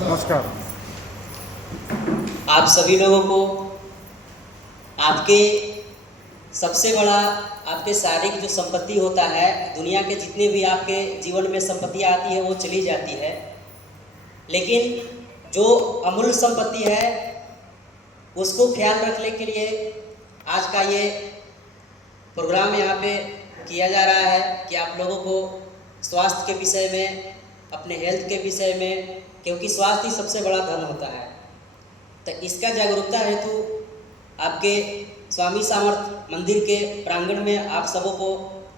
नमस्कार। आप सभी लोगों को आपके सबसे बड़ा आपके शारीरिक जो संपत्ति होता है, दुनिया के जितने भी आपके जीवन में संपत्तियाँ आती है वो चली जाती है, लेकिन जो अमूल्य संपत्ति है उसको ख्याल रखने के लिए आज का ये प्रोग्राम यहाँ पे किया जा रहा है कि आप लोगों को स्वास्थ्य के विषय में, अपने हेल्थ के विषय में, क्योंकि स्वास्थ्य ही सबसे बड़ा धन होता है, तो इसका जागरूकता हेतु आपके स्वामी सामर्थ मंदिर के प्रांगण में आप सबों को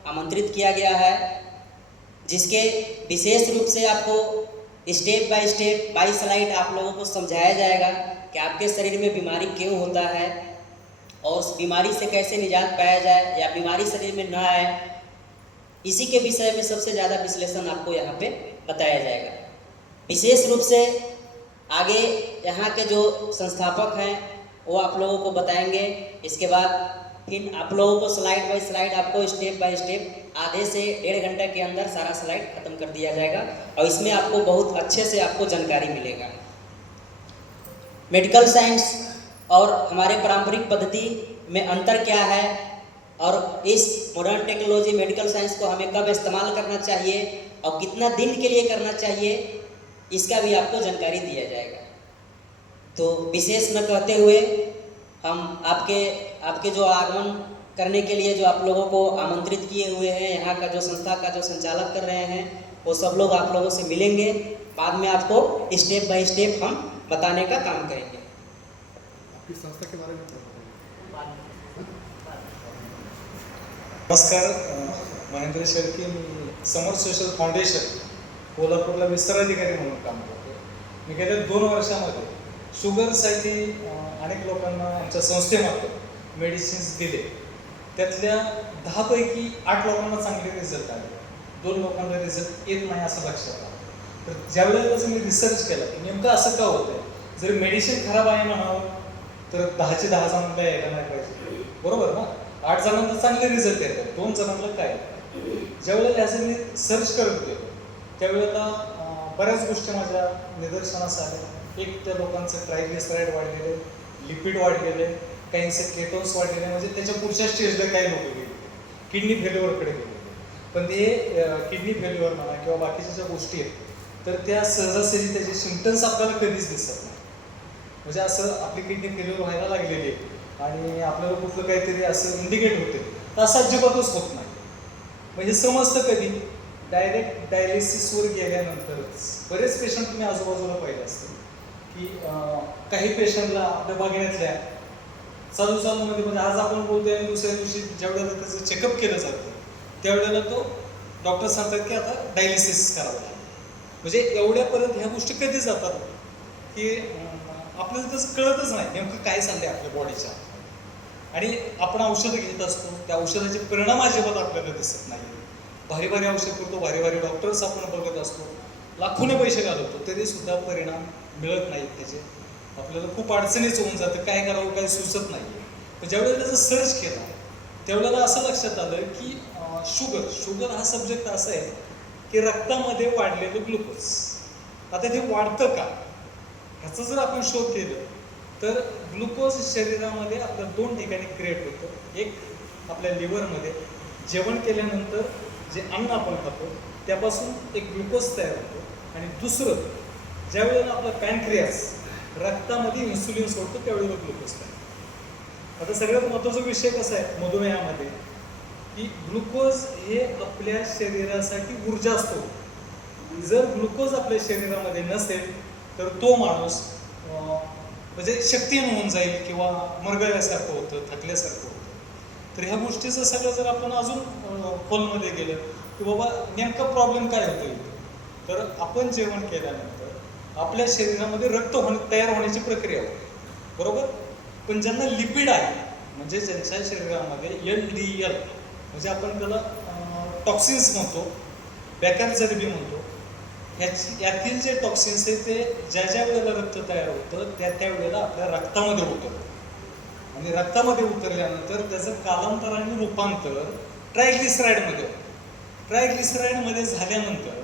आमंत्रित किया गया है, जिसके विशेष रूप से आपको step by step by slide आप लोगों को समझाया जाएगा कि आपके शरीर में बीमारी क्यों होता है और उस बीमारी से कैसे निजात पाया जाए या बीमारी शरीर में न आए। इसी के विषय में सबसे ज़्यादा विश्लेषण आपको यहाँ पे बताया जाएगा। विशेष रूप से आगे यहाँ के जो संस्थापक हैं वो आप लोगों को बताएंगे। इसके बाद फिर आप लोगों को स्लाइड बाय स्लाइड, आपको स्टेप बाय स्टेप आधे से 1.5 घंटे के अंदर सारा स्लाइड खत्म कर दिया जाएगा और इसमें आपको बहुत अच्छे से आपको जानकारी मिलेगा। मेडिकल साइंस और हमारे पारंपरिक पद्धति में अंतर क्या है और इस मॉडर्न टेक्नोलॉजी मेडिकल साइंस को हमें कब इस्तेमाल करना चाहिए और कितना दिन के लिए करना चाहिए, इसका भी आपको जानकारी दिया जाएगा। तो विशेष न कहते हुए हम आपके जो आगमन करने के लिए जो आप लोगों को आमंत्रित किए हुए हैं, यहाँ का जो संस्था का जो संचालक कर रहे हैं, वो सब लोग आप लोगों से मिलेंगे। बाद में आपको स्टेप बाय स्टेप हम बताने का काम करेंगे। आपकी संस्था के बारे में नमस्कार, महेंद्र शेळके, मी समर सोशल फाउंडेशन कोल्हापूरला विस्तार अधिकारी म्हणून काम करतो। मी गेल्या 2 वर्षामध्ये शुगरसाठी अनेक लोकांना आमच्या संस्थेमार्फत मेडिसिन्स दिले। त्यातल्या 10 पैकी 8 लोकांना चांगले रिझल्ट आले, 2 लोकांना रिझल्ट येत नाही असं लक्षात आलं। तर ज्यावेळेला मी रिसर्च केला की नेमकं असं का होतंय, जर मेडिसिन खराब आहे म्हणावं तर 10चे 10 जणांना यायला नाही पाहिजे, बरोबर ना? 8 जणांना चांगले रिझल्ट येतात, 2 जणांना काय? ज्यावेळेला याचं मी सर्च करत गेलो त्यावेळेला बऱ्याच गोष्टी माझ्या निदर्शनास आल्या। एक, त्या लोकांचं ट्रायग्लिसराईड वाढलेले, लिपिड वाढलेले, काहींचे केटोन्स वाढलेले, म्हणजे त्याच्या पुढच्या स्टेजला काही लोक गेले, किडनी फेल्युअरकडे गेले। पण ते किडनी फेल्युअर म्हणा किंवा बाकीच्या ज्या गोष्टी आहेत तर त्या सहजासहजी त्याचे सिम्पटम्स आपल्याला कधीच दिसत नाही। म्हणजे असं आपली किडनी फेल्युअर व्हायला लागलेली आहे आणि आपल्याला कुठलं काहीतरी असं इंडिकेट होते, तर असं अजिबातच होत नाही। म्हणजे समजतं कधी, डायरेक्ट डायलिसिसवर गेल्यानंतरच। बरेच पेशंट तुम्ही आजूबाजूला पाहिले असतील की काही पेशंटला आपल्या बघण्यातल्या चालूमध्ये, म्हणजे आज आपण बोलतोय आणि दुसऱ्या दिवशी ज्यावेळेला त्याचं चेकअप केलं जातं त्यावेळेला तो डॉक्टर सांगतात की आता डायलिसिस करावं लागेल। म्हणजे एवढ्यापर्यंत ह्या गोष्टी कधी जातात की आपल्याला तसं कळतच नाही नेमकं काय चाललंय आपल्या बॉडीच्या, आणि आपण औषधं घेत असतो, त्या औषधाचे परिणाम अजिबात आपल्याला दिसत नाही। भारी भारी औषध करतो, भारी भारी डॉक्टर्स आपण बघत असतो, लाखोने पैसे घालवतो, तरी सुद्धा परिणाम मिळत नाहीत त्याचे। आपल्याला खूप अडचणीच होऊन जातं, काय करावं काय सुचत नाही। पण ज्यावेळेला त्याचं सर्च केला त्यावेळेला असं लक्षात आलं की शुगर हा सब्जेक्ट असा आहे की रक्तामध्ये वाढलेलं ग्लुकोज, आता ते वाढतं का ह्याचं जर आपण शोध केलं तर ग्लुकोज शरीरामध्ये आपल्या 2 ठिकाणी क्रिएट होतं। एक आपल्या लिव्हरमध्ये जेवण केल्यानंतर जे अन्न आपण खातो त्यापासून एक ग्लुकोज तयार होतो, आणि दुसरं ज्यावेळेला आपला पॅनक्रियास रक्तामध्ये इन्सुलिन सोडतो त्यावेळेला ग्लुकोज तयार होतो। आता सगळ्यात महत्त्वाचा विषय कसा आहे मधुमेहामध्ये की ग्लुकोज हे आपल्या शरीरासाठी ऊर्जा असतो। जर ग्लुकोज आपल्या शरीरामध्ये नसेल तर तो माणूस म्हणजे शक्तिहीन होऊन जाईल किंवा मरगळल्यासारखं होतं, थकल्यासारखं होतं। तर ह्या गोष्टीचं सगळं जर आपण अजून खोलमध्ये गेलं की बाबा नेमका प्रॉब्लेम काय होतो इथं, तर आपण जेवण केल्यानंतर आपल्या शरीरामध्ये रक्त तयार होण्याची प्रक्रिया होते, बरोबर? पण ज्यांना लिपिड आहे, म्हणजे ज्यांच्या शरीरामध्ये LDL म्हणजे आपण त्याला टॉक्सिन्स म्हणतो, बेकार चरबी म्हणतो, यातील जे टॉक्सिन्स आहेत ते ज्या वेळेला रक्त तयार होतं त्या वेळेला आपल्या रक्तामध्ये उतरतं, आणि रक्तामध्ये उतरल्यानंतर त्याचं कालांतराने रूपांतर ट्रायग्लिसराईडमध्ये होतं। ट्रायग्लिसराईडमध्ये झाल्यानंतर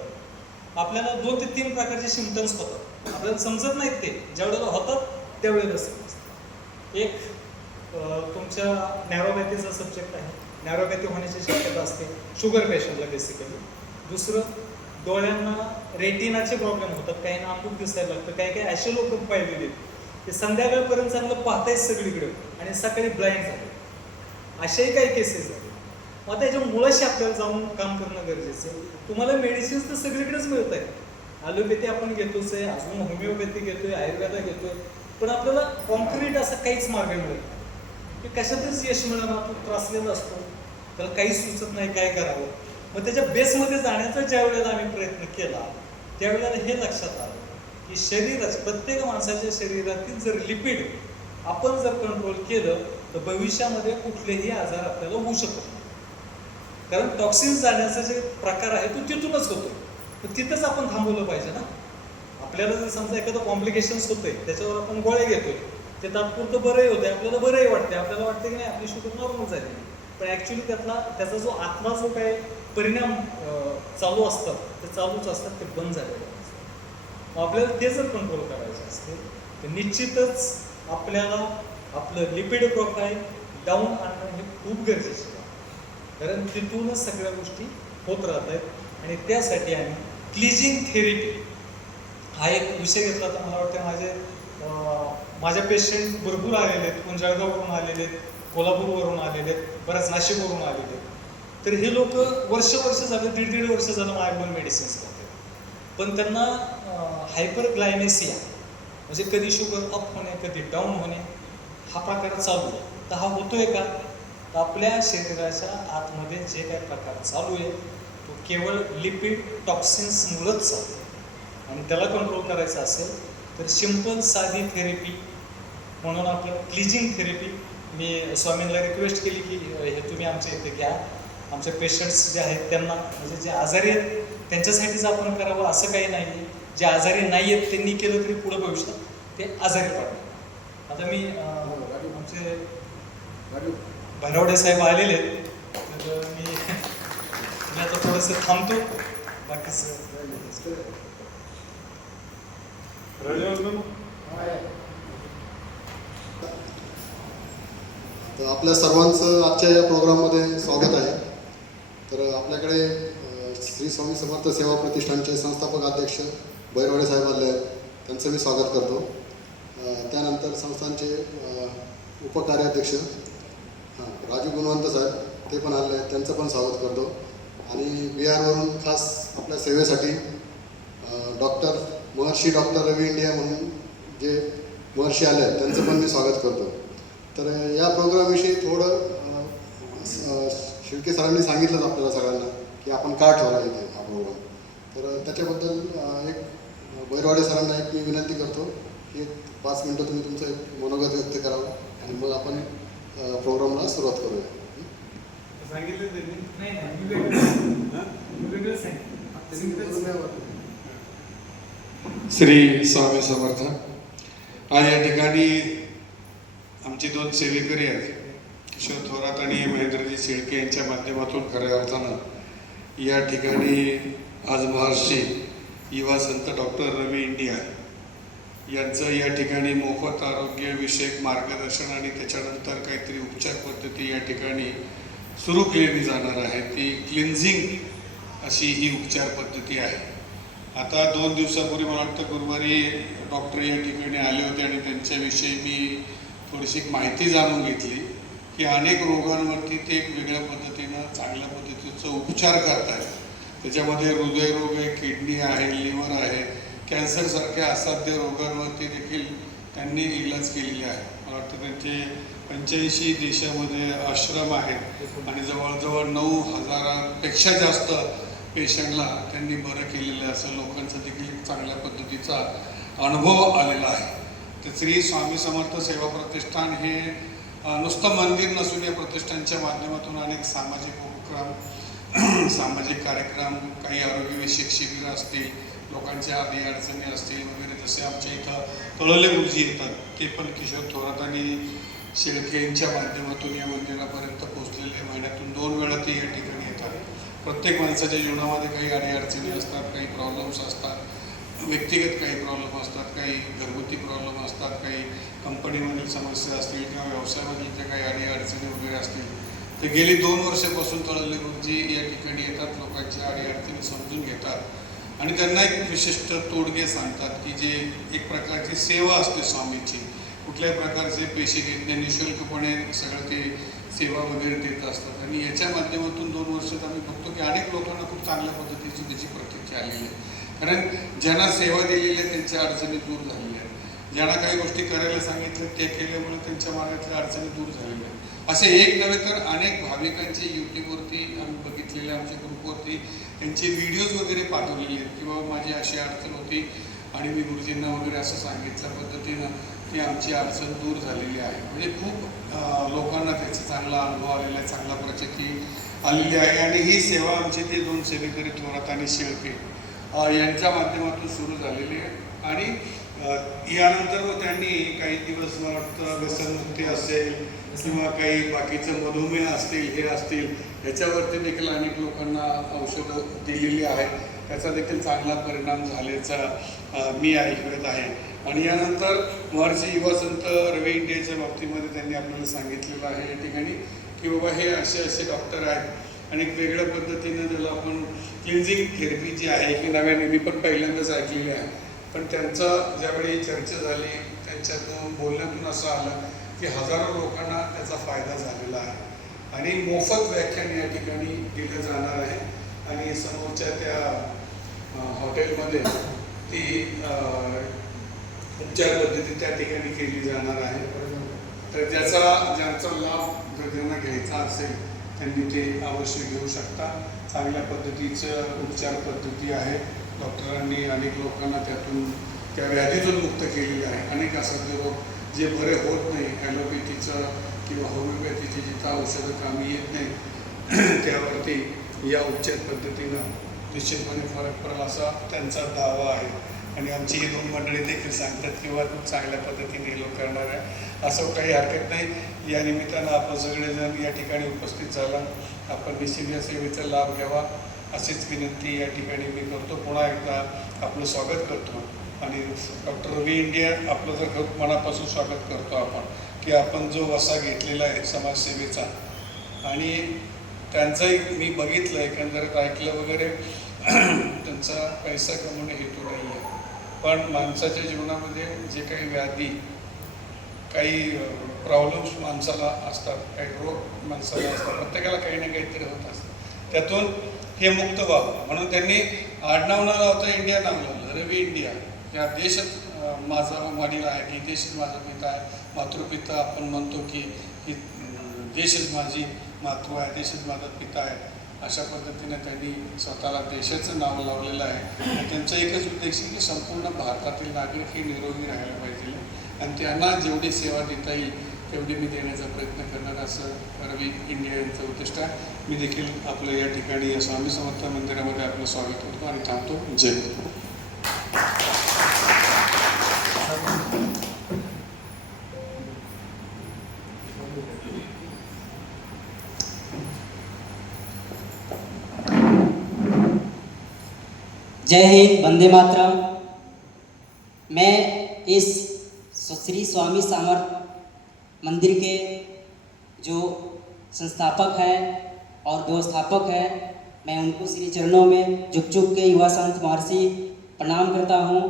आपल्याला 2 ते 3 प्रकारचे सिम्पटम्स होतात। आपल्याला समजत नाहीत ते, ज्या वेळेला होतात त्यावेळेला समजतात. एक तुमच्या नॅरोपॅथीचा सब्जेक्ट आहे, नॅरोपॅथी होण्याची शक्यता असते शुगर पेशंटला बेसिकली. दुसरं, डोळ्यांना रेटिनाचे प्रॉब्लेम होतात, काहींना अंबूक दिसायला लागतं, काही काही असे लोक पाहिलेले ते संध्याकाळपर्यंत चांगलं पाहतायच सगळीकडे आणि सकाळी ब्लाइंड झाले, असेही काही केसेस झाले. मग त्याच्या मुळाशी आपल्याला जाऊन काम करणं गरजेचं आहे. तुम्हाला मेडिसिन्स तर सगळीकडेच मिळत आहेत, ॲलोपॅथी आपण घेतोच आहे, अजून होमिओपॅथी घेतोय, आयुर्वेदा घेतोय, पण आपल्याला कॉन्क्रीट असा काहीच मार्ग मिळत नाही. की कशातच यश मिळणार, तो त्रासलेला असतो, त्याला काहीच सुचत नाही काय करावं. मग त्याच्या बेसमध्ये जाण्याचा ज्या वेळेला आम्ही प्रयत्न केला त्यावेळेला हे लक्षात आलं की शरीराचं, प्रत्येक माणसाच्या शरीरातील जर लिपिड आपण जर कंट्रोल केलं तर भविष्यामध्ये कुठलेही आजार आपल्याला होऊ शकत नाही. कारण टॉक्सिन्स जाण्याचा जे प्रकार आहे तो तिथूनच होतो, तर तिथंच आपण थांबवलं पाहिजे ना. आपल्याला जर समजा एखादं कॉम्प्लिकेशन्स होतंय, त्याच्यावर आपण गोळ्या घेतोय, ते तात्पुरतं बरंही होते, आपल्याला बरंही वाटते, आपल्याला वाटतं की नाही आपली शुगर नॉर्मल झाली, पण ॲक्च्युली त्याचा जो आतला जो काही परिणाम चालू असतात ते चालूच असतात, ते बंद झालेले असतात. आपल्याला ते जर कंट्रोल करायचे असते तर निश्चितच आपल्याला आपलं लिपिड प्रोफाईल डाऊन आणणं हे खूप गरजेचं आहे. कारण तिथूनच सगळ्या गोष्टी होत राहत आहेत आणि त्यासाठी आम्ही क्लिजिंग थेरपी हा एक विषय घेतला. तर मला वाटतं माझ्या पेशंट भरपूर आलेले आहेत, कोण जळगाववरून आलेले आहेत, कोल्हापूरवरून आलेले आहेत, बऱ्याच नाशिकवरून आलेले आहेत. तर हे लोक वर्ष झालं, दीड वर्ष झालं माझ्याकडून मेडिसिन्स घेतात, पण त्यांना हायपरग्लायमेसिया म्हणजे कधी शुगर अप होणे, कधी डाऊन होणे हा प्रकार चालू आहे. तर हा होतोय का? तर आपल्या शरीराच्या आतमध्ये जे काही प्रकार चालू आहे तो केवळ लिपिड टॉक्सिन्समुळंच चालू आहे. आणि त्याला कंट्रोल करायचं असेल तर सिंपल साधी थेरपी म्हणून आपलं क्लिजिंग थेरपी. मी स्वामींना रिक्वेस्ट केली की हे तुम्ही आमच्या इथे घ्या, आमचे पेशंट्स जे आहेत त्यांना, म्हणजे जे आजारी आहेत त्यांच्यासाठीच आपण करावं असं काही नाही आहे. जे आजारी नाही आहेत त्यांनी केलं तरी पुढं भविष्यात ते आजारी पडतात. आता मी आमचे भैरवडे साहेब आलेले आहेत, तर मी आता थोडंसं थांबतो. बाकीचं तर आपल्या सर्वांचं आजच्या या प्रोग्राममध्ये स्वागत आहे. तर आपल्याकडे श्री स्वामी समर्थ सेवा प्रतिष्ठानचे संस्थापक अध्यक्ष भैरवडे साहेब आले आहेत, त्यांचं मी स्वागत करतो. त्यानंतर संस्थानचे उपकार्याध्यक्ष राजू गुणवंत साहेब ते पण आले आहेत, त्यांचं पण स्वागत करतो. आणि बिहारवरून खास आपल्या सेवेसाठी डॉक्टर रवी इंडिया म्हणून जे महर्षी आले आहेत त्यांचं पण मी स्वागत करतो. तर या प्रोग्रामविषयी थोडं शिर्के सरांनी सांगितलंच आपल्याला सगळ्यांना की आपण का ठेवला इथे हा प्रोग्राम. तर त्याच्याबद्दल एक भैरवाडे सरांना एक मी विनंती करतो की 5 मिनटं तुम्ही तुमचं एक मनोगत व्यक्त करावं आणि मग आपण प्रोग्रामला सुरुवात करूया. श्री स्वामी समर्थ. आज या ठिकाणी आमचे 2 सेवेकरी आहेत, किशोर थोरात आणि महेंद्रजी शेळके यांच्या माध्यमातून खऱ्या अर्थानं या ठिकाणी आज महर्षी युवा संत डॉक्टर रवी इंडिया यांचं या ठिकाणी मोफत आरोग्यविषयक मार्गदर्शन आणि त्याच्यानंतर काहीतरी उपचार पद्धती या ठिकाणी सुरू केली जाणार आहे. ती क्लिन्झिंग अशी ही उपचार पद्धती आहे. आता 2 दिवसापूर्वी मला वाटतं गुरुवारी डॉक्टर या ठिकाणी आले होते आणि त्यांच्याविषयी मी थोडीशी माहिती जाणून घेतली की अनेक रोगांवरती ते एक वेगळ्या पद्धतीनं चांगल्या पद्धतीचा उपचार करत आहेत. त्याच्यामध्ये हृदयरोग आहे, किडनी आहे, लिव्हर आहे, कॅन्सरसारख्या असाध्य रोगांवरती देखील त्यांनी इलाज केलेले आहे. मला वाटतं त्यांचे 85 देशामध्ये आश्रम आहेत आणि जवळजवळ 9,000पेक्षा जास्त पेशंटला त्यांनी बरं केलेलं असं लोकांचा देखील चांगल्या पद्धतीचा अनुभव आलेला आहे. तर श्री स्वामी समर्थ सेवा प्रतिष्ठान हे नुसतं मंदिर नसून या प्रतिष्ठानच्या माध्यमातून अनेक सामाजिक उपक्रम, सामाजिक कार्यक्रम, काही आरोग्यविषयक शिबिरं असतील, लोकांच्या आदी अडचणी असतील वगैरे, जसे आमच्या इथं तळवले गुरुजी येतात ते पण किशोर थोरात आणि शेळके यांच्या माध्यमातून या मंदिरापर्यंत पोहोचलेले. महिन्यातून 2 वेळा ते या ठिकाणी येतात. प्रत्येक माणसाच्या जीवनामध्ये काही अडीअडचणी असतात, काही प्रॉब्लेम्स असतात, व्यक्तिगत काही प्रॉब्लेम असतात, काही घरगुती प्रॉब्लेम असतात, काही कंपनीमधील समस्या असतील किंवा व्यवसायामधील ज्या काही अडीअडचणी वगैरे असतील, ते गेली 2 वर्षापासून तळले गुरुजी या ठिकाणी येतात, लोकांच्या अडीअडचणी समजून घेतात आणि त्यांना एक विशिष्ट तोडगे सांगतात की जे एक प्रकारची सेवा असते स्वामीची. कुठल्याही प्रकारचे पैसे घेत नाही, निःशुल्कपणे सगळं ते सेवा वगैरे देत असतात आणि याच्या माध्यमातून 2 वर्षात आम्ही बघतो की अनेक लोकांना खूप चांगल्या पद्धतीची त्याची प्रतिक्रिया आलेली आहे. कारण ज्यांना सेवा दिलेली आहे त्यांच्या अडचणी दूर झालेल्या आहेत, ज्यांना काही गोष्टी करायला सांगितल्या ते केल्यामुळे त्यांच्या मार्गातल्या अडचणी दूर झालेल्या आहेत. असे एक नव्हे तर अनेक भाविकांचे यूट्यूबवरती आम्ही बघितलेले, आमच्या ग्रुपवरती त्यांचे व्हिडिओज वगैरे पाठवलेले आहेत की बाबा माझी अशी अडचण होती आणि मी गुरुजींना वगैरे असं सांगितल्या पद्धतीनं ती आमची अडचण दूर झालेली आहे. म्हणजे खूप लोकांना त्याचा चांगला अनुभव आलेला आहे, चांगला प्रचिती आलेली आहे आणि ही सेवा आमचे ते 2 सेवेकरी थोरात आणि शेळके यांच्या माध्यमातून सुरू झालेली आहे. आणि यानंतर मग त्यांनी काही दिवस मला वाटतं व्यसनमुक्ती असेल किंवा काही बाकीचं मधुमेह असतील, हे असतील, ह्याच्यावरती देखील अनेक लोकांना औषधं दिलेली आहेत. त्याचा देखील चांगला परिणाम झाल्याचा मी ऐकत आहे. आणि यानंतर महर्षी युवा संत रवी इंडियाच्या बाबतीमध्ये त्यांनी आपल्याला सांगितलेलं आहे या ठिकाणी की बाबा हे असे डॉक्टर आहेत आणि एक वेगळ्या पद्धतीनं ज्याला आपण क्लिन्झिंग थेरपी जी आहे की नव्याने मी पण पहिल्यांदाच ऐकलेली आहे, पण त्यांचं ज्यावेळी चर्चा झाली त्यांच्यातून बोलण्यातून असं आलं की हजारो लोकांना त्याचा फायदा झालेला आहे आणि मोफत व्याख्यान या ठिकाणी दिलं जाणार आहे आणि समोरच्या त्या हॉटेलमध्ये ती उपचार पद्धती त्या ठिकाणी केली जाणार आहे. तर ज्यांचा लाभ जर त्यांना घ्यायचा असेल त्यांनी ते अवश्य घेऊ शकता. चांगल्या पद्धतीचं उपचार पद्धती आहे. डॉक्टरांनी अनेक लोकांना त्यातून त्या व्याधीतून मुक्त केलेली आहे. अनेक असाध्य रोग जे बरे होत नाही, ॲलोपॅथीचं किंवा होमिओपॅथीची जिथं औषधं कामी येत नाही त्यावरती या उपचार पद्धतीनं निश्चितपणे फरक पडेल असा त्यांचा दावा आहे. आणि आमची ही 2 मंडळी देखील सांगतात किंवा खूप चांगल्या पद्धतीने हे लोक करणार आहे, असं काही हरकत नाही. या निमित्तानं आपण सगळेजण या ठिकाणी उपस्थित झाला, आपण निश्चित या सेवेचा लाभ घ्यावा अशीच विनंती या ठिकाणी मी करतो. पुन्हा एकदा आपलं स्वागत करतो आणि डॉक्टर रवी इंडिया आपलं जर खूप मनापासून स्वागत करतो आपण की आपण जो वसा घेतलेला आहे समाजसेवेचा आणि त्यांचाही मी बघितलं एकंदरीत ऐकलं वगैरे त्यांचा पैसा कमवणे हेतू नाही आहे, पण माणसाच्या जीवनामध्ये जे काही व्याधी, काही प्रॉब्लेम्स माणसाला असतात, काही रोग माणसाला असतात, प्रत्येकाला काही ना काहीतरी होत असतं, त्यातून हे मुक्त व्हावं म्हणून त्यांनी आडनाव न लावता इंडिया नाव लावलं, रवी इंडिया. या देशात माझा वडील आहे की देशच माझा पिता आहे, मातृपिता आपण म्हणतो की देशच माझी मातृ आहे, देशच माझा पिता आहे. अशा पद्धतीने त्यांनी स्वतःला देशाचं नाव लावलेलं आहे आणि त्यांचा एकच उद्देश आहे की संपूर्ण भारतातील नागरिक हे निरोगी राहायला पाहिजे आणि त्यांना जेवढी सेवा देता येईल तेवढी मी देण्याचा प्रयत्न करणार असं रवी इंडिया यांचं उद्दिष्ट आहे. मी देखील आपलं या ठिकाणी या स्वामी समर्थ मंदिरामध्ये आपलं स्वागत करतो आणि थांबतो. जय हिंद. जय हिंद, वंदे मातरम। मैं इस श्री स्वामी समर्थ मंदिर के जो संस्थापक हैं और व्यवस्थापक हैं, मैं उनको श्री चरणों में झुक झुक के युवा संत महर्षि प्रणाम करता हूं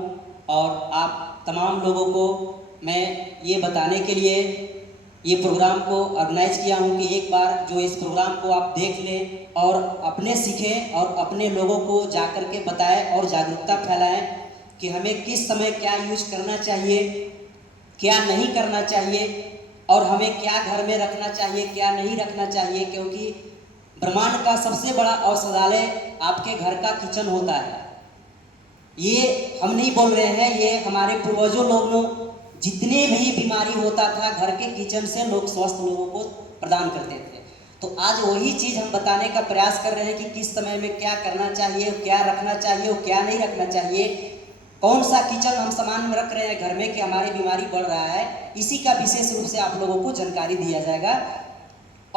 और आप तमाम लोगों को मैं ये बताने के लिए ये प्रोग्राम को ऑर्गेनाइज किया हूं कि एक बार जो इस प्रोग्राम को आप देख लें और अपने सीखें और अपने लोगों को जाकर के बताएं और जागरूकता फैलाएं कि हमें किस समय क्या यूज करना चाहिए, क्या नहीं करना चाहिए और हमें क्या घर में रखना चाहिए, क्या नहीं रखना चाहिए, क्योंकि ब्रह्मांड का सबसे बड़ा औषधालय आपके घर का किचन होता है। ये हम नहीं बोल रहे हैं, ये हमारे पूर्वजों लोगों जितने भी बीमारी होता था घर के किचन से लोग स्वस्थ लोगों को प्रदान करते थे। तो आज वही चीज़ हम बताने का प्रयास कर रहे हैं कि किस समय में क्या करना चाहिए, क्या रखना चाहिए और क्या नहीं रखना चाहिए, कौन सा किचन हम सामान में रख रहे हैं घर में कि हमारी बीमारी बढ़ रहा है, इसी का विशेष रूप से आप लोगों को जानकारी दिया जाएगा।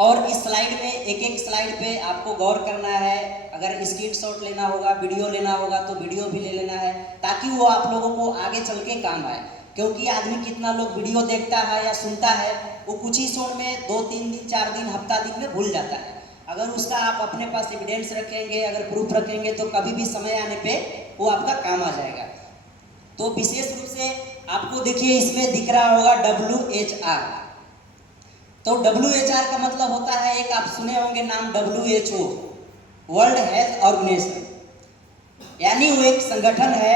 और इस स्लाइड में एक स्लाइड पे आपको गौर करना है। अगर स्क्रीनशॉट लेना होगा, वीडियो लेना होगा तो वीडियो भी ले लेना है, ताकि वो आप लोगों को आगे चल के काम आए। क्योंकि आदमी कितना लोग वीडियो देखता है या सुनता है, वो कुछ ही क्षण में 2-3 दिन, 4 दिन, हफ्ता दिन में भूल जाता है। अगर उसका आप अपने पास एविडेंस रखेंगे, अगर प्रूफ रखेंगे, तो कभी भी समय आने पे वो आपका काम आ जाएगा। तो विशेष रूप से आपको देखिए इसमें दिख रहा होगा WHR। तो WHR का मतलब होता है, एक आप सुने होंगे नाम WHO, वर्ल्ड हेल्थ ऑर्गेनाइजेशन, यानी वो एक संगठन है।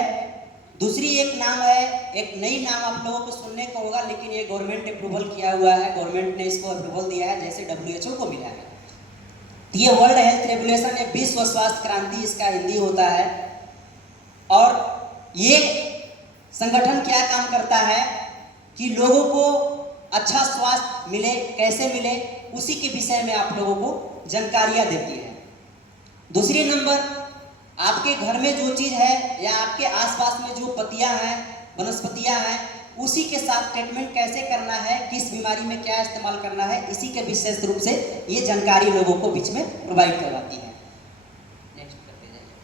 दूसरी एक नाम है, एक नई नाम आप लोगों को सुनने को होगा, लेकिन ये गवर्नमेंट अप्रूवल किया हुआ है, गवर्नमेंट ने इसको अप्रूवल दिया है, जैसे WHO को मिला है। ये वर्ल्ड हेल्थ रेगुलेशन है, विश्व स्वास्थ्य क्रांति इसका हिंदी होता है। और ये संगठन क्या काम करता है कि लोगों को अच्छा स्वास्थ्य मिले, कैसे मिले, उसी के विषय में आप लोगों को जानकारियां देती है। दूसरी नंबर, आपके घर में जो चीज़ है या आपके आसपास में जो पत्तियां हैं, वनस्पतियां हैं, उसी के साथ ट्रीटमेंट कैसे करना है, किस बीमारी में क्या इस्तेमाल करना है, इसी के विशेष रूप से ये जानकारी लोगों को बीच में प्रोवाइड करवाती है। नेक्स्ट करते जाइए।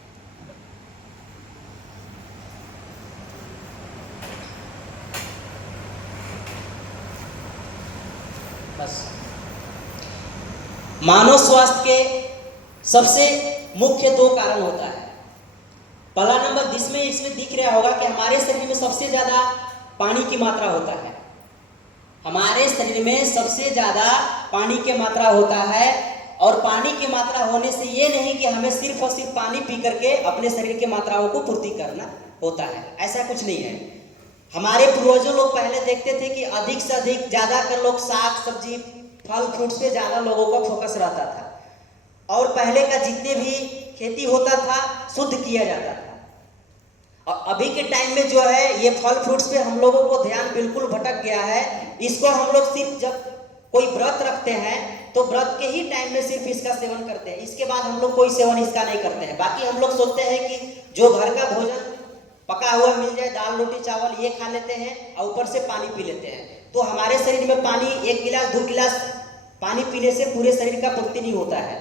बस मानव स्वास्थ्य के सबसे मुख्य 2 कारण होता है। पहला नंबर इसमें दिख रहा होगा कि हमारे शरीर में सबसे ज्यादा पानी की मात्रा होता है। हमारे शरीर में सबसे ज्यादा पानी की मात्रा होता है, और पानी की मात्रा होने से ये नहीं कि हमें सिर्फ और सिर्फ पानी पी करके अपने शरीर की मात्राओं को पूर्ति करना होता है, ऐसा कुछ नहीं है। हमारे पूर्वजों लोग पहले देखते थे कि अधिक से अधिक ज्यादातर लोग साग सब्जी फल फ्रूट पे ज्यादा लोगों का फोकस रहता था, और पहले का जितने भी खेती होता था शुद्ध किया जाता था। और अभी के टाइम में जो है ये फल फ्रूट्स पे हम लोगों को ध्यान बिल्कुल भटक गया है। इसको हम लोग सिर्फ जब कोई व्रत रखते हैं तो व्रत के ही टाइम में सिर्फ इसका सेवन करते हैं, इसके बाद हम लोग कोई सेवन इसका नहीं करते हैं। बाकी हम लोग सोचते हैं कि जो घर का भोजन पका हुआ मिल जाए, दाल रोटी चावल, ये खा लेते हैं और ऊपर से पानी पी लेते हैं। तो हमारे शरीर में पानी 1 गिलास 2 गिलास पानी पीने से पूरे शरीर का पूर्ति नहीं होता है,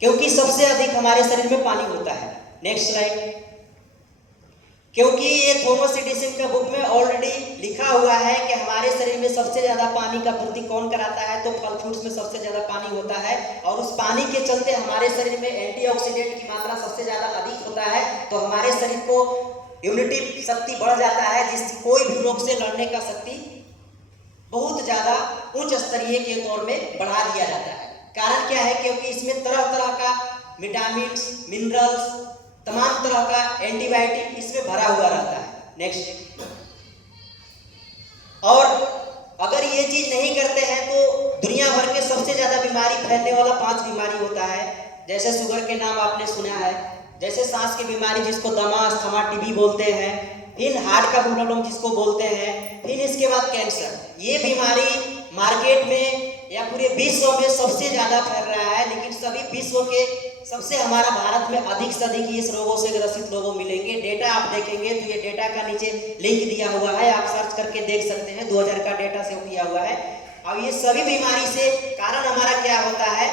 क्योंकि सबसे अधिक हमारे शरीर में पानी होता है। Next slide. क्योंकि ये थॉमस एडिसन का बुक में ऑलरेडी लिखा हुआ है कि हमारे शरीर में सबसे ज्यादा पानी का पूर्ति कौन कराता है, तो फल फ्रूट्स में सबसे ज्यादा पानी होता है, और उस पानी के चलते हमारे शरीर में एंटीऑक्सीडेंट की मात्रा सबसे ज्यादा अधिक होता है। तो हमारे शरीर को इम्यूनिटी शक्ति बढ़ जाता है, जिससे कोई भी रोग से लड़ने का शक्ति बहुत ज्यादा उच्च स्तरीय के तौर में बढ़ा दिया जाता है। कारण क्या है? क्योंकि इसमें तरह तरह का विटामिन, मिनरल्स, तमाम तरह का एंटीबायोटिक इसमें भरा हुआ रहता है। नेक्स्ट। और अगर ये चीज नहीं करते हैं तो दुनिया भर के सबसे ज्यादा बीमारी फैलने वाला 5 बीमारी होता है। जैसे शुगर के नाम आपने सुना है, जैसे सांस की बीमारी जिसको दमा, अस्थमा, टीबी बोलते हैं, फिर हार्ट का प्रॉब्लम जिसको बोलते हैं, फिर इसके बाद कैंसर। ये बीमारी मार्केट में या पूरे विश्व में सबसे ज्यादा फैल रहा है, लेकिन सभी विश्व के सबसे हमारा भारत में अधिक से अधिक इस रोगों से ग्रसित लोगों मिलेंगे। डेटा आप देखेंगे तो ये डेटा का नीचे लिंक दिया हुआ है, आप सर्च करके देख सकते हैं। 2000 का डेटा से किया हुआ है। अब ये सभी बीमारी से कारण हमारा क्या होता है?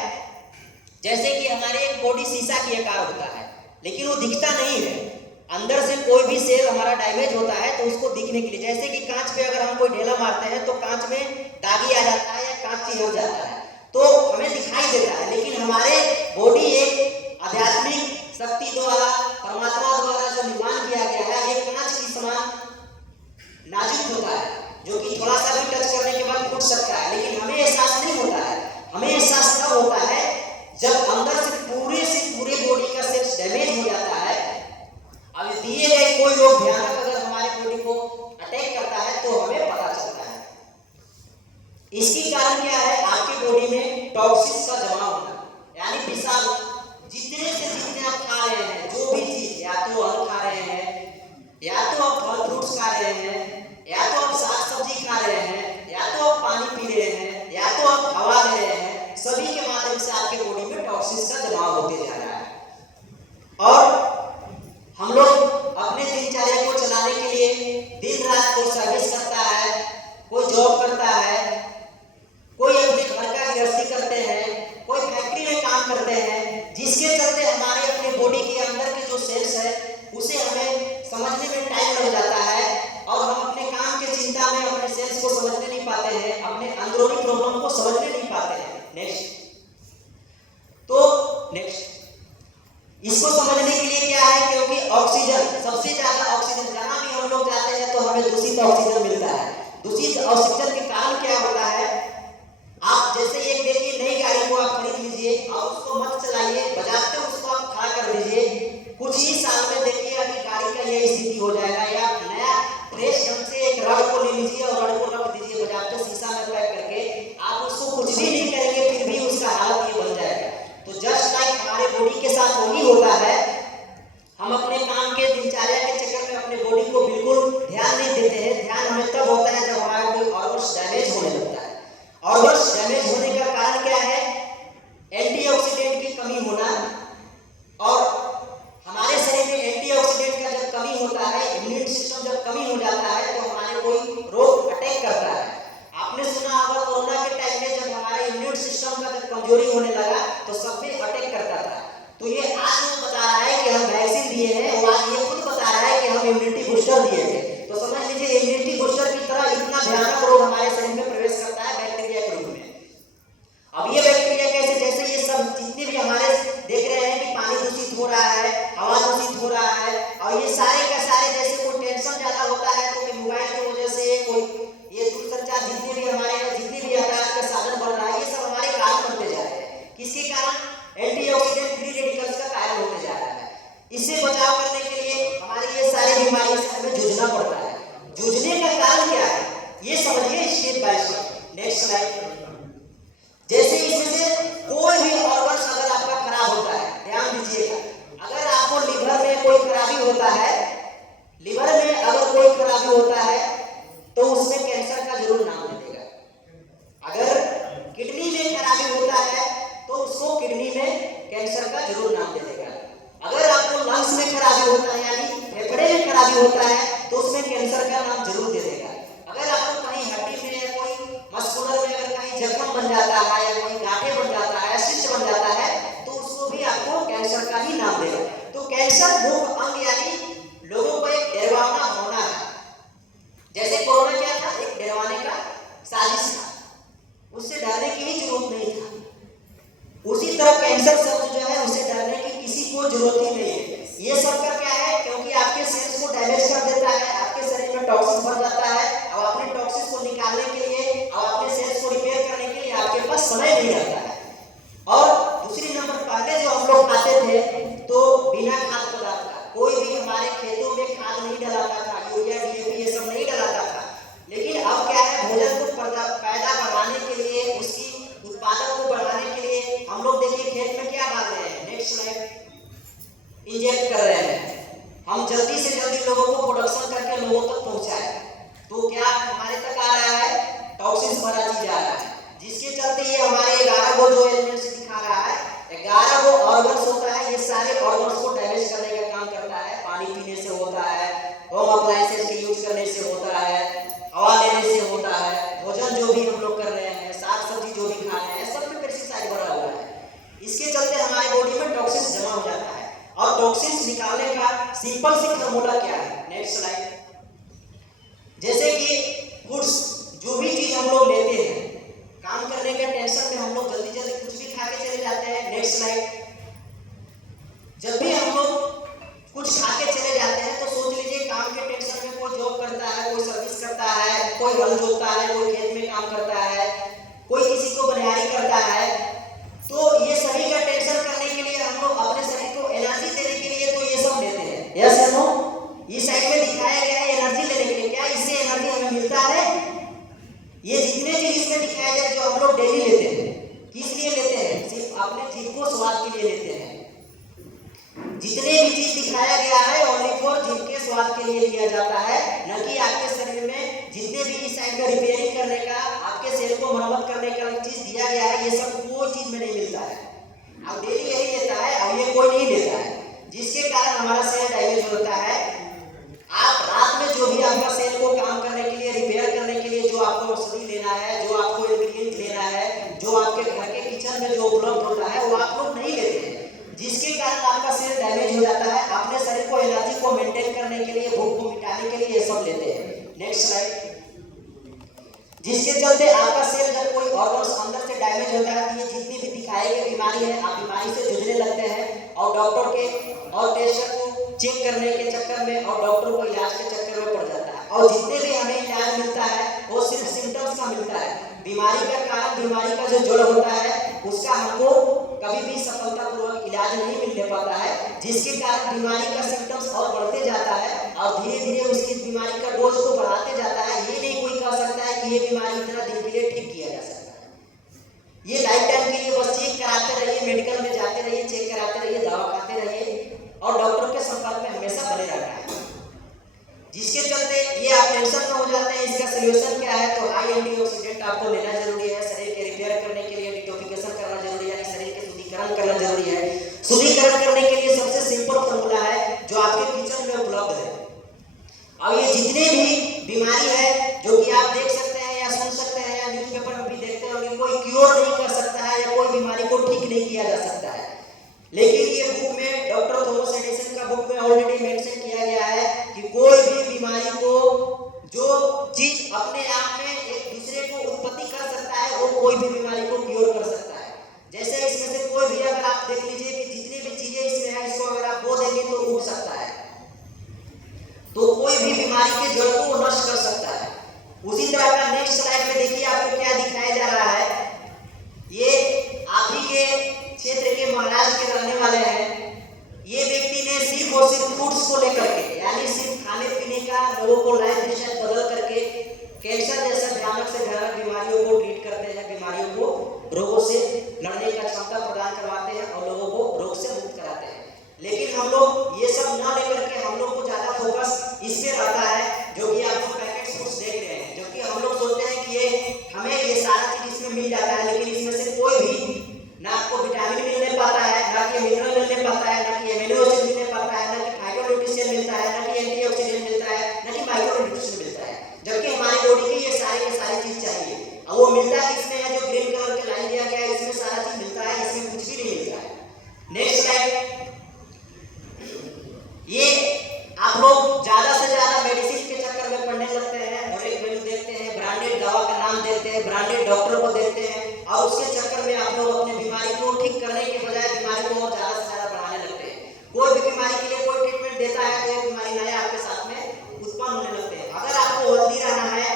जैसे कि हमारे बॉडी शीशा की आकार होता है, लेकिन वो दिखता नहीं है। अंदर से कोई भी सेल हमारा डैमेज होता है तो उसको दिखने के लिए, जैसे कि कांच पे अगर हम कोई ढेला मारते हैं तो कांच में दागी आ जाता है या कांच चिर जाता है तो हमें दिखाई देता है, लेकिन हमारे बॉडी एक आध्यात्मिक शक्ति द्वारा, परमात्मा द्वारा जो निर्माण किया गया है, ये कांच की समान नाजुक होता है, जो कि थोड़ा सा भी टच करने के बाद फूट सकता है, लेकिन हमें एहसास नहीं होता है। हमें एहसास तब होता है जब अंदर से पूरे बॉडी का सेल्स डैमेज हो जाता है। अब दिए गए कोई रोग भयानक अगर हमारे बॉडी को अटैक करता है तो हमें पता चलता है। इसकी कारण क्या है? आपकी बॉडी में टॉक्सिन्स का जमा होना, यानी विषाणु जितने से जितने आप खा रहे हैं, जो भी चीज, या तो फल खा रहे हैं, या तो आप फल फ्रूट्स खा रहे हैं, या तो आप साग सब्जी खा रहे हैं, या तो आप पानी पी रहे हैं, या तो आप हवा ले रहे हैं, सभी के माध्यम से आपके बॉडी में टॉक्सिन्स का जमा होते जा रहा है। और हम लोग अपने दिनचर्या को चलाने के लिए दिन रात कोई सर्विस करता है, कोई जॉब करता है, कोई अपने घर का हमें दूषित ऑक्सीजन मिलता है। दूषित ऑक्सीजन के कारण क्या होता है, आप जैसे एक देखिए नई गाड़ी को आप खरीद लीजिए और उसको मत चलाइए, बजाते उसको आप खड़ा कर दीजिए, कुछ ही साल में देखिएगा कि गाड़ी का यही स्थिति हो जाएगा। या नया फ्रेश ढंग से एक रड को ले लीजिए और रड को रख दीजिए बजाते शीशा में पैक करके, आप उसको कुछ भी नहीं करेंगे फिर भी उसका हालत ये बन जाएगा। तो जस्ट लाइक हमारे बॉडी के साथ वही होता है, हम अपने काम के दिनचर्या के चक्कर में अपने बॉडी को बिल्कुल ध्यान नहीं देते हैं। ध्यान हमें तब होता है जब हमारा कोई ऑर्गन्स डैमेज होने लगता है। ऑर्गन्स डैमेज होने का कारण क्या है, एंटीऑक्सीडेंट की कमी होना। और हमारे शरीर में एंटीऑक्सीडेंट का जब कमी होता है, इम्यून सिस्टम जब कमी हो जाता है तो हमारे कोई रोग अटैक करता है। आपने सुना होगा कोरोना के टाइम में जब हमारे इम्यून सिस्टम का जब कमजोरी होने लगा तो सब पे अटैक करता था। तो ये आज वो बता रहा है कि हम वैक्सीन दिए हैं और आज ये खुद बता रहा है कि हम इम्यूनिटी बूस्टर दिए थे। तो समझ लीजिए इम्यूनिटी बूस्टर की तरह इतना भयानक रोग हमारे शरीर में प्रवेश करता है बैक्टीरिया के रूप में। अब ये बैक्टीरिया कैसे, जैसे ये सब जितने भी हमारे देख रहे हैं कि पानी दूषित हो रहा है, हवा दूषित हो रहा है, और ये सारे का सारे जैसे कोई टेंशन ज्यादा होता है तो मोबाइल की वजह से, कोई ये दूरसंचार जितने भी हमारे जितने भी यातायात का साधन बढ़ रहा है, ये सब हमारे कारण बनते जा रहे हैं। किसके कारण, एंटीऑक्सीडेंट फ्री रेडिकल्स का कारण होते जा रहा है। इससे बचाव करने के लिए हमारी ये सारी बीमारियों से हमें जूझना पड़ता है। जूझने का कारण क्या है ये समझिए step by step. Next slide. जैसे इसमें से कोई भी ऑर्गन अगर आपका खराब होता है, ध्यान दीजिएगा, अगर आपको लिवर में कोई खराबी होता है, लिवर में अगर कोई खराबी होता है तो उसमें कैंसर का जरूर नाम दे देगा। अगर किडनी में खराबी होता है तो उसको किडनी में कैंसर का जरूर नाम दे देगा। अगर आपको लंग्स में खराबी होता है यानी फेफड़े में खराबी होता है तो उसमें कैंसर का नाम जरूर दे देगा। अगर आपको कहीं हड्डी में या कोई मस्कुलर में अगर कहीं जख्म बन जाता है या कोई गांठे बन जाता है, सिस्ट बन जाता है तो उसको भी आपको कैंसर का ही नाम देगा। तो कैंसर मुख्य अंग यानी लोगों को एक डरवाना होना है। जैसे कोरोना क्या था, एक डरवाने का साजिश था, उससे डरने की ही जरूरत नहीं था। उसी तरह कैंसर शब्द जो है उसे डरने की किसी को जरूरत ही नहीं है। ये सब का क्या है, क्योंकि आपके सेल्स को डैमेज कर देता है, आपके शरीर में टॉक्सिन भर जाता है। अब अपने टॉक्सिन को निकालने के लिए और अपने सेल्स को रिपेयर करने के लिए आपके पास समय नहीं रहता है। और दूसरी नंबर, पहले जो हम लोग खाते थे तो बिना खाद पदार्थ का, कोई भी हमारे खेतों में खाद नहीं डलाता था, यूरिया डीएपी ये सब नहीं डलाता था। लेकिन अब क्या है, भोजन को पैदा बढ़ाने के लिए, उसकी उत्पादन को बढ़ाने के लिए हम लोग देखिए खेत में क्या डाल रहे हैं, नेक्स्ट स्लाइड, इंजेक्ट कर रहे हैं। हम जल्दी से जल्दी लोगों को प्रोडक्शन करके लोगों तक पहुंचाए तो क्या हमारे तक आ रहा है, टॉक्सिन भरा चीज आ रहा है, जिसके चलते ये हमारे 11 गो जो एलिमेंट्स दिखा रहा है, 11 गो ऑर्गन्स होता है, ये सारे ऑर्गन्स को डैमेज करने का काम करता है। पानी पीने से होता है, होम अप्लायंसेस के यूज करने से होता है, हवा लेने से होता है, भोजन जो भी हम लोग कर रहे हैं, साग सब्जी जो भी खा रहे हैं, सब में पेस्टिसाइड भरा हुआ है। इसके चलते हमारे बॉडी में टॉक्सिन जमा हो जाता है। और टॉक्सिन निकालने का सिंपल सी फॉर्मूला क्या है, नेक्स्ट स्लाइड। जैसे कि फूड्स, जो भी चीज हम लोग लेते हैं, काम करने के टेंशन में हम लोग जल्दी जल्दी कुछ भी खा के चले जाते हैं। Next slide. जब भी हम लोग कुछ खा के चले जाते हैं तो सोच लीजिए काम के टेंशन में कोई जॉब करता है, कोई सर्विस करता है, कोई हल जोतता है, कोई खेत में काम करता है, कोई किसी को बनियारी करता है। तो ये सभी का टेंशन करने के लिए हम लोग अपने शरीर को एनर्जी देने के लिए तो ये सब लेते हैं। यस या नो? इस साइड में दिखाया गया है एनर्जी लेने के लिए। क्या इससे एनर्जी हमें मिलता है? ये जितने चीज इसमें दिखाया गया जो हम लोग डेली लेते हैं, किस लिए लेते हैं? सिर्फ अपने जीभ को स्वाद के लिए लेते हैं। जितने भी चीज दिखाया गया है ओनली फॉर जीभ के स्वाद के लिए लिया जाता है, न कि आपके शरीर में जितने भी इस साइड में रिपेयरिंग करने का, आपके सेल को मरम्मत करने का चीज दिया गया है, ये सब कोई चीज में नहीं मिलता है। अब डेली यही लेता है, अब ये कोई नहीं लेता है, जिसके कारण हमारा सेल डैमेज होता है। आप रात में जो भी आपका सेल को काम करने के लिए, रिपेयर करने के लिए जो आपको औषधि लेना है, जो आपको इंग्रेडिएंट लेना है, जो आपके घर के किचन में जो उपलब्ध होता है वो आप लोग नहीं लेते हैं, जिसके कारण आपका सेल डैमेज हो जाता है। अपने शरीर को एनर्जी को मेंटेन करने के लिए, भूख को मिटाने के लिए ये सब लेते हैं। Next slide. जिसके चलते आपका सेल जब कोई ऑर्गन्स अंदर से डैमेज होता है तो ये जितनी भी दिखाई गई बीमारी है, आप बीमारी से जूझने लगते हैं और डॉक्टर के और टेस्ट को चेक करने के चक्कर में और डॉक्टर को इलाज के चक्कर में पड़ जाता है। और जितने भी हमें इलाज मिलता है वो सिर्फ सिम्टम्स का मिलता है। बीमारी का कारण, बीमारी का जो जड़ होता है उसका हमको कभी भी सफलतापूर्वक इलाज नहीं मिलने पाता है, जिसके कारण बीमारी का सिम्टम्स और बढ़ते जाता है और धीरे धीरे उसकी बीमारी का डोज को बढ़ाते जाता है। ये नहीं कोई कह सकता है कि ये बीमारी इतना दिन के लिए ठीक किया जा सकता है। ये लाइफ टाइम के लिए बस चेक कराते रहिए, मेडिकल में जाते रहिए, चेक कराते रहिए, दवा खाते रहिए और डॉक्टर के संपर्क में हमेशा बने रहना है। जिसके चलते ये आप टेंशन में हो जाते हैं। इसका सोल्यूशन क्या है? तो हाई एंटीऑक्सीडेंट आपको लेना जरूरी है। शरीर के रिपेयर करने के लिए डिटॉक्सिफिकेशन करना जरूरी है, शरीर के शुद्धिकरण करना जरूरी है। शुद्धिकरण करने के लिए सबसे सिंपल फॉर्मूला है जो आपके किचन में उपलब्ध है। और ये जितने भी बीमारी है जो कि आप देख सकते हैं या सुन सकते हैं या न्यूज़पेपर में भी देखते होंगे, कोई क्योर नहीं कर सकता है या कोई बीमारी को ठीक नहीं किया जा सकता है। लेकिन ये बुक में, डॉक्टर थॉमस एडिसन का बुक में ऑलरेडी मेंशन किया गया है कि कोई भी बीमारी को, जो चीज अपने आप में एक दूसरे को उत्पत्ति कर सकता है, वो कोई भी बीमारी को क्योर कर सकता है। जैसे इसमें से कोई भी, अगर आप देख लीजिए कि जितनी भी चीजें इसमें है, इसको अगर आप बो देंगे तो उग सकता है, तो कोई भी बीमारी के जड़ को वो नष्ट कर सकता है। उसी तरह का नेक्स्ट स्लाइड में देखिए आपको क्या दिखाया जा रहा है। ये आप ही के क्षेत्र के महाराज के रहने वाले हैं। ये व्यक्ति ने सिर्फ और सिर्फ फूड्स को लेकर के, यानी सिर्फ खाने पीने का, लोगों को लाइफ स्टाइल बदल करके कैंसर जैसा भयानक से भयानक बीमारियों को ट्रीट करते हैं, बीमारियों को, रोगों से लड़ने का क्षमता प्रदान करवाते हैं और लोगों को रोग से मुक्त कराते हैं। लेकिन हम लोग ये सब ना लेकर के हम लोग को ज्यादा फोकस इस पे रहता है जो कि आप लोग पैकेट फूड्स देख रहे हैं, जो कि हम लोग सोचते हैं कि ये हमें ये सारा चीज इसमें मिल जाता है, लेकिन इसमें से कोई भी ना आपको विटामिन मिलने पाता है, ना कि मिनरल मिलने पाता है, ना कि एमिनो एसिड मिलने पाता है, ना कि फाइटोन्यूट्रिशन मिलता है, ना कि एंटीऑक्सीडेंट मिलता है, ना कि माइक्रोन्यूट्रिशन मिलता है। जबकि हमारी बॉडी की ये सारी की सारी चीज चाहिए और वो मिलता है इसमें है, जो ग्रीन कलर के लाइन दिया गया है, इसमें सारा चीज मिलता है, इसमें कुछ भी नहीं मिलता है। Next slide. ये आप लोग ज्यादा से ज्यादा मेडिसिन के चक्कर में पढ़ने लगते हैं और एक वैल्यू देखते हैं, ब्रांडेड दवा का नाम देखते हैं, ब्रांडेड डॉक्टर को देखते हैं और उसके चक्कर में आप लोग अपने बीमारी को ठीक करने के बजाय बीमारी को और ज्यादा से ज्यादा बढ़ाने लगते हैं। कोई भी बीमारी के लिए कोई ट्रीटमेंट देता है तो एक बीमारी नया आपके साथ में उत्पन्न होने लगते हैं। अगर आपको हेल्दी रहना है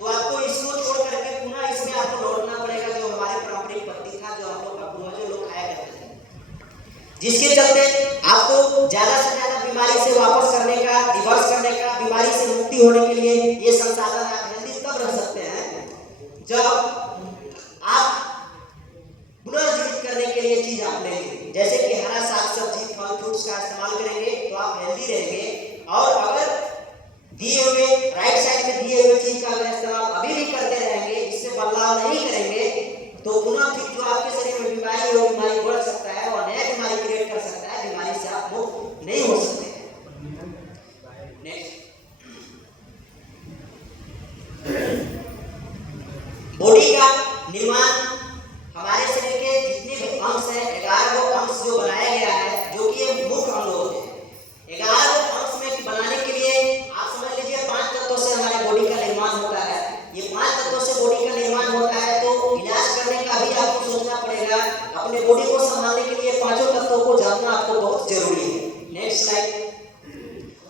तो आपको इसको छोड़ करके पुनः इसमें आपको लौटना पड़ेगा, जो हमारे पारंपरिक पद्धति था, जो हम लोग का पूर्वजों लोग खाया करते थे, जिसके चलते आपको ज्यादा से ज्यादा बीमारी से वापस करने का, रिवर्स करने का, बीमारी से मुक्ति होने के लिए ये संसाधन आप हेल्दी तब रह सकते हैं जब आप पुनर्जीवित करने के लिए चीज आप लेंगे, जैसे कि हरा साग सब्जी, फल फ्रूट्स का इस्तेमाल करेंगे तो आप हेल्दी रहेंगे। और अगर दिए हुए राइट साइड में दिए हुए चीज का अगर इस्तेमाल अभी भी करते रहेंगे, इससे बदलाव नहीं करेंगे, तो पुनः फिर जो आपके शरीर में बीमारी है वो बीमारी बढ़ सकता है और नया बीमारी क्रिएट कर सकता है। बीमारी से आप मुक्त नहीं हो सकते। बॉडी का निर्माण, हमारे शरीर के जितने भी अंश हैं, 11 अंश जो बनाया गया है, जो कि ये मुख्य अंग होते हैं। 11 अंश में बनाने के लिए आप समझ लीजिए 5 तत्वों से हमारे बॉडी का निर्माण होता है। ये 5 तत्वों से बॉडी का निर्माण होता है, तो इलाज करने का भी आपको सोचना पड़ेगा। अपने बॉडी को संभालने के लिए 5 तत्वों को जानना आपको बहुत जरूरी है। Next slide.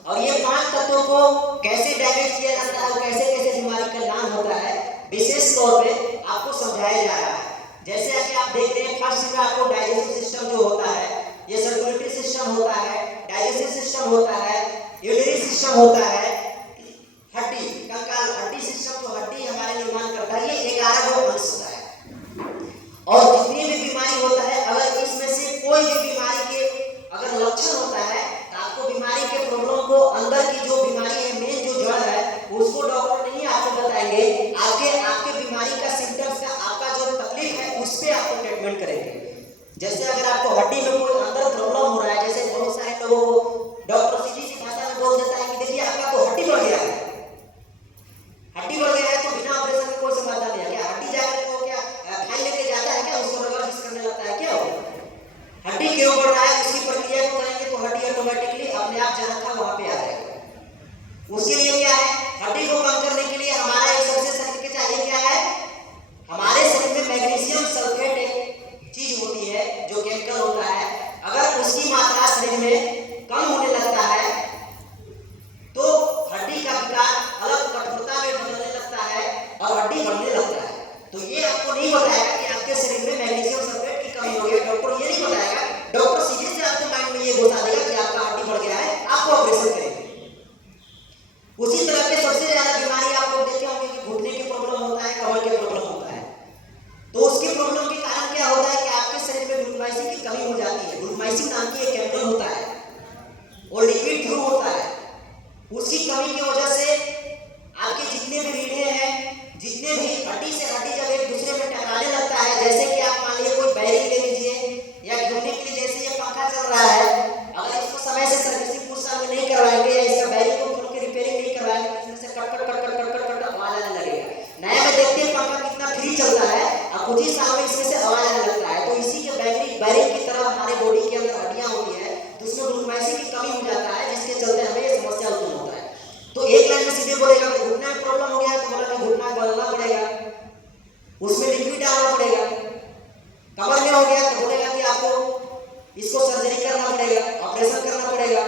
और ये 5 तत्वों को कैसे डैमेज किया जाता है, कैसे कैसे बीमारी का नाम होता है, विशेष तौर पे आपको समझाया जा रहा है। जैसे कि आप देख रहे हैं, फर्स्ट में आपको डाइजेस्टिव सिस्टम जो होता है, ये सर्कुलेटरी सिस्टम होता है, डाइजेस्टिव सिस्टम होता है, यूरिनरी सिस्टम होता है, हड्डी, कंकाल, हड्डी सिस्टम, जो हड्डी हमारे निर्माण करता है, ये 11 अंश होता है। और जितनी भी बीमारी होता है, अगर इसमें से कोई भी बीमारी के अगर लक्षण होता है, तो आपको बीमारी के प्रॉब्लम को, अंदर की जो बीमारी है, मेन जो जड़ है, उसको डॉक्टर नहीं आपको बताएंगे। आपके बीमारी का सिम्टम्स का, आपका जो तकलीफ है, उस पे आपको ट्रीटमेंट करेंगे। जैसे अगर आपको हड्डी में कोई अंदर प्रॉब्लम हो रहा है, जैसे बहुत सारे लोगों को डॉक्टर सीधी सी भाषा में बोल देता है कि देखिए आपका तो हड्डी बढ़ गया है, हड्डी बढ़ गया है, तो बिना ऑपरेशन के कोई समाधान नहीं है। क्या हड्डी जाकर को क्या फाइल लेके जाता है क्या, उसको रिवर्स करने लगता है क्या? हड्डी क्यों बढ़ रहा है, उसकी प्रक्रिया को करेंगे तो हड्डी ऑटोमेटिकली अपने आप जहाँ था वहां पे आ जाएगा। उसके लिए क्या है, हड्डी को कम करने के लिए हमारा एक सबसे शरीर के चाहिए क्या है, हमारे शरीर में मैग्नीशियम सल्फेट एक चीज होती है जो केमिकल होता है, कुछ ही सालों में इसमें से आवाज आने लगता है। तो इसी के बैरिंग की तरह हमारे बॉडी के अंदर हड्डियां होती है, तो उसमें ग्लूकोमाइसिन की कमी हो जाता है, जिसके चलते हमें ये समस्या उत्पन्न होता है। तो एक लाइन में सीधे बोलेगा कि घुटने में प्रॉब्लम हो गया तो बोला कि घुटना बदलना पड़ेगा, उसमें लिक्विड डालना पड़ेगा। कमर में हो गया तो बोलेगा कि आपको इसको सर्जरी करना पड़ेगा, ऑपरेशन करना पड़ेगा।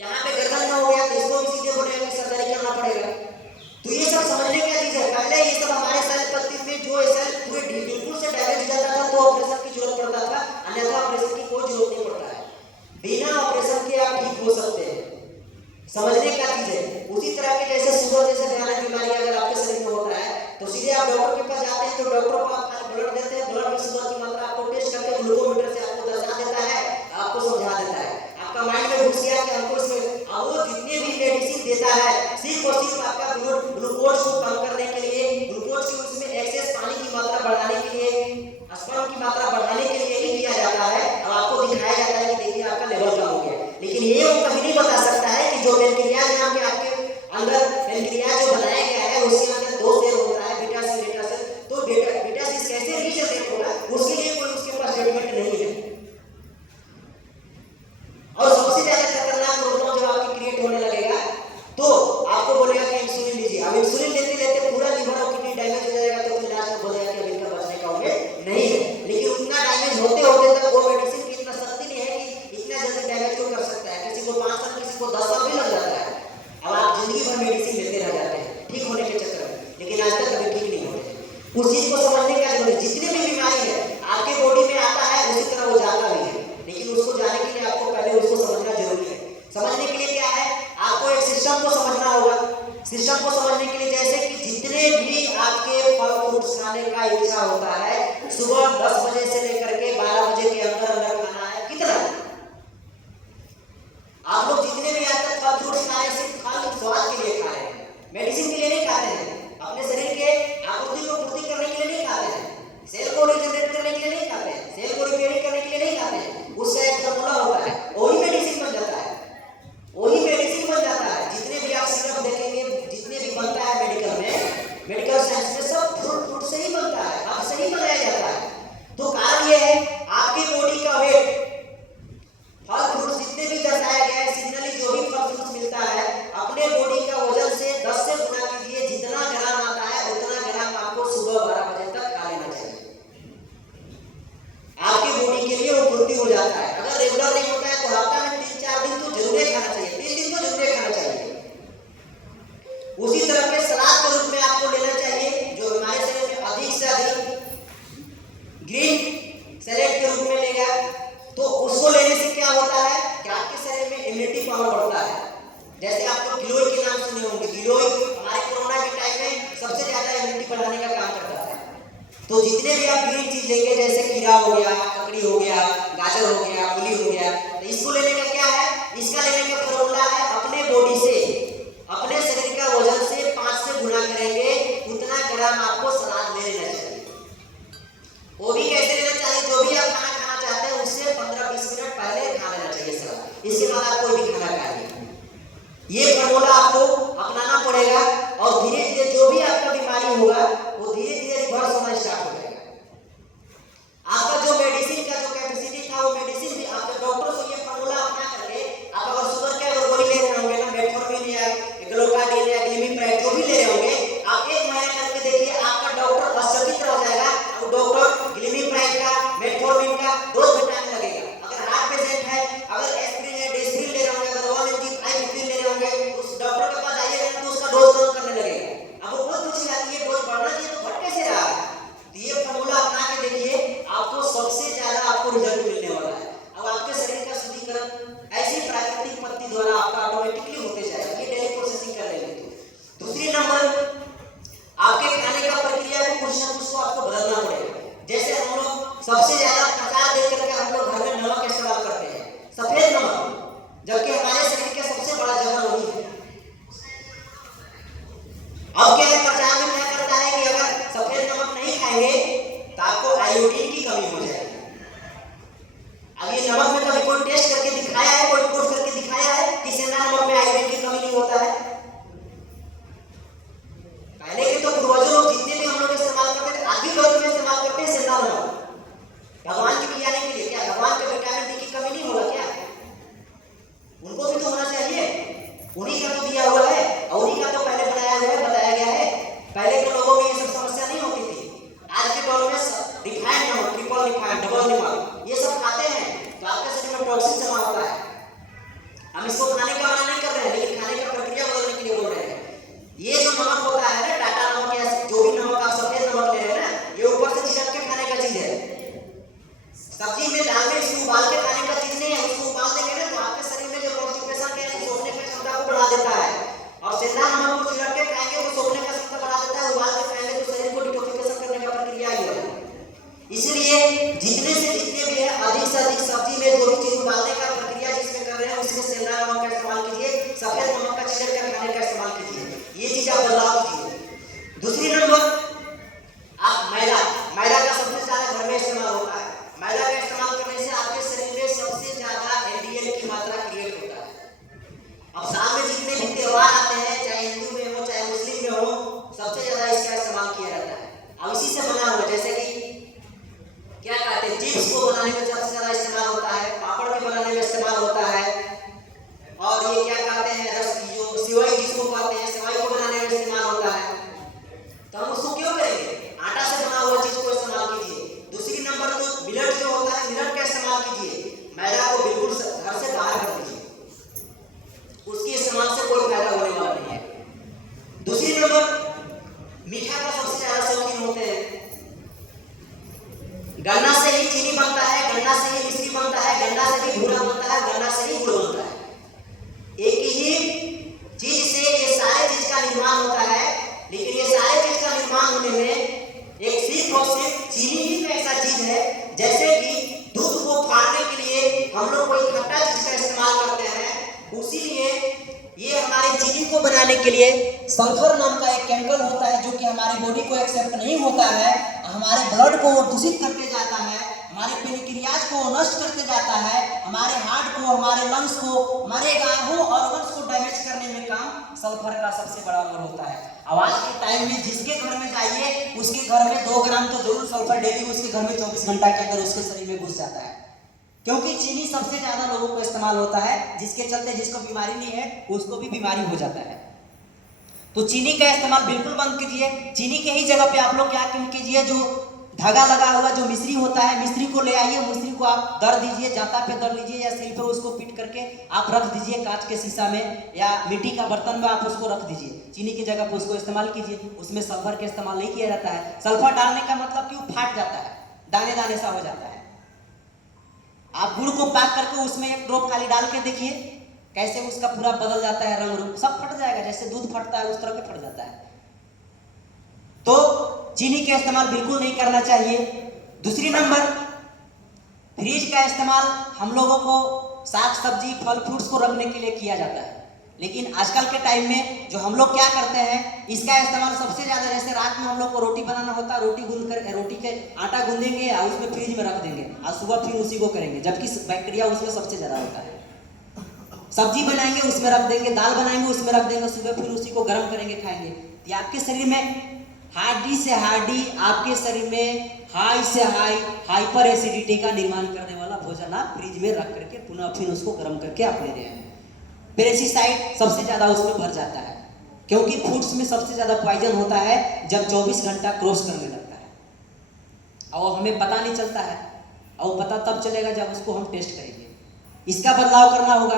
यहाँ पे गर्दन में हो गया तो इसको भी सीधे बोलेगा कि सर्जरी करना पड़ेगा। तो ये सब समझने की चीज है। पहले ये सब हमारे सेल पत्ती में जो सेल पूरे बिल्कुल से डैमेज हो जाता था तो ऑपरेशन की जरूरत पड़ता था, अन्यथा ऑपरेशन की कोई जरूरत नहीं पड़ता है। बिना ऑपरेशन के आप ठीक हो सकते हैं, समझने का चीज है। उसी तरह के जैसे शुगर जैसे भयानक बीमारी अगर आपके शरीर में होता है तो सीधे आप डॉक्टर के पास जाते हैं, तो डॉक्टर को आप ब्लड देते हैं, ब्लड में शुगर की मात्रा आपको टेस्ट करके ग्लूकोमीटर से आपको दर्शा देता है, आपको समझा देता है। आपका माइंड में घुस गया कि हमको इसमें वो जितने भी मेडिसिन देता है सिर्फ और सिर्फ आपका ग्लूकोज को कम करने के लिए, ग्लूकोज की उसमें एक्सेस पानी की मात्रा बढ़ाने के लिए, स्पर्म की मात्रा बढ़ाने के लिए ही दिया जाता है। अब आपको दिखाया जाता है कि देखिए आपका लेवल कम हो गया, लेकिन ये वो कभी नहीं बता सकता है कि जो पेनक्रियाज नाम के आपके अंदर पेनक्रियाज जो बनाया गया है उसके अंदर दो सेल होता है, बीटा सेल डेल्टा सेल। तो बीटा सेल कैसे रीजनरेट होगा उसके लिए कोई उसके पास ट्रीटमेंट नहीं है। और सबसे ज्यादा खतरनाक प्रोग्राम जब आपकी क्रिएट होने लगेगा तो आपको बोलेगा कि इंसुलिन लीजिए। अब इंसुलिन लेते लेते पूरा लिवर और किडनी डैमेज हो जाएगा, तो फिर लास्ट में बोलेगा कि अब इनका बचने का उम्मीद नहीं है। लेकिन उतना डैमेज होते होते तक वो मेडिसिन की इतना शक्ति नहीं है कि इतना जल्दी डैमेज को कर सकता है। किसी को 5 साल, किसी को 10 साल भी लग जाता है। अब आप जिंदगी भर मेडिसिन लेते रह जाते हैं ठीक होने के चक्कर में, लेकिन आज तक कभी ठीक नहीं होते। उस चीज को समझने का जरूरत है। जितनी भी बीमारी है आपके बॉडी में आता है उसी तरह वो जाता भी है, लेकिन उसको जाने के लिए आपको पहले उसको समझना जरूरी है। समझने के लिए क्या है, आपको एक सिस्टम को समझना होगा। सिस्टम को समझने के लिए जैसे कि जितने भी आपके फल फ्रूट्स खाने का इच्छा होता है, सुबह 10 बजे से लेकर के 12 बजे के अंदर अंदर खाना है। कितना आप लोग जितने भी आज तक फल फ्रूट्स खाए सिर्फ खाली स्वाद के लिए खा रहे हैं, मेडिसिन के लिए नहीं खाते हैं, अपने शरीर के आपूर्ति को पूर्ति करने के लिए नहीं खाते हैं, सेल को रीजनरेट करने के लिए नहीं खाते हैं, सेल को रिपेयरिंग करने के लिए नहीं खाते हैं। उसका एक फॉर्मूला होता है, वही मेडिसिन बन जाता है, वही मेडिसिन बन जाता है। जितने भी आप सिरप देखेंगे, जितने भी बनता है मेडिकल में, मेडिकल साइंस में सब फ्रूट से ही बनता है, अब से ही बनाया जाता है। तो कारण ये है आपकी बॉडी का वेट, फल फ्रूट जितने भी दर्शाया गया है, सीजनली जो भी फल फ्रूट मिलता है, अपने बॉडी का वजन से 10 से गुना कीजिए। जितना ग्राम आता है उतना ग्राम आपको सुबह 12 बजे तक खा लेना चाहिए। आपकी बॉडी के लिए वो पूर्ति हो जाता है। अगर रेगुलर नहीं होता है तो हफ्ता में 3-4 दिन तो जरूर खाना चाहिए, 3 दिन तो जरूर खाना चाहिए। उसी तरह के सलाद के रूप में आपको लेना चाहिए, जो हमारे शरीर में अधिक से अधिक ग्रीन सैलेड के रूप में लेगा तो उसको लेने से क्या होता है कि आपके शरीर में इम्यूनिटी पावर बढ़ता है। जैसे आप लोग गिलोय के नाम सुने होंगे, गिलोय हमारे कोरोना के टाइम में सबसे ज्यादा इम्यूनिटी बढ़ाने का काम करता है। तो जितने भी आप ग्रीन चीज लेंगे, जैसे खीरा हो गया, ककड़ी हो गया, गाजर हो गया, मूली हो गया, तो इसको लेने का क्या है, इसका लेने का फॉर्मूला है अपने बॉडी से, अपने शरीर का वजन से 5 से गुना करेंगे, उतना ग्राम आपको सलाद ले लेना चाहिए। वो भी कैसे लेना चाहिए, जो भी आप खाना चाहते हैं उससे 15-20 मिनट पहले खा लेना चाहिए सलाद, इसके बाद आप कोई भी खाना खाइए। ये फॉर्मूला आपको अपनाना पड़ेगा और धीरे धीरे जो भी आपका बीमारी होगा वो धीरे धीरे रिवर्स होना स्टार्ट हो जाएगा। आपका जो मेडिसिन का जो कैपेसिटी था वो मेडिसिन भी आपके डॉक्टर को ये फॉर्मूला अपना करके आप अगर शुगर के अगर गोली ले रहे होंगे ना, मेटफॉर्मिन या ग्लूकाडिन या ग्लिमिप्राइड जो भी ले रहे होंगे, आप 1 महीना करके देखिए आपका डॉक्टर आश्चर्यचकित रह जाएगा। अब डॉक्टर ग्लिमिप्राइड का, मेटफॉर्मिन का डोज घटाने लगेगा। अगर हार्ट पेशेंट है, अगर एस्पिरिन या डेस्पिरिन ले रहे होंगे, अगर 1mg/5 ले रहे होंगे, उस डॉक्टर के पास आइएगा तो उसका डोज कम करने लगेगा। अब वो बहुत पूछेगा कि ये डोज बढ़ना चाहिए तो बढ़ कैसे रहा है। तो ये फॉर्मूला अपना के देखिए, आपको सबसे ज्यादा आपको रिजल्ट मिलने वाला है। अब आपके शरीर का शुद्धिकरण ऐसी प्राकृतिक पद्धति द्वारा आपका ऑटोमेटिकली होते जाएगा, ये डेली प्रोसेसिंग कर लेंगे। तो दूसरी नंबर दूसरी नंबर, मीठा का सबसे ज्यादा शौकीन होते हैं। गन्ना से ही चीनी बनता है, गन्ना से ही मिश्री बनता है, गन्ना से ही भूरा बनता है, गन्ना से ही गुड़ बनता है। एक ही चीज से ये सारे चीज का निर्माण होता है, लेकिन ये सारे चीज का निर्माण होने में एक सिर्फ और सिर्फ चीनी ही एक ऐसा चीज है, जैसे कि दूध को फाड़ने के लिए हम लोग कोई खट्टा चीज का इस्तेमाल करते हैं, उसी लिए ये हमारे चीनी को बनाने के लिए सल्फर नाम का एक केमिकल होता है, जो कि हमारे बॉडी को एक्सेप्ट नहीं होता है, हमारे ब्लड को दूषित करके जाता है, हमारे पेनक्रियाज को नष्ट करके जाता है, हमारे हार्ट को, हमारे लंग्स को, हमारे 11 ऑर्गन्स को डैमेज करने में काम सल्फर का सबसे बड़ा रोल होता है। अब आज के टाइम में जिसके घर में जाइए, उसके घर में 2 ग्राम तो जरूर सल्फर डेली उसके घर में 24 घंटा के अंदर उसके शरीर में घुस जाता है, क्योंकि चीनी सबसे ज्यादा लोगों को इस्तेमाल होता है, जिसके चलते जिसको बीमारी नहीं है उसको भी बीमारी हो जाता है। तो चीनी का इस्तेमाल बिल्कुल बंद कीजिए। चीनी के ही जगह पे आप लोग क्या कीजिए, जो धागा लगा हुआ जो मिश्री होता है, मिश्री को ले आइए, मिश्री को आप दर दीजिए, जाता पे दर लीजिए या सिल पे उसको पीट करके आप रख दीजिए कांच के शीशा में या मिट्टी का बर्तन में, आप उसको रख दीजिए। चीनी की जगह पे उसको इस्तेमाल कीजिए। उसमें सल्फर का इस्तेमाल नहीं किया जाता है। सल्फर डालने का मतलब कि वो फाट जाता है, दाने दाने सा हो जाता है। आप गुड़ को पाक करके उसमें एक ड्रॉप खाली डाल के देखिए कैसे उसका पूरा बदल जाता है, रंग रूप सब फट जाएगा, जैसे दूध फटता है उस तरह के फट जाता है। तो चीनी का इस्तेमाल बिल्कुल नहीं करना चाहिए। दूसरी नंबर, फ्रिज का इस्तेमाल हम लोगों को साग सब्जी फल फ्रूट्स को रखने के लिए किया जाता है, लेकिन आजकल के टाइम में जो हम लोग क्या करते हैं, इसका इस्तेमाल सबसे ज्यादा, जैसे रात में हम लोग को रोटी बनाना होता है, रोटी के आटा गूंदेंगे और उसमें फ्रिज में रख देंगे और सुबह फिर उसी को करेंगे, जबकि बैक्टीरिया उसमें सबसे ज्यादा होता है। सब्जी बनाएंगे उसमें रख देंगे, दाल बनाएंगे उसमें रख देंगे, सुबह फिर उसी को गर्म करेंगे खाएंगे। ये आपके शरीर में हार्डी से हार्डी, आपके शरीर में हाई से हाई हाइपर एसिडिटी का निर्माण करने वाला भोजन आप फ्रिज में रख करके पुनः फिर उसको गर्म करके आप ले रहे हैं। पेस्टिसाइड सबसे ज्यादा उसमें भर जाता है, क्योंकि फूड्स में सबसे ज्यादा पॉइजन होता है जब 24 घंटा क्रॉस करने लगता है, और हमें पता नहीं चलता है, और पता तब चलेगा जब उसको हम टेस्ट करेंगे। इसका बदलाव करना होगा।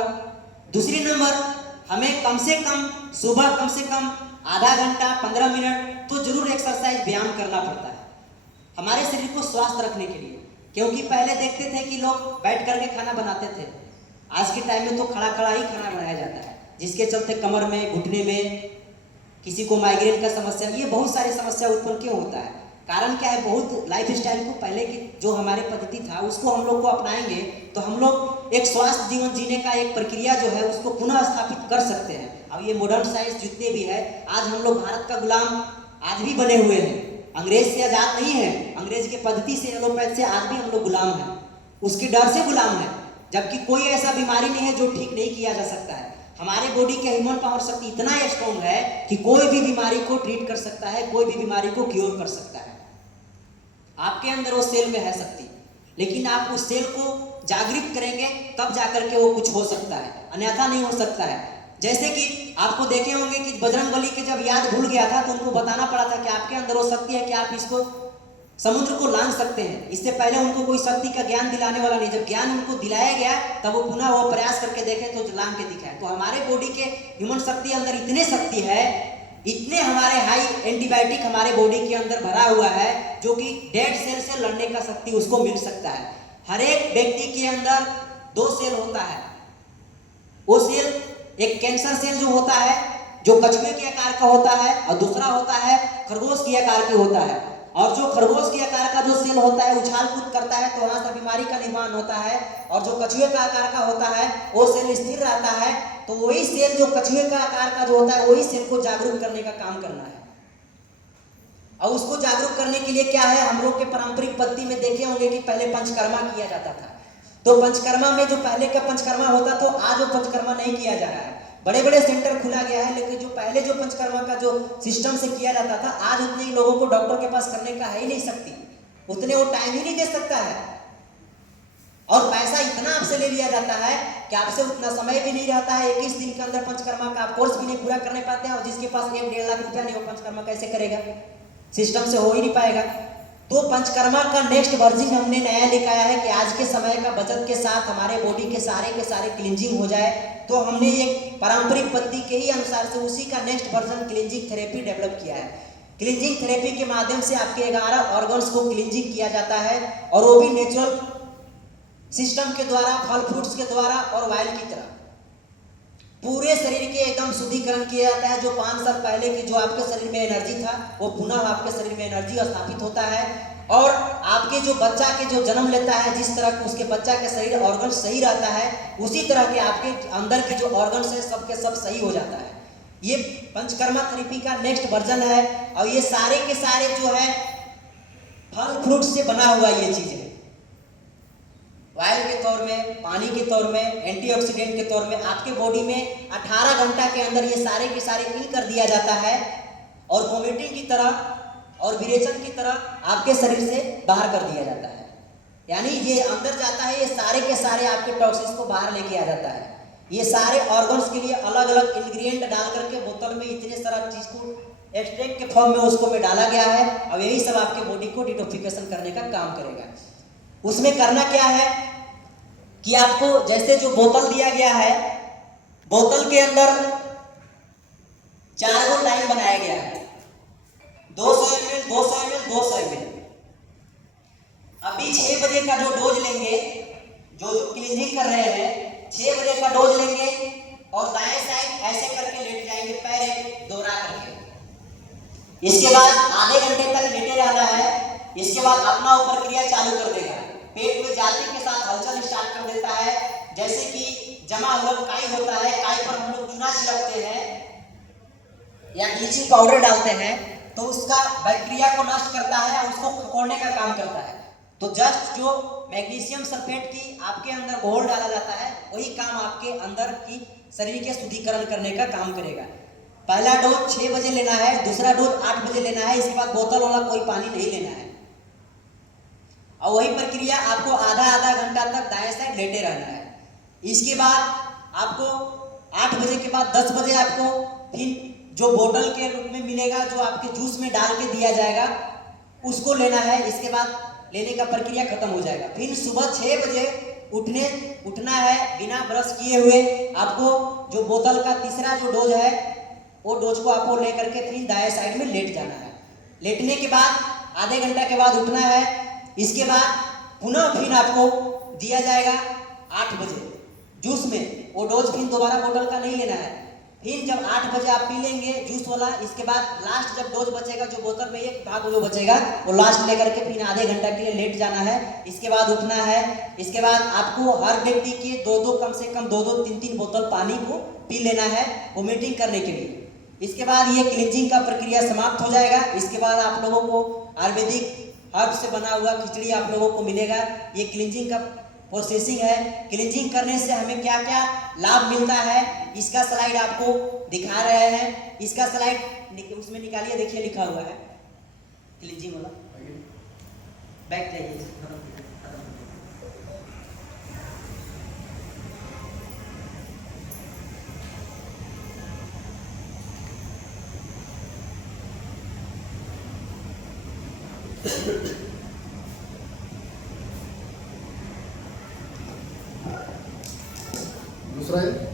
दूसरी नंबर, हमें कम से कम सुबह कम से कम आधा घंटा 15 मिनट तो जरूर एक्सरसाइज व्यायाम करना पड़ता है हमारे शरीर को स्वस्थ रखने के लिए, क्योंकि पहले देखते थे कि लोग बैठ करके खाना बनाते थे, आज के टाइम में तो खड़ा खड़ा ही खाना बनाया जाता है, जिसके चलते कमर में, घुटने में, किसी को माइग्रेन का समस्या, ये बहुत सारी समस्या उत्पन्न क्यों होता है? कारण क्या है? बहुत लाइफ स्टाइल को पहले की जो हमारे पद्धति था उसको हम लोग को अपनाएंगे तो हम लोग एक स्वस्थ जीवन जीने का एक प्रक्रिया जो है उसको पुनः स्थापित कर सकते हैं। अब ये मॉडर्न साइंस जितने भी है, आज हम लोग भारत का गुलाम आज भी बने हुए हैं, अंग्रेज से आजाद नहीं है, अंग्रेज के पद्धति से, एलोपैथ से आज भी हम लोग गुलाम हैं, उसके डर से गुलाम है, जबकि कोई ऐसा बीमारी नहीं है जो ठीक नहीं किया जा सकता है। हमारे बॉडी के ह्यूमन पावर शक्ति इतना स्ट्रॉन्ग है कि कोई भी बीमारी को ट्रीट कर सकता है, कोई भी बीमारी को क्योर कर सकता है। आपके अंदर वो सेल में है शक्ति, लेकिन आप उस सेल को जागृत करेंगे तब जाकर के वो कुछ हो सकता है, अन्यथा नहीं हो सकता है। जैसे कि आपको देखे होंगे कि बजरंगबली के जब याद भूल गया था तो उनको बताना पड़ा था कि आपके अंदर वो शक्ति है कि आप इसको समुद्र को लांघ सकते हैं। इससे पहले उनको कोई शक्ति का ज्ञान दिलाने वाला नहीं, जब ज्ञान उनको दिलाया गया तब वो पुनः वो प्रयास करके देखे तो लांघ के दिखाए। तो हमारे बॉडी के ह्यूमन शक्ति अंदर इतने शक्ति है, इतने हमारे हाई एंटीबायोटिक हमारे बॉडी के अंदर भरा हुआ है, जो कि डेड सेल से लड़ने का शक्ति उसको मिल सकता है। हर एक व्यक्ति के अंदर 2 सेल होता है। वो सेल, एक कैंसर सेल जो होता है जो कछुए के आकार का होता है, और दूसरा होता है खरगोश के आकार के होता है। और जो खरगोश के आकार का जो सेल होता है उछाल कूद करता है तो वहां से बीमारी का निर्माण होता है, और जो कछुए का आकार का होता है वो सेल स्थिर रहता है। तो वही सेल जो कछुए का आकार का जो होता है वही सेल को जागरूक करने का काम करना है। और उसको जागरूक करने के लिए क्या है, हम लोग के पारंपरिक पद्धति में देखे होंगे कि पहले पंचकर्मा किया जाता था। तो पंचकर्मा में जो पहले का पंचकर्मा होता तो आज वो पंचकर्मा नहीं किया जा रहा है। बड़े बड़े सेंटर खुला गया है, लेकिन जो पहले जो पंचकर्मा का जो सिस्टम से किया जाता था, आज उतने ही लोगों को डॉक्टर के पास करने का है ही नहीं सकती, उतने वो टाइम ही नहीं दे सकता है, और पैसा इतना आपसे ले लिया जाता है कि आपसे उतना समय भी नहीं रहता है। 21 दिन के अंदर पंचकर्मा का आप कोर्स भी नहीं पूरा करने पाते हैं, और जिसके पास 1-1.5 लाख रुपया नहीं, वो पंचकर्मा कैसे करेगा? सिस्टम से हो ही नहीं पाएगा। तो पंचकर्मा का नेक्स्ट वर्जन हमने नया लेकर आया है कि आज के समय का बचत के साथ हमारे बॉडी के सारे क्लींजिंग हो जाए। तो हमने एक पारंपरिक पद्धति के ही अनुसार से उसी का next version cleansing therapy develop किया है। क्लींजिंग थेरेपी के माध्यम से आपके 11 ऑर्गन्स को क्लींजिंग किया जाता है, और वो भी नेचुरल सिस्टम के द्वारा, फल फ्रूट्स के द्वारा और वायल की तरह पूरे शरीर के एकदम शुद्धिकरण किया जाता है। जो 5 साल पहले की जो आपके शरीर में एनर्जी था वो पुनः आपके शरीर में एनर्जी स्थापित होता है, और आपके जो बच्चा के जो जन्म लेता है, जिस तरह के उसके बच्चा के शरीर ऑर्गन सही रहता है, उसी तरह के आपके अंदर के जो ऑर्गन्स है सब के सब सही हो जाता है। ये पंचकर्मा थेरेपी का नेक्स्ट वर्जन है, और ये सारे के सारे जो है फल फ्रूट से बना हुआ ये चीज है। वायल के तौर में, पानी के तौर में, एंटीऑक्सीडेंट के तौर में आपके बॉडी में 18 घंटा के अंदर ये सारे के सारे किल कर दिया जाता है, और वोमिटिंग की तरह और विरेचन की तरह आपके शरीर से बाहर कर दिया जाता है। यानी ये अंदर जाता है, ये सारे के सारे आपके टॉक्सिन्स को बाहर लेके आ जाता है। ये सारे ऑर्गन्स के लिए अलग अलग इंग्रेडिएंट डाल करके बोतल में इतने सारा चीज को एक्सट्रैक्ट के फॉर्म में उसको में डाला गया है, और यही सब आपके बॉडी को डिटॉक्सिफिकेशन करने का काम करेगा। उसमें करना क्या है कि आपको जैसे जो बोतल दिया गया है, बोतल के अंदर 4 गो टाइम बनाया गया है, 200 ml, 200 ml, 200 ml। अभी 6 बजे का जो डोज लेंगे, जो क्लींजिंग कर रहे हैं, 6 बजे का डोज लेंगे और दाएं साइड ऐसे करके लेट जाएंगे, पैर एक दोहरा करके। इसके बाद आधे घंटे तक लेटे रहना है। इसके बाद अपना वो प्रक्रिया चालू कर देगा। पेट में जाते के साथ हलचल स्टार्ट कर देता है, जैसे कि जमा हुआ काई होता है, काई पर हम लोग चूना छिड़कते हैं या ब्लीचिंग पाउडर डालते हैं, तो उसका बैक्टीरिया को नष्ट करता है और उसको खकोड़ने का काम करता है। तो जस्ट जो मैग्नीशियम सल्फेट की आपके अंदर घोल डाला जाता है, वही काम आपके अंदर की शरीर के शुद्धिकरण करने का काम करेगा। पहला डोज 6 बजे लेना है, दूसरा डोज 8 बजे लेना है। इसके बाद बोतल वाला कोई पानी नहीं लेना है, और वही प्रक्रिया आपको आधा घंटा तक दाएं साइड लेटे रहना है। इसके बाद आपको 8 बजे के बाद 10 बजे आपको फिर जो बोतल के रूप में मिलेगा, जो आपके जूस में डाल के दिया जाएगा, उसको लेना है। इसके बाद लेने का प्रक्रिया खत्म हो जाएगा। फिर सुबह 6 बजे उठना है बिना ब्रश किए हुए। आपको जो बोतल का तीसरा जो डोज है, वो डोज को आपको लेकर के फिर दाएं साइड में लेट जाना है। लेटने के बाद आधे घंटा के बाद उठना है। इसके बाद पुनः फिर आपको दिया जाएगा 8 बजे जूस में, वो डोज फिर दोबारा बोतल का नहीं लेना है। फिर जब 8 बजे आप पी लेंगे जूस वाला, इसके बाद लास्ट जब डोज बचेगा, जो बोतल में एक भाग जो बचेगा, वो लास्ट लेकर के फिर आधे घंटा के लिए लेट जाना है। इसके बाद उठना है। इसके बाद आपको हर व्यक्ति के 2-2 कम से कम 2-2, 3-3 बोतल पानी को पी लेना है वोमिटिंग करने के लिए। इसके बाद ये क्लींजिंग का प्रक्रिया समाप्त हो जाएगा। इसके बाद आप लोगों को आयुर्वेदिक हर्ब से बना हुआ खिचड़ी आप लोगों को मिलेगा। ये क्लींजिंग का प्रोसेसिंग है। क्लींजिंग करने से हमें क्या क्या लाभ मिलता है, इसका स्लाइड आपको दिखा रहे हैं। इसका स्लाइड उसमें निकालिए, देखिए लिखा हुआ है क्लींजिंग वाला। बैक जाइए। दूसरा है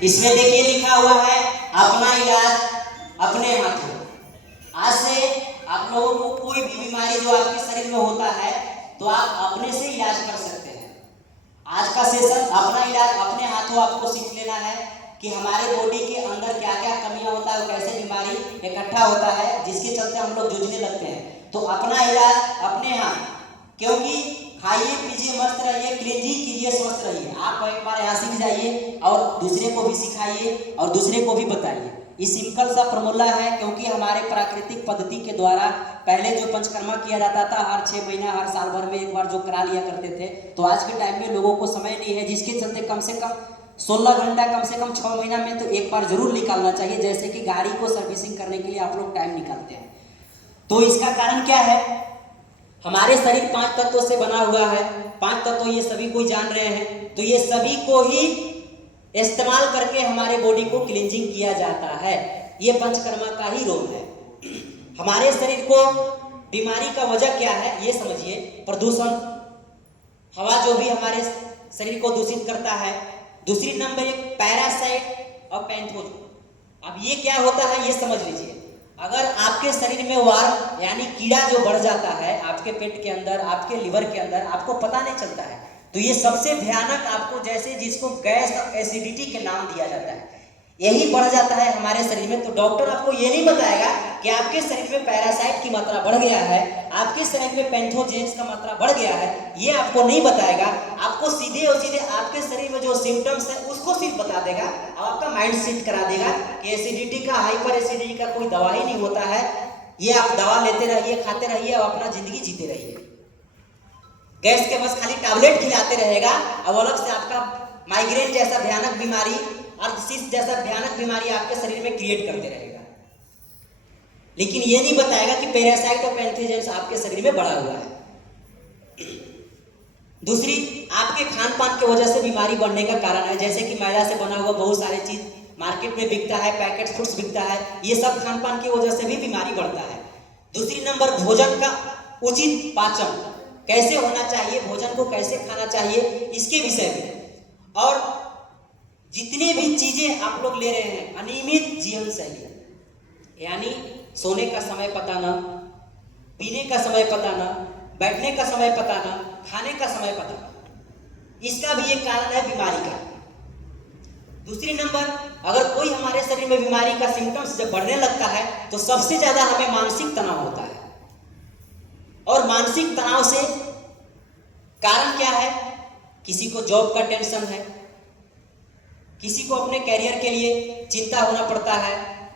इसमें देखिए लिखा हुआ है अपना इलाज अपने हाथों। आज से आप लोगों को कोई भी बीमारी जो आपके शरीर में होता है, तो आप अपने से इलाज कर सकते हैं। आज का सेशन अपना इलाज अपने हाथों आपको सीख लेना है कि हमारे बॉडी के अंदर क्या क्या कमियां होता है, कैसे बीमारी इकट्ठा होता है, जिसके चलते हम लोग जूझने लगते हैं। तो अपना इलाज अपने हाथ, क्योंकि खाइए पीजिए मस्त रहिए, क्लींजिंग कीजिए, स्वस्थ रहिए। आप एक बार यहाँ सीख जाइए और दूसरे को भी सिखाइए और दूसरे को भी बताइए। ये सिंपल सा फॉर्मूला है, क्योंकि हमारे प्राकृतिक पद्धति के द्वारा पहले जो पंचकर्मा किया जाता था, हर 6 महीना हर साल भर में एक बार जो करा लिया करते थे, तो आज के टाइम में लोगों को समय नहीं है, जिसके चलते कम से कम 16 घंटा, कम से कम 6 महीना में तो एक बार जरूर निकालना चाहिए। जैसे कि गाड़ी को सर्विसिंग करने के लिए आप लोग टाइम निकालते हैं। तो इसका कारण क्या है? हमारे शरीर 5 तत्वों से बना हुआ है। 5 तत्व ये सभी कोई जान रहे हैं। तो ये सभी को ही इस्तेमाल करके हमारे बॉडी को क्लींजिंग किया जाता है। ये पंचकर्मा का ही रोल है। हमारे शरीर को बीमारी का वजह क्या है ये समझिए। प्रदूषण, हवा जो भी हमारे शरीर को दूषित करता है। दूसरी नंबर 1 पैरासाइट और पैथोजन। अब ये क्या होता है ये समझ लीजिए। अगर आपके शरीर में वार्म यानी कीड़ा जो बढ़ जाता है आपके पेट के अंदर, आपके लिवर के अंदर, आपको पता नहीं चलता है, तो ये सबसे भयानक आपको, जैसे जिसको गैस और एसिडिटी के नाम दिया जाता है, यही बढ़ जाता है हमारे शरीर में। तो डॉक्टर आपको ये नहीं बताएगा कि आपके शरीर में पैरासाइट की मात्रा बढ़ गया है, आपके शरीर में पैथोजेंस का मात्रा बढ़ गया है, ये आपको नहीं बताएगा। आपको सीधे और सीधे आपके शरीर में जो सिम्टम्स है उसको सिर्फ बता देगा और आपका माइंड सेट करा देगा कि एसिडिटी का, हाइपर एसिडिटी का कोई दवा ही नहीं होता है, ये आप दवा लेते रहिए, खाते रहिए और अपना जिंदगी जीते रहिए। गैस के बस खाली टैबलेट खिलाते रहेगा और अलग से आपका माइग्रेन जैसा भयानक बीमारी, अर्थसिस जैसा भयानक बीमारी आपके शरीर में क्रिएट करते रहेगा, लेकिन ये नहीं बताएगा कि पैरासाइट और पैथोजेंस आपके शरीर में बढ़ा हुआ है। दूसरी, आपके खान पान की वजह से बीमारी बढ़ने का कारण है, जैसे कि मैदा से बना हुआ बहुत सारे चीज मार्केट में बिकता है, पैकेट फूड्स बिकता है, ये सब खान पान की वजह से भी बीमारी बढ़ता है। दूसरी नंबर, भोजन का उचित पाचन कैसे होना चाहिए, भोजन को कैसे खाना चाहिए, इसके विषय में। और जितने भी चीजें आप लोग ले रहे हैं, अनियमित जीवन शैली यानी सोने का समय पता ना, पीने का समय पता ना, बैठने का समय पता ना, खाने का समय पता ना, इसका भी एक कारण है बीमारी का। दूसरी नंबर, अगर कोई हमारे शरीर में बीमारी का सिम्टम्स जब बढ़ने लगता है तो सबसे ज्यादा हमें मानसिक तनाव होता है। और मानसिक तनाव से कारण क्या है? किसी को जॉब का टेंशन है, किसी को अपने कैरियर के लिए चिंता होना पड़ता है,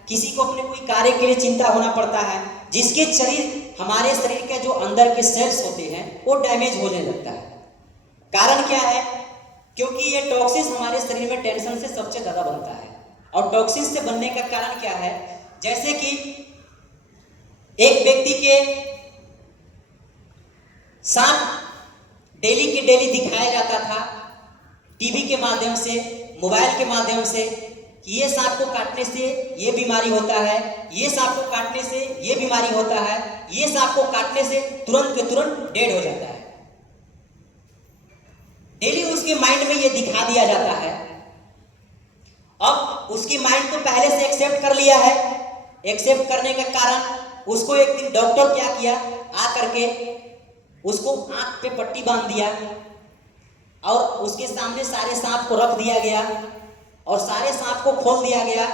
किसी को अपने कोई कार्य के लिए चिंता होना पड़ता है, जिसके शरीर, हमारे शरीर के जो अंदर के सेल्स होते हैं वो डैमेज होने लगता है। कारण क्या है? क्योंकि ये टॉक्सिन्स हमारे शरीर में टेंशन से सबसे ज्यादा बनता है। और टॉक्सिन्स से बनने का कारण क्या है? जैसे कि एक व्यक्ति के साथ डेली के डेली दिखाया जाता था टीवी के माध्यम से, मोबाइल के माध्यम से, कि ये सांप को काटने से ये बीमारी होता है, ये सांप को काटने से ये बीमारी होता है, ये सांप को काटने से तुरंत के तुरंत डेड हो जाता है। डेली उसके माइंड में ये दिखा दिया जाता है। अब उसकी माइंड तो पहले से एक्सेप्ट कर लिया है। एक्सेप्ट करने का कारण, उसको एक दिन डॉक्टर क्या किया, आ करके उसको आंख पे पट्टी बांध दिया और उसके सामने सारे सांप को रख दिया गया और सारे सांप को खोल दिया गया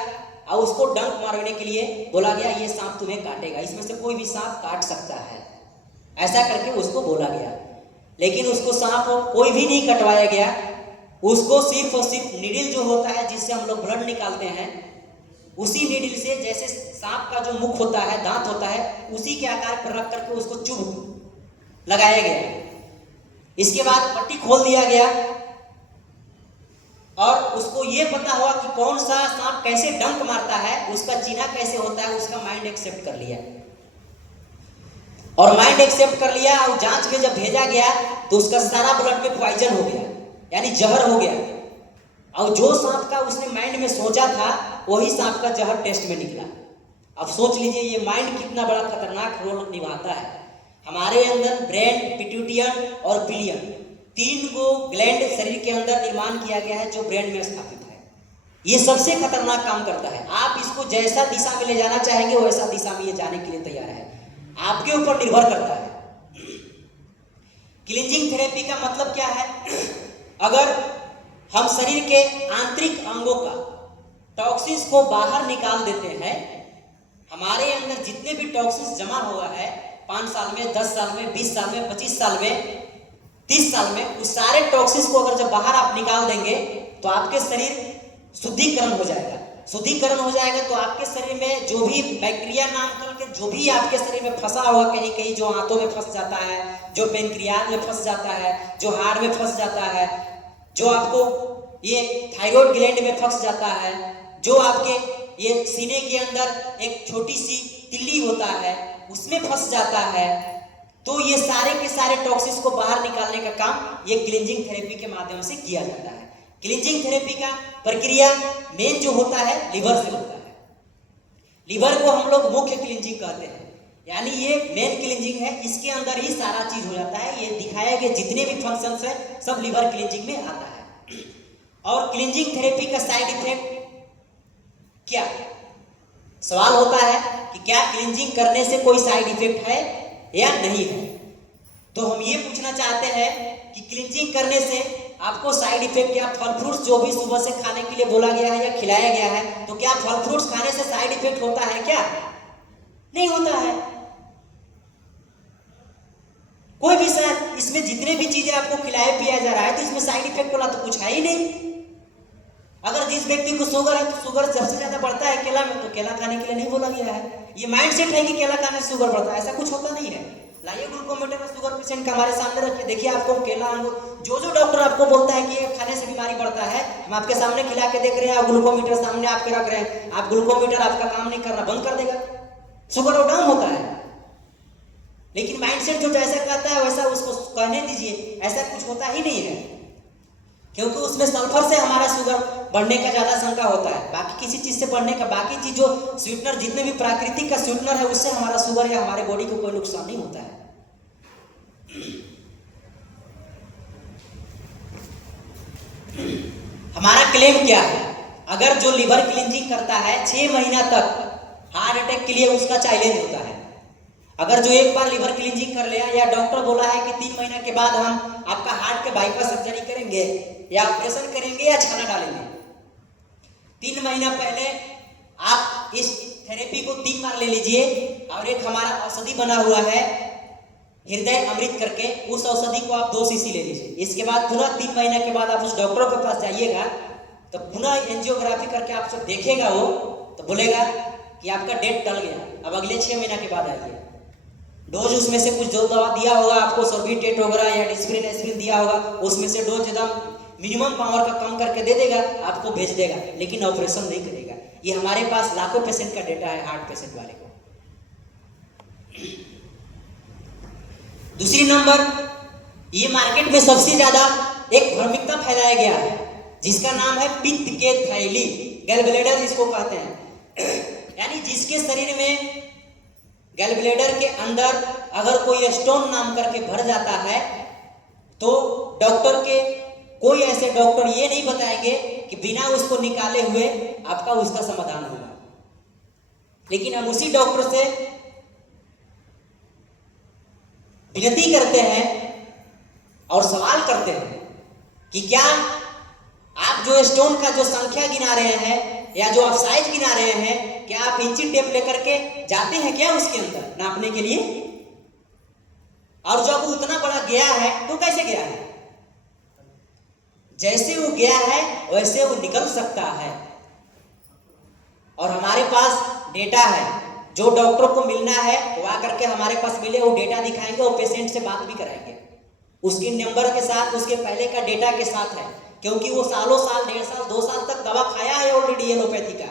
और उसको डंक मारने के लिए बोला गया, ये सांप तुम्हें काटेगा, इसमें से कोई भी सांप काट सकता है, ऐसा करके उसको बोला गया। लेकिन उसको सांप कोई भी नहीं कटवाया गया। उसको सिर्फ और सिर्फ नीडल जो होता है जिससे हम लोग ब्लड निकालते हैं, उसी नीडल से, जैसे सांप का जो मुख होता है, दांत होता है, उसी के आकार पर रख करके उसको चुभ लगाया गया। इसके बाद पट्टी खोल दिया गया और उसको ये पता हुआ कि कौन सा सांप कैसे डंक मारता है, उसका चिन्ह कैसे होता है, उसका माइंड एक्सेप्ट कर लिया। और माइंड एक्सेप्ट कर लिया और जांच में जब भेजा गया तो उसका सारा ब्लड में पॉइजन हो गया, यानी जहर हो गया। और जो सांप का उसने माइंड में सोचा था वही सांप का जहर टेस्ट में निकला। अब सोच लीजिए ये माइंड कितना बड़ा खतरनाक रोल निभाता है। हमारे अंदर ब्रेन, पिट्यूटियन और पिलियन, 3 गो ग्लैंड शरीर के अंदर निर्माण किया गया है जो ब्रेन में स्थापित है। ये सबसे खतरनाक काम करता है। आप इसको जैसा दिशा में ले जाना चाहेंगे वैसा दिशा में ये जाने के लिए तैयार है, आपके ऊपर निर्भर करता है। क्लींजिंग थेरेपी का मतलब क्या है? अगर हम शरीर के आंतरिक अंगों का टॉक्सिन्स को बाहर निकाल देते हैं, हमारे अंदर जितने भी टॉक्सिन्स जमा हुआ है 5 साल में, 10 साल में, 20 साल में, 25 साल में, 30 साल में उस सारे टॉक्सिन्स को अगर जब बाहर आप निकाल देंगे तो आपके शरीर शुद्धिकरण हो जाएगा। शुद्धिकरण हो जाएगा तो आपके शरीर में जो भी बैक्टीरिया नाम करके जो भी आपके शरीर में फंसा होगा, कहीं कहीं जो आंतों में फंस जाता है, जो पेनक्रियाज में फंस जाता है, जो हार्ट में फंस जाता है, जो आपको ये थायराइड ग्लैंड में फंस जाता है, जो आपके ये सीने के अंदर एक छोटी सी तिल्ली होता है उसमें फंस जाता है, तो ये सारे के सारे टॉक्सिन्स को बाहर निकालने का काम ये क्लींजिंग थेरेपी के माध्यम से किया जाता है। क्लींजिंग थेरेपी का प्रक्रिया मेन जो होता है लिवर से होता है। लिवर को हम लोग मुख्य क्लींजिंग कहते हैं, यानी ये मेन क्लींजिंग है, इसके अंदर ही सारा चीज हो जाता है। ये दिखाया गया जितने भी फंक्शंस है सब लिवर क्लींजिंग में आता है। और क्लींजिंग थेरेपी का साइड इफेक्ट क्या, सवाल होता है कि क्या क्लींजिंग करने से कोई साइड इफेक्ट है या नहीं है। तो हम ये पूछना चाहते हैं कि क्लींजिंग करने से आपको साइड इफेक्ट या फल फ्रूट्स जो भी सुबह से खाने के लिए बोला गया है या खिलाया गया है, तो क्या फल फ्रूट्स खाने से साइड इफेक्ट होता है क्या? नहीं होता है। कोई भी शायद इसमें जितने भी चीजें आपको खिलाया पिया जा रहा है तो इसमें साइड इफेक्ट वाला तो कुछ है ही नहीं। अगर जिस व्यक्ति को शुगर है तो शुगर सबसे ज्यादा बढ़ता है केला में, तो केला खाने के लिए नहीं बोला गया है। ये माइंडसेट है कि केला खाने से शुगर बढ़ता है, ऐसा कुछ होता नहीं है। लाइए ग्लूकोमीटर में शुगर पेशेंट का हमारे सामने रखिए, देखिए आपको केला अंगूर जो जो डॉक्टर आपको बोलता है कि ये खाने से बीमारी बढ़ता है, हम आपके सामने खिला के देख रहे हैं, आप ग्लूकोमीटर सामने आपके रख रहे हैं, आप ग्लूकोमीटर आपका काम नहीं करना बंद कर देगा, शुगर डाउन होता है। लेकिन माइंडसेट जो जैसा कहता है वैसा उसको कहने दीजिए, ऐसा कुछ होता ही नहीं है, क्योंकि उसमें सल्फर से हमारा शुगर बढ़ने का ज्यादा शंका होता है। बाकी किसी चीज से बढ़ने का, बाकी चीज जो स्वीटनर जितने भी प्राकृतिक का स्वीटनर है उससे हमारा शुगर या हमारे बॉडी को कोई नुकसान नहीं होता है। हमारा क्लेम क्या है, अगर जो लिवर क्लींजिंग करता है 6 महीना तक हार्ट अटैक के लिए उसका चैलेंज होता है। अगर जो एक बार लिवर क्लींजिंग कर लिया या डॉक्टर बोला है कि 3 महीना के बाद हम आपका हार्ट के बाईपास सर्जरी करेंगे या ऑपरेशन करेंगे या छाला डालेंगे, 3 महीना पहले आप इस थेरेपी को 3 बार ले लीजिए। और एक हमारा औषधि बना हुआ है हृदय अमृत करके, उस औषधि को आप 2 सीसी ले लीजिए। इसके बाद पुनः 3 महीने के बाद आप उस डॉक्टर के पास जाइएगा तो पुनः एंजियोग्राफी करके आपसे देखेगा वो, तो बोलेगा कि आपका डेट टल गया, अब अगले 6 महीना के बाद आइए। डोज उसमें से कुछ जो दवा दिया होगा आपको, सोर्बिटेट वगैरह या डिस्प्रिन एस्प्रिन दिया होगा, उसमें से डोज एकदम मिनिमम पावर का कम करके दे देगा, आपको भेज देगा, लेकिन ऑपरेशन नहीं करेगा। ये हमारे पास लाखों पेशेंट का डेटा है हार्ट पेशेंट वाले को। दूसरी नंबर, ये मार्केट में सबसे ज्यादा एक भ्रमिकता फैलाया गया है जिसका नाम है पित्त के थैली, गैल ब्लैडर जिसको कहते हैं। यानी जिसके शरीर में गैल ब्लैडर के अंदर अगर कोई स्टोन नाम करके भर जाता है तो डॉक्टर के कोई ऐसे डॉक्टर ये नहीं बताएंगे कि बिना उसको निकाले हुए आपका उसका समाधान होगा। लेकिन हम उसी डॉक्टर से विनती करते हैं और सवाल करते हैं कि क्या आप जो स्टोन का जो संख्या गिना रहे हैं या जो आप साइज गिना रहे हैं, क्या आप इंची टेप लेकर के जाते हैं क्या उसके अंदर नापने के लिए? और जब वो उतना बड़ा गया है तो कैसे गया है? जैसे वो गया है वैसे वो निकल सकता है। और हमारे पास डेटा है, जो डॉक्टर को मिलना है वो आकर के हमारे पास मिले, वो डेटा दिखाएंगे और पेशेंट से बात भी कराएंगे उसके नंबर के साथ, उसके पहले का डेटा के साथ है, क्योंकि वो सालों साल 1.5 साल 2 साल तक दवा खाया है ऑलरेडी एलोपैथी का।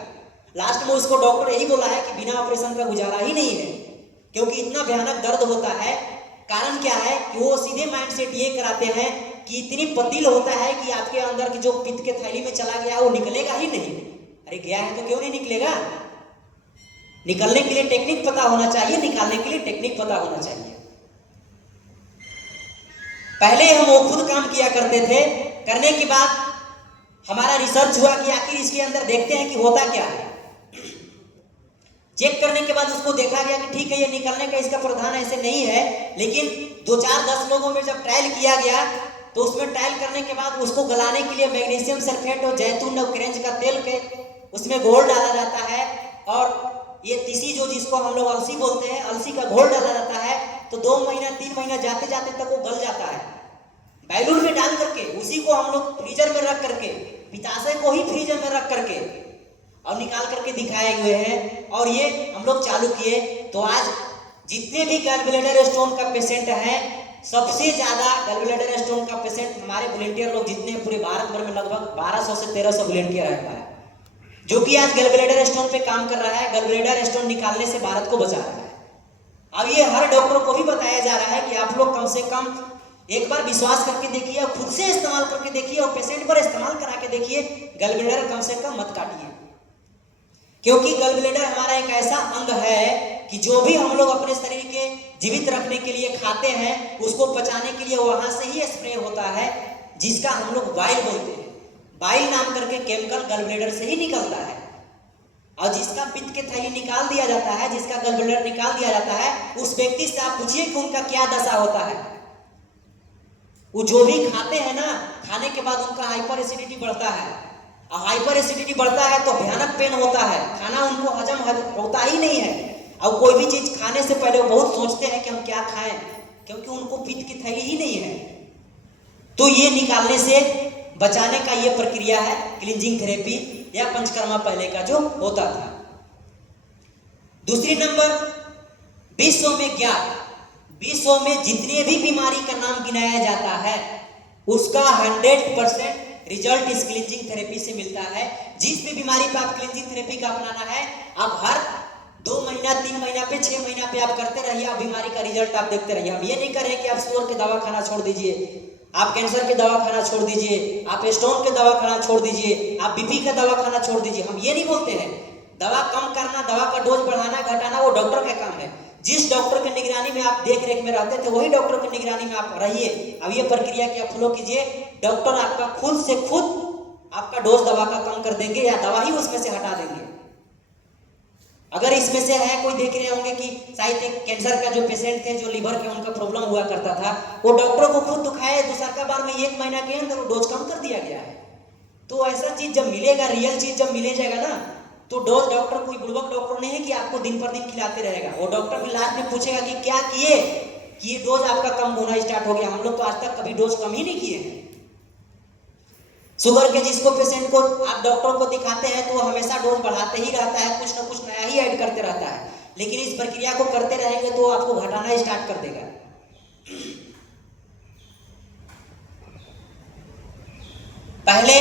लास्ट में उसको डॉक्टर यही बोला है कि बिना ऑपरेशन का गुजारा ही नहीं है, क्योंकि इतना भयानक दर्द होता है। कारण क्या है कि वो सीधे माइंड सेट ये कराते हैं कि इतनी पतिल होता है कि आपके अंदर की जो पित्त के थैली में चला गया वो निकलेगा ही नहीं। अरे गया है तो क्यों नहीं निकलेगा? निकलने के लिए टेक्निक पता होना चाहिए, निकालने के लिए टेक्निक पता होना चाहिए। पहले हम वो खुद काम किया करते थे, करने के बाद हमारा रिसर्च हुआ कि आखिर इसके अंदर देखते हैं कि होता क्या है। चेक करने के बाद उसको देखा गया कि ठीक है ये निकलने का इसका प्रावधान ऐसे नहीं है, लेकिन 2 4 10 लोगों में जब ट्रायल किया गया तो उसमें ट्रायल करने के बाद उसको गलाने के लिए मैग्नीशियम सल्फेट और जैतून और ऑरेंज का तेल के उसमें घोल डाला जाता है, और ये तीसी जो जिसको हम लोग अलसी बोलते हैं, अलसी का घोल डाला जाता है। तो 2 महीना 3 महीना जाते जाते तक वो गल जाता है। बैलून में डाल करके उसी को हम लोग फ्रीजर में रख करके, पित्ताशय को ही फ्रीजर में रख करके और निकाल करके दिखाए हुए हैं। और ये हम लोग चालू किए तो आज जितने भी गल ब्लैडर स्टोन का पेशेंट है, सबसे ज्यादा गल ब्लैडर स्टोन का पेशेंट हमारे वॉलेंटियर लोग जितने पूरे भारत भर में लगभग 1200 से 1300 वॉलेंटियर है हमारा, जो कि आज गल ब्लैडर स्टोन पे काम कर रहा है, गल ब्लैडर स्टोन निकालने से भारत को बचा रहा है। अब ये हर डॉक्टर को भी बताया जा रहा है कि आप लोग कम से कम एक बार विश्वास करके देखिए और खुद से इस्तेमाल करके देखिए और पेशेंट पर इस्तेमाल करा के देखिए, गल ब्लैडर कम से कम मत काटिए। क्योंकि गल ब्लैडर हमारा एक ऐसा अंग है कि जो भी हम लोग अपने शरीर के जीवित रखने के लिए खाते हैं, उसको पचाने के लिए वहां से ही स्प्रे होता है, जिसका हम लोग बाइल बोलते हैं। बाइल नाम करके केमिकल गल ब्लैडर से ही निकलता है। और जिसका पित्त के थैली निकाल दिया जाता है, जिसका गल ब्लैडर निकाल दिया जाता है, उस व्यक्ति से आप पूछिए कि उनका क्या दशा होता है। वो जो भी खाते हैं ना, खाने के बाद उनका हाइपर एसिडिटी बढ़ता है, और हाइपर एसिडिटी बढ़ता है तो भयानक पेन होता है, खाना उनको हजम होता ही नहीं है। और कोई भी चीज खाने से पहले वो बहुत सोचते हैं कि हम क्या खाएं, क्योंकि उनको पित्त की थैली ही नहीं है। तो ये निकालने से बचाने का ये प्रक्रिया है क्लींजिंग थेरेपी या पंचकर्मा पहले का जो होता था। दूसरी नंबर, विश्व में ज्ञात, विश्व में जितने भी बीमारी का नाम गिनाया जाता है उसका 100% रिजल्ट इस क्लींजिंग थेरेपी से मिलता है। जिस भी बीमारी पे आप क्लींजिंग थेरेपी का अपनाना है, आप हर 2 महीना 3 महीना पे 6 महीना पे आप करते रहिए, आप बीमारी का रिजल्ट आप देखते रहिए। हम ये नहीं कर रहे कि आप शुगर के दवा खाना छोड़ दीजिए, आप कैंसर के दवा खाना छोड़ दीजिए, आप स्टोन के दवा खाना छोड़ दीजिए, आप बीपी का दवा खाना छोड़ दीजिए। हम ये नहीं बोलते हैं। दवा कम करना, दवा का डोज बढ़ाना घटाना वो डॉक्टर का काम है। जिस डॉक्टर की निगरानी में आप देख रेख में रहते थे, वही डॉक्टर की निगरानी में आप रहिए। अब ये प्रक्रिया की आप फॉलो कीजिए, डॉक्टर आपका खुद से खुद आपका डोज दवा का कम कर देंगे या दवा ही उसमें से हटा देंगे। अगर इसमें से है कोई देख रहे होंगे कि शायद एक कैंसर का जो पेशेंट थे, जो लीवर के उनका प्रॉब्लम हुआ करता था, वो डॉक्टर को खुद दुखाए, दूसरा बार में 1 महीना के अंदर वो डोज कम कर दिया गया है। तो ऐसा चीज जब मिलेगा, रियल चीज जब मिले जाएगा ना, तो डोज डॉक्टर कोई बुड़बक डॉक्टर नहीं है कि आपको दिन पर दिन खिलाते रहेगा। वो डॉक्टर भी लास्ट में पूछेगा कि क्या किए कि ये डोज आपका कम होना स्टार्ट हो गया। हम लोग तो आज तक कभी डोज कम ही नहीं किए हैं। शुगर के जिसको पेशेंट को आप डॉक्टर को दिखाते हैं तो वो हमेशा डोज बढ़ाते ही रहता है, कुछ ना कुछ नया ही ऐड करते रहता है। लेकिन इस प्रक्रिया को करते रहेंगे तो आपको घटाना स्टार्ट कर देगा। पहले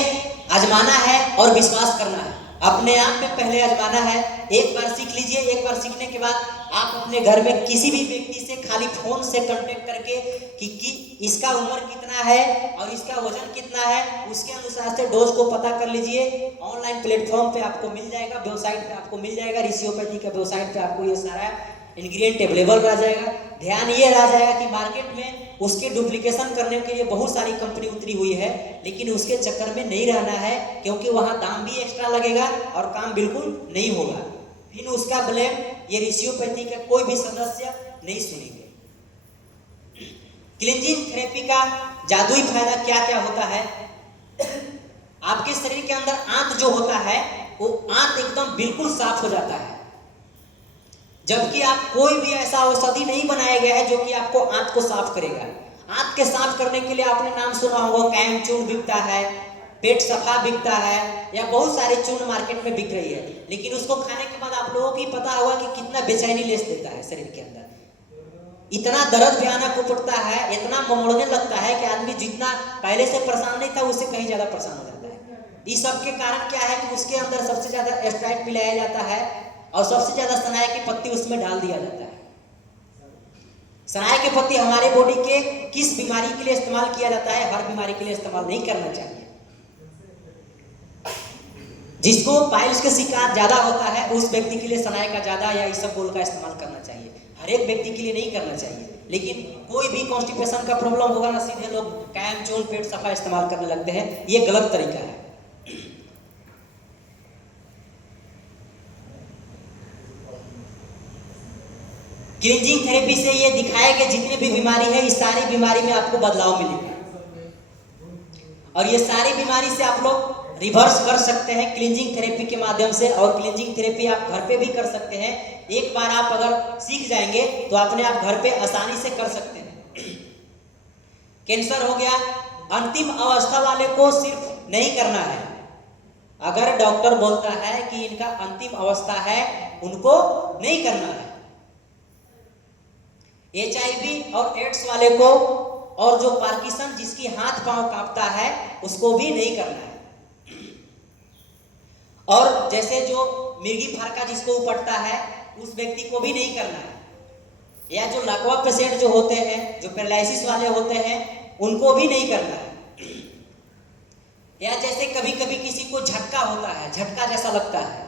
आजमाना है और विश्वास करना है, अपने आप में पहले आजमाना है। एक बार सीख लीजिए, एक बार सीखने के बाद आप अपने घर में किसी भी व्यक्ति से खाली फोन से कांटेक्ट करके कि इसका उम्र कितना है और इसका वजन कितना है, उसके अनुसार से डोज को पता कर लीजिए। ऑनलाइन प्लेटफॉर्म पे आपको मिल जाएगा, वेबसाइट पे आपको मिल जाएगा, रिशियोपैथी का वेबसाइट पे आपको ये सारा इंग्रेडिएंट अवेलेबल रह जाएगा। ध्यान ये रह जाएगा कि मार्केट में उसके डुप्लीकेशन करने के लिए बहुत सारी कंपनी उतरी हुई है, लेकिन उसके चक्कर में नहीं रहना है, क्योंकि वहां दाम भी एक्स्ट्रा लगेगा और काम बिल्कुल नहीं होगा। फिर उसका ब्लेम ये रिशियोपैथी का कोई भी सदस्य नहीं सुनेंगे। क्लींजिंग थेरेपी का जादुई फायदा क्या क्या होता है? आपके शरीर के अंदर आंत जो होता है वो आंत एकदम बिल्कुल साफ हो जाता है। जबकि आप कोई भी ऐसा औषधि नहीं बनाया गया है जो कि आपको आंत को साफ करेगा। आंत के साफ करने के लिए आपने नाम सुना होगा, कैम चूर्ण बिकता है, पेट सफा बिकता है, या बहुत सारे चूर्ण मार्केट में बिक रही है। लेकिन उसको खाने के बाद आप लोगों को पता होगा कि कितना बेचैनी लेस देता है शरीर के अंदर। इतना दर्द भयानक उपड़ता है, इतना ममोड़ने लगता है कि आदमी जितना पहले से परेशान नहीं था उससे कहीं ज्यादा परेशान हो जाता है। इस सब के कारण क्या है कि उसके अंदर सबसे ज्यादा एस्ट्राइड पिलाया जाता है और सबसे ज्यादा सनाए की पत्ती उसमें डाल दिया जाता है। सनाए की पत्ती हमारे बॉडी के किस बीमारी के लिए इस्तेमाल किया जाता है? हर बीमारी के लिए इस्तेमाल नहीं करना चाहिए। जिसको पाइल्स का शिकार ज्यादा होता है उस व्यक्ति के लिए सनाए का ज्यादा या इसबगोल का इस्तेमाल करना चाहिए। हर एक व्यक्ति के लिए नहीं करना चाहिए। लेकिन कोई भी कॉन्स्टिपेशन का प्रॉब्लम होगा ना, सीधे लोग कैम चूर्ण पेट सफा इस्तेमाल करने लगते हैं। ये गलत तरीका है। क्लींजिंग थेरेपी से ये दिखाया गया जितनी भी बीमारी है, इस सारी बीमारी में आपको बदलाव मिलेगा और ये सारी बीमारी से आप लोग रिवर्स कर सकते हैं क्लींजिंग थेरेपी के माध्यम से। और क्लींजिंग थेरेपी आप घर पे भी कर सकते हैं। एक बार आप अगर सीख जाएंगे तो अपने आप घर पे आसानी से कर सकते हैं। कैंसर हो गया, अंतिम अवस्था वाले को सिर्फ नहीं करना है। अगर डॉक्टर बोलता है कि इनका अंतिम अवस्था है, उनको नहीं करना है। HIV और एड्स वाले को और जो पार्किंसन जिसकी हाथ पांव कांपता है उसको भी नहीं करना है। और जैसे जो मिर्गी फारका जिसको उपटता है उस व्यक्ति को भी नहीं करना है। या जो लकवा पेशेंट जो होते हैं, जो पैरालिसिस वाले होते हैं, उनको भी नहीं करना है। या जैसे कभी कभी किसी को झटका होता है, झटका जैसा लगता है,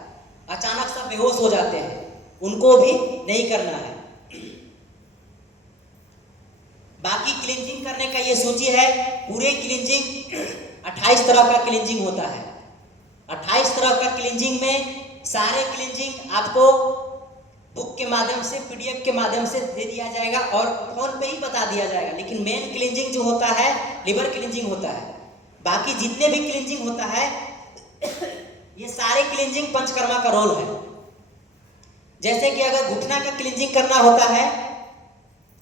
अचानक सा बेहोश हो जाते हैं, उनको भी नहीं करना है। बाकी क्लींजिंग करने का ये सूची है। पूरे क्लींजिंग 28 तरह का क्लींजिंग होता है। 28 तरह का क्लींजिंग में सारे क्लींजिंग आपको बुक के माध्यम से, PDF के माध्यम से दे दिया जाएगा और फोन पे ही बता दिया जाएगा। लेकिन मेन क्लींजिंग जो होता है लिवर क्लींजिंग होता है। बाकी जितने भी क्लींजिंग होता है ये सारे क्लींजिंग पंचकर्मा का रोल है। जैसे कि अगर घुटना का क्लींजिंग करना होता है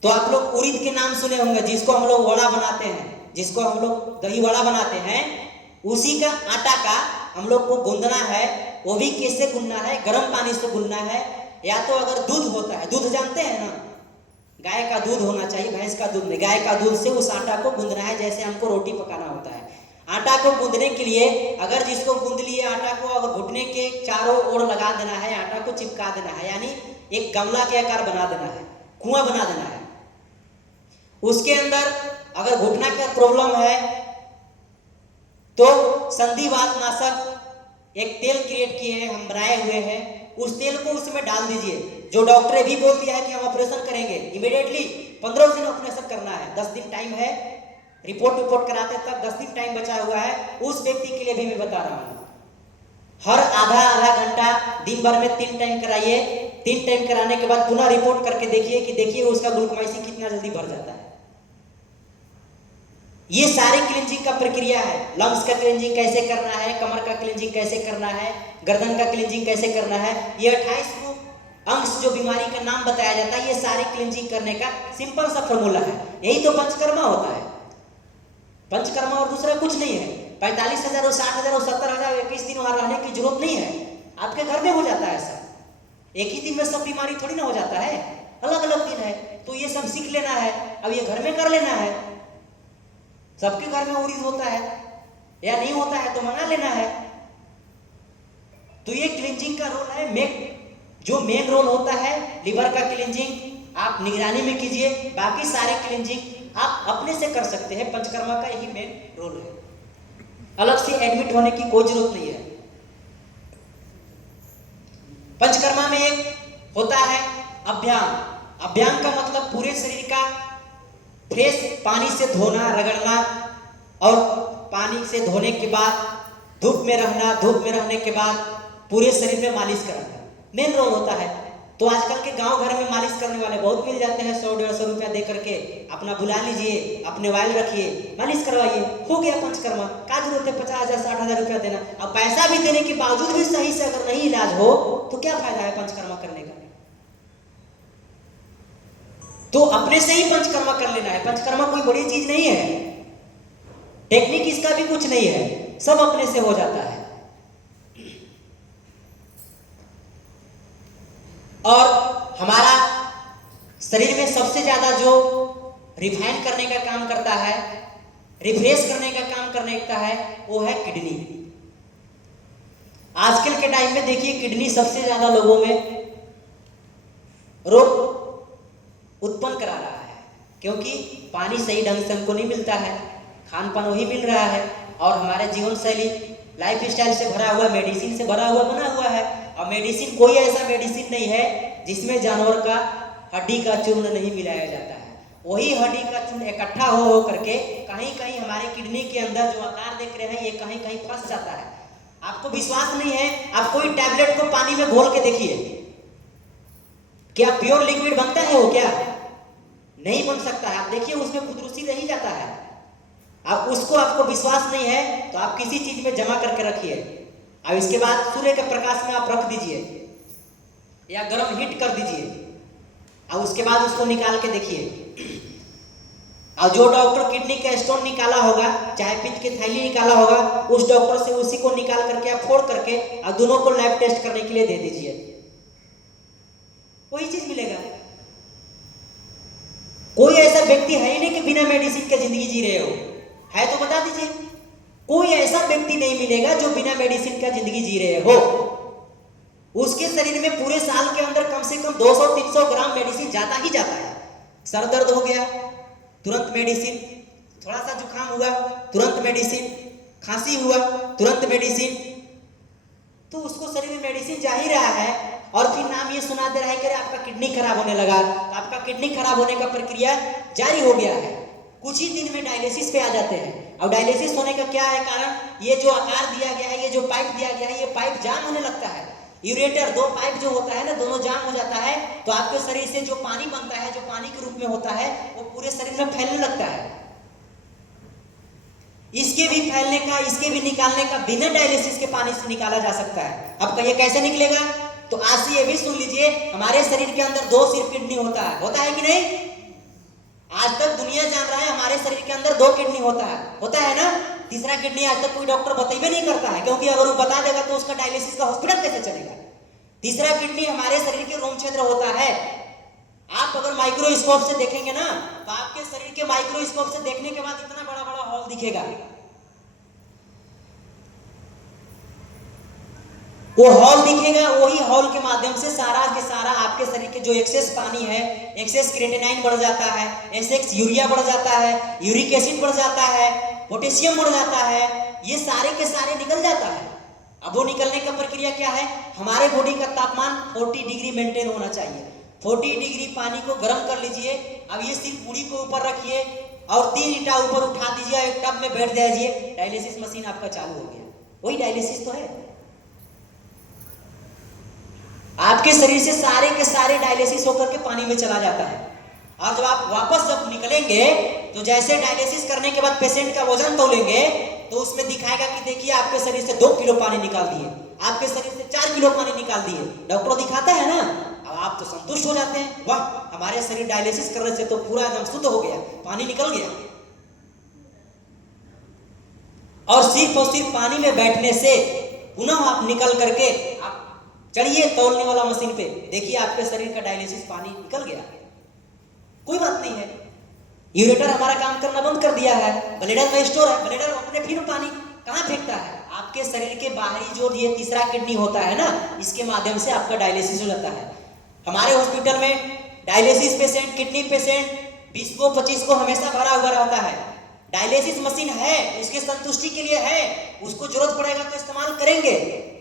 तो आप लोग उड़ीद के नाम सुने होंगे, जिसको हम लोग वड़ा बनाते हैं, जिसको हम लोग दही वड़ा बनाते हैं, उसी का आटा का हम लोग को गूंदना है। वो भी कैसे गूंदना है? गर्म पानी से गूंदना है। या तो अगर दूध होता है, दूध जानते हैं ना, गाय का दूध होना चाहिए, भैंस का दूध नहीं, गाय का दूध से उस आटा को गूंदना है। जैसे हमको रोटी पकाना होता है, आटा को गूंदने के लिए अगर जिसको गूंद लिए आटा को अगर घुटने के चारों ओर लगा देना है, आटा को चिपका देना है, यानी एक गमला के आकार बना देना है, कुआं बना देना है। उसके अंदर अगर घुटना का प्रॉब्लम है तो संधिवात नाशक एक तेल क्रिएट किए हैं, हम बनाए हुए हैं, उस तेल को उसमें डाल दीजिए। जो डॉक्टर भी बोल दिया है कि हम ऑपरेशन करेंगे, इमीडिएटली 15 दिन ऑपरेशन करना है, 10 दिन टाइम है, रिपोर्ट कराते तक 10 दिन टाइम बचा हुआ है। उस व्यक्ति के लिए भी मैं बता रहा हूँ, हर आधा घंटा दिन भर में 3 टाइम कराइए। 3 टाइम कराने के बाद पुनः रिपोर्ट करके देखिए उसका ग्लूकोमाइसिन कितना जल्दी भर जाता है। ये सारे क्लींजिंग का प्रक्रिया है। लंग्स का क्लींजिंग कैसे करना है, कमर का क्लींजिंग कैसे करना है, गर्दन का क्लींजिंग कैसे करना है, ये 28 अंश जो बीमारी का नाम बताया जाता है, ये सारे क्लींजिंग करने का सिंपल सा फॉर्मूला है। यही तो पंचकर्मा होता है। पंचकर्मा और दूसरा कुछ नहीं है। 45,000 और 60,000 और 70,000 21 दिन वहां रहने की जरूरत नहीं है। आपके घर में हो जाता है सब। एक ही दिन में सब बीमारी थोड़ी ना हो जाता है, अलग अलग दिन है। तो ये सब सीख लेना है, अब ये घर में कर लेना है। सबके घर में उड़ीद होता है या नहीं होता है तो मंगा लेना है। तो ये क्लींजिंग का रोल है। जो मेन रोल होता है लिवर का क्लींजिंग आप निगरानी में कीजिए, बाकी सारे क्लींजिंग आप अपने से कर सकते हैं। पंचकर्मा का यही मेन रोल है, अलग से एडमिट होने की कोई जरूरत नहीं है। पंचकर्मा में एक होता है अभ्यांग। अभ्यांग का मतलब पूरे शरीर का फ्रेश पानी से धोना, रगड़ना, और पानी से धोने के बाद धूप में रहना, धूप में रहने के बाद पूरे शरीर में मालिश करना मेन रोल होता है। तो आजकल के गांव घर में मालिश करने वाले बहुत मिल जाते हैं। 100-150 रुपया दे करके अपना बुला लीजिए, अपने वाइल रखिए, मालिश करवाइए, हो गया पंचकर्मा। क्या जरूरत है 50,000 60,000 रुपया देना? अब पैसा भी देने के बावजूद भी सही से अगर नहीं इलाज हो तो क्या फायदा है पंचकर्मा करने का? तो अपने से ही पंचकर्मा कर लेना है। पंचकर्मा कोई बड़ी चीज नहीं है, टेक्निक इसका भी कुछ नहीं है, सब अपने से हो जाता है। और हमारा शरीर में सबसे ज्यादा जो रिफाइन करने का काम करता है, रिफ्रेश करने का काम करता है, वो है किडनी। आजकल के टाइम में देखिए किडनी सबसे ज्यादा लोगों में रोग उत्पन्न करा रहा है, क्योंकि पानी सही ढंग से हमको नहीं मिलता है, खान पान वही मिल रहा है, और हमारे जीवन शैली लाइफ स्टाइल से भरा हुआ, मेडिसिन से भरा हुआ बना हुआ है। और मेडिसिन कोई ऐसा मेडिसिन नहीं है जिसमें जानवर का हड्डी का चूर्ण नहीं मिलाया जाता है। वही हड्डी का चूर्ण इकट्ठा हो करके कहीं कहीं हमारे किडनी के अंदर जो आकार देख रहे हैं ये कहीं कहीं फंस जाता है। आपको विश्वास नहीं है, आप कोई टैबलेट को पानी में घोल के देखिए, क्या प्योर लिक्विड बनता है वो? क्या नहीं बन सकता है। आप देखिए उसमें खुदरूसी रह ही जाता है। अब उसको आपको विश्वास नहीं है तो आप किसी चीज में जमा करके रखिए, अब इसके बाद सूर्य के प्रकाश में आप रख दीजिए या गर्म हीट कर दीजिए, और उसके बाद उसको निकाल के देखिए, और जो डॉक्टर किडनी का स्टोन निकाला होगा, चाहे पित्त की थैली निकाला होगा, उस डॉक्टर से उसी को निकाल करके आप फोड़ करके और दोनों को लैब टेस्ट करने के लिए दे दीजिए, वही चीज मिलेगा। कोई ऐसा व्यक्ति है ही नहीं कि बिना मेडिसिन के जिंदगी जी रहे हो, है तो बता दीजिए। कोई ऐसा व्यक्ति नहीं मिलेगा जो बिना मेडिसिन का जिंदगी जी रहे हो। उसके शरीर में पूरे साल के अंदर कम से कम 200-300 ग्राम मेडिसिन जाता ही जाता है। सर दर्द हो गया तुरंत मेडिसिन, थोड़ा सा जुकाम हुआ तुरंत मेडिसिन, खांसी हुआ तुरंत मेडिसिन, तो उसको शरीर में मेडिसिन जा ही रहा है। और फिर नाम ये सुना दे रहा है कि आपका किडनी खराब होने लगा, तो आपका किडनी खराब होने का प्रक्रिया जारी हो गया है, कुछ ही दिन में डायलिसिस पे आ जाते हैं। और डायलिसिस होने का क्या है कारण? ये जो आकार दिया गया है, ये जो पाइप दिया गया है, ये पाइप जाम होने लगता है। यूरेटर, दो पाइप जो होता है ना, दोनों जाम हो जाता है, तो आपके शरीर से जो पानी बनता है, जो पानी के रूप में होता है, वो पूरे शरीर में फैलने लगता है। इसके भी फैलने का, इसके भी निकालने का बिना डायलिसिस के पानी से निकाला जा सकता है। अब कहिए कैसे निकलेगा? तो आज से ये भी सुन लीजिए, हमारे शरीर के अंदर 2 सिर्फ किडनी होता है कि नहीं? आज तक दुनिया जान रहा है हमारे शरीर के अंदर 2 किडनी होता है ना। तीसरा किडनी आज तक कोई डॉक्टर बताइए नहीं करता है, क्योंकि अगर वो बता देगा तो उसका डायलिसिस का हॉस्पिटल कैसे चलेगा। तीसरा किडनी हमारे शरीर के रोम छिद्र होता है। आप अगर माइक्रोस्कोप से देखेंगे ना, तो आपके शरीर के माइक्रोस्कोप से देखने के बाद इतना बड़ा बड़ा हॉल दिखेगा। वो हॉल दिखेगा, वही हॉल के माध्यम से सारा के सारा आपके शरीर के जो एक्सेस पानी है, एक्सेस क्रिएटिनाइन बढ़ जाता है, एक्सेस यूरिया बढ़ जाता है, यूरिक एसिड बढ़ जाता है, पोटेशियम बढ़ जाता है, ये सारे के सारे निकल जाता है। अब वो निकलने का प्रक्रिया क्या है? हमारे बॉडी का तापमान 40 डिग्री मेंटेन होना चाहिए। 40 डिग्री पानी को गर्म कर लीजिए। अब ये सिर्फ पूरी को ऊपर रखिए और 3 ईंटा ऊपर उठा दीजिए, एक टब में बैठ जाइए, डायलिसिस मशीन आपका चालू हो गया। वही डायलिसिस तो है। आपके शरीर से सारे के सारे डायलिसिस होकर के पानी में चला जाता है। और जब आप वापस जब निकलेंगे, तो जैसे डायलिसिस करने के बाद पेशेंट का वजन तोलेंगे, तो उसमें दिखाएगा कि देखिए आपके शरीर से 2 किलो पानी निकाल दिए, आपके शरीर से 4 किलो पानी निकाल दिए। डॉक्टर दिखाता है ना, अब आप तो संतुष्ट हो जाते हैं, वाह हमारे शरीर डायलिसिस करने से तो पूरा एकदम शुद्ध हो गया, पानी निकल गया। और सिर्फ पानी में बैठने से पुनः आप निकल करके आप चढ़िए तौलने वाला मशीन पे, देखिए आपके शरीर का डायलिसिस पानी निकल गया। कोई बात नहीं है। यूरेटर हमारा काम करना बंद कर दिया है, ब्लेडर में स्टोर है, ब्लेडर अपने फिर पानी कहाँ फेंकता है? आपके शरीर के बाहरी जो ये तीसरा किडनी होता है ना, इसके माध्यम से आपका डायलिसिस हो जाता है। हमारे हॉस्पिटल में डायलिसिस पेशेंट, किडनी पेशेंट 20 को 25 को हमेशा भरा हुआ रहता है। डायलिसिस मशीन है, उसके संतुष्टि के लिए है, उसको जरूरत पड़ेगा तो इस्तेमाल करेंगे,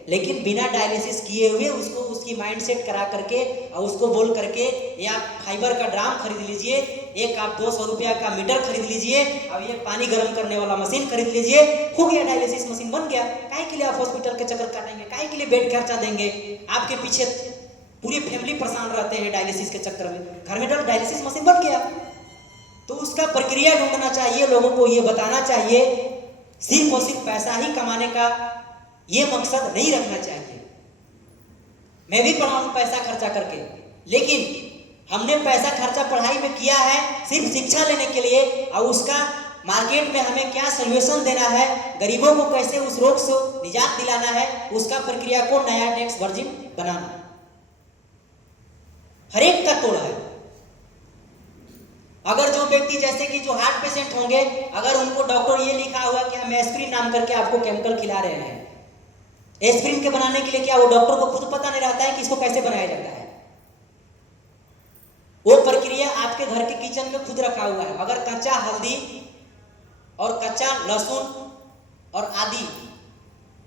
लेकिन बिना डायलिसिस किए हुए उसको उसकी माइंड सेट करा करके और उसको बोल करके ये आप फाइबर का ड्राम खरीद लीजिए, एक आप 200 रुपया का मीटर खरीद लीजिए, अब ये पानी गर्म करने वाला मशीन खरीद लीजिए, हो गया डायलिसिस मशीन बन गया। काहे के लिए आप हॉस्पिटल के चक्कर काटेंगे? काहे के लिए बेड खर्चा देंगे? आपके पीछे पूरी फैमिली परेशान रहते हैं डायलिसिस के चक्कर में, घर में डायलिसिस मशीन बन गया। तो उसका प्रक्रिया ढूंढना चाहिए, लोगों को ये बताना चाहिए। सिर्फ और सिर्फ पैसा ही कमाने का ये मकसद नहीं रखना चाहिए। मैं भी पढ़ा हूं पैसा खर्चा करके, लेकिन हमने पैसा खर्चा पढ़ाई में किया है सिर्फ शिक्षा लेने के लिए, और उसका मार्केट में हमें क्या सोल्यूशन देना है, गरीबों को कैसे उस रोग से निजात दिलाना है, उसका प्रक्रिया को नया टैक्स वर्जिन बनाना, हर एक का तोड़ है। अगर जो व्यक्ति जैसे कि जो हार्ट पेशेंट होंगे, अगर उनको डॉक्टर ये लिखा हुआ कि हम एस्प्रिन नाम करके आपको केमिकल खिला रहे हैं, एस्प्रिन के बनाने के लिए क्या वो डॉक्टर को खुद पता नहीं रहता है कि इसको कैसे बनाया जाता है? वो प्रक्रिया आपके घर के किचन में खुद रखा हुआ है। अगर कच्चा हल्दी और कच्चा लहसुन और आदि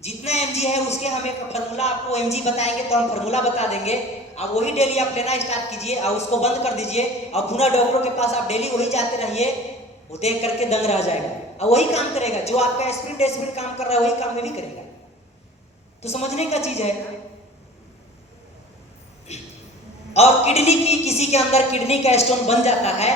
जितना mg है उसके हम एक फार्मूला आपको mg बताएंगे, तो हम फार्मूला बता देंगे। अब वही डेली आप लेना स्टार्ट कीजिए और उसको बंद कर दीजिए, और पुनः डॉक्टर के पास आप डेली वही जाते रहिए, वो देख करके दंग रह जाएगा और वही काम करेगा जो आपका एस्प्रिन काम कर रहा है, वही काम में भी करेगा। तो समझने का चीज है। और किडनी की, किसी के अंदर किडनी का स्टोन बन जाता है,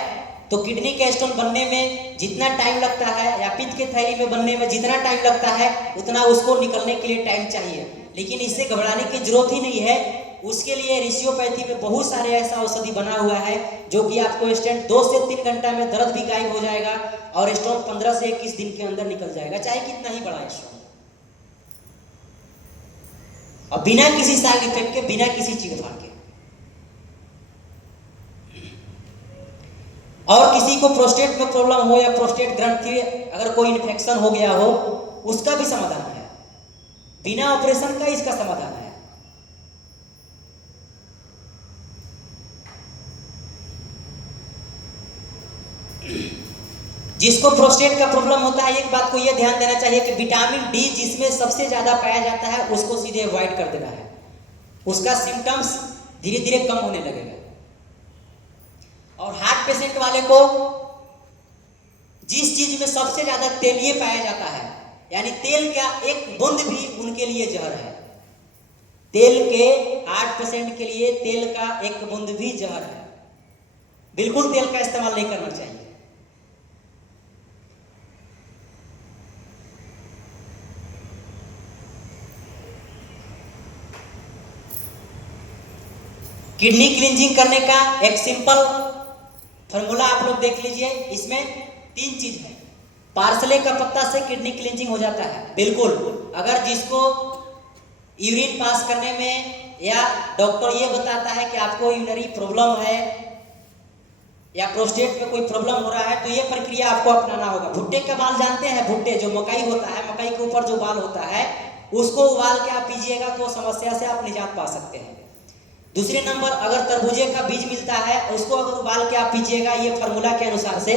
तो किडनी का स्टोन बनने में जितना टाइम लगता है या पित्त के थैली में बनने में जितना टाइम लगता है, उतना उसको निकलने के लिए टाइम चाहिए। लेकिन इससे घबराने की जरूरत ही नहीं है। उसके लिए रिशियोपैथी में बहुत सारे ऐसा औषधि बना हुआ है जो कि आपको स्टेंट 2 से 3 घंटा में दर्द भी गायब हो जाएगा और स्टोन 15 से 21 दिन के अंदर निकल जाएगा, चाहे कितना ही बड़ा स्टोन, और बिना किसी साइड इफेक्ट के, बिना किसी चीड़ फाड़ के। और किसी को प्रोस्टेट में प्रॉब्लम हो या प्रोस्टेट ग्रंथि अगर कोई इन्फेक्शन हो गया हो, उसका भी समाधान है, बिना ऑपरेशन का इसका समाधान है। जिसको प्रोस्टेट का प्रॉब्लम होता है, एक बात को यह ध्यान देना चाहिए कि विटामिन डी जिसमें सबसे ज्यादा पाया जाता है उसको सीधे अवॉइड कर देना है, उसका सिम्टम्स धीरे धीरे कम होने लगेगा। और हार्ट पेशेंट वाले को जिस चीज में सबसे ज्यादा तेलीय पाया जाता है, यानी तेल का एक बूंद भी उनके लिए जहर है, तेल के हार्ट पेशेंट के लिए तेल का एक बूंद भी जहर है, बिल्कुल तेल का इस्तेमाल नहीं करना चाहिए। किडनी क्लींजिंग करने का एक सिंपल फॉर्मूला आप लोग देख लीजिए, इसमें 3 चीज है। पार्सले का पत्ता से किडनी क्लींजिंग हो जाता है, बिल्कुल। अगर जिसको यूरिन पास करने में या डॉक्टर ये बताता है कि आपको यूरिनरी प्रॉब्लम है या प्रोस्टेट में कोई प्रॉब्लम हो रहा है, तो ये प्रक्रिया आपको अपनाना होगा। भुट्टे का बाल जानते हैं, भुट्टे जो मकई होता है, मकई के ऊपर जो बाल होता है उसको उबाल के आप पीजिएगा तो समस्या से आप निजात पा सकते हैं। दूसरे नंबर, अगर तरबूजे का बीज मिलता है उसको अगर उबाल के आप पीजिएगा ये फार्मूला के अनुसार से,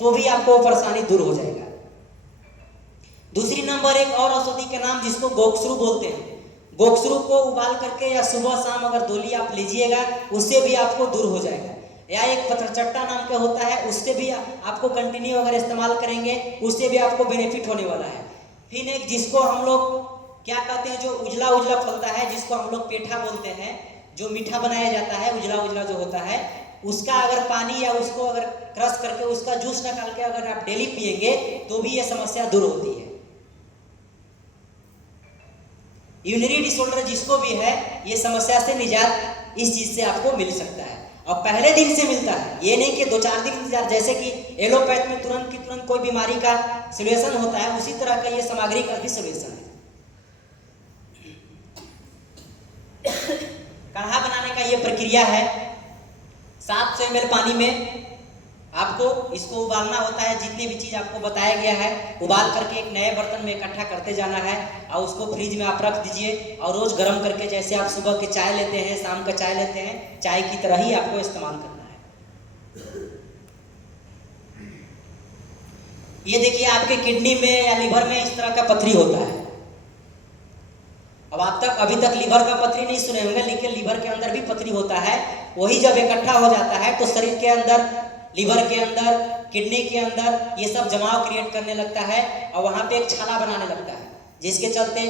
तो भी आपको परेशानी दूर हो जाएगा। दूसरी नंबर, एक और औषधि का नाम जिसको गोक्सरू बोलते हैं, गोक्सरू को उबाल करके या सुबह शाम अगर 2 ली आप लीजिएगा, उससे भी आपको दूर हो जाएगा। या एक पत्रचट्टा नाम का होता है, उससे भी आपको कंटिन्यू अगर इस्तेमाल करेंगे उससे भी आपको बेनिफिट होने वाला है। फिर एक जिसको हम लोग क्या कहते हैं, जो उजला उजला फलता है जिसको हम लोग पेठा बोलते हैं, जो मीठा बनाया जाता है, उजला उजला जो होता है, उसका अगर पानी या उसको अगर क्रश करके उसका जूस निकाल के अगर आप डेली पिएंगे तो भी ये समस्या दूर होती है। यूरिनरी डिसऑर्डर जिसको भी है, ये समस्या से निजात इस चीज से आपको मिल सकता है और पहले दिन से मिलता है। ये नहीं कि 2-4 दिन इंतजार, जैसे कि एलोपैथ में तुरंत की तुरंत कोई बीमारी का सोल्यूशन होता है, उसी तरह का ये सामग्री का भी सोल्यूशन है। काढ़ा बनाने का ये प्रक्रिया है। 700 ml पानी में आपको इसको उबालना होता है, जितनी भी चीज आपको बताया गया है उबाल करके एक नए बर्तन में इकट्ठा करते जाना है और उसको फ्रिज में आप रख दीजिए और रोज गर्म करके, जैसे आप सुबह के चाय लेते हैं, शाम का चाय लेते हैं, चाय की तरह ही आपको इस्तेमाल करना है। ये देखिए आपके किडनी में या लीवर में इस तरह का पथरी होता है। अब आप अभी तक लीवर का पथरी नहीं सुने होंगे, लेकिन लीवर के अंदर भी पथरी होता है। वही जब इकट्ठा हो जाता है तो शरीर के अंदर, लीवर के अंदर, किडनी के अंदर ये सब जमाव क्रिएट करने लगता है और वहाँ पे एक छाला बनाने लगता है, जिसके चलते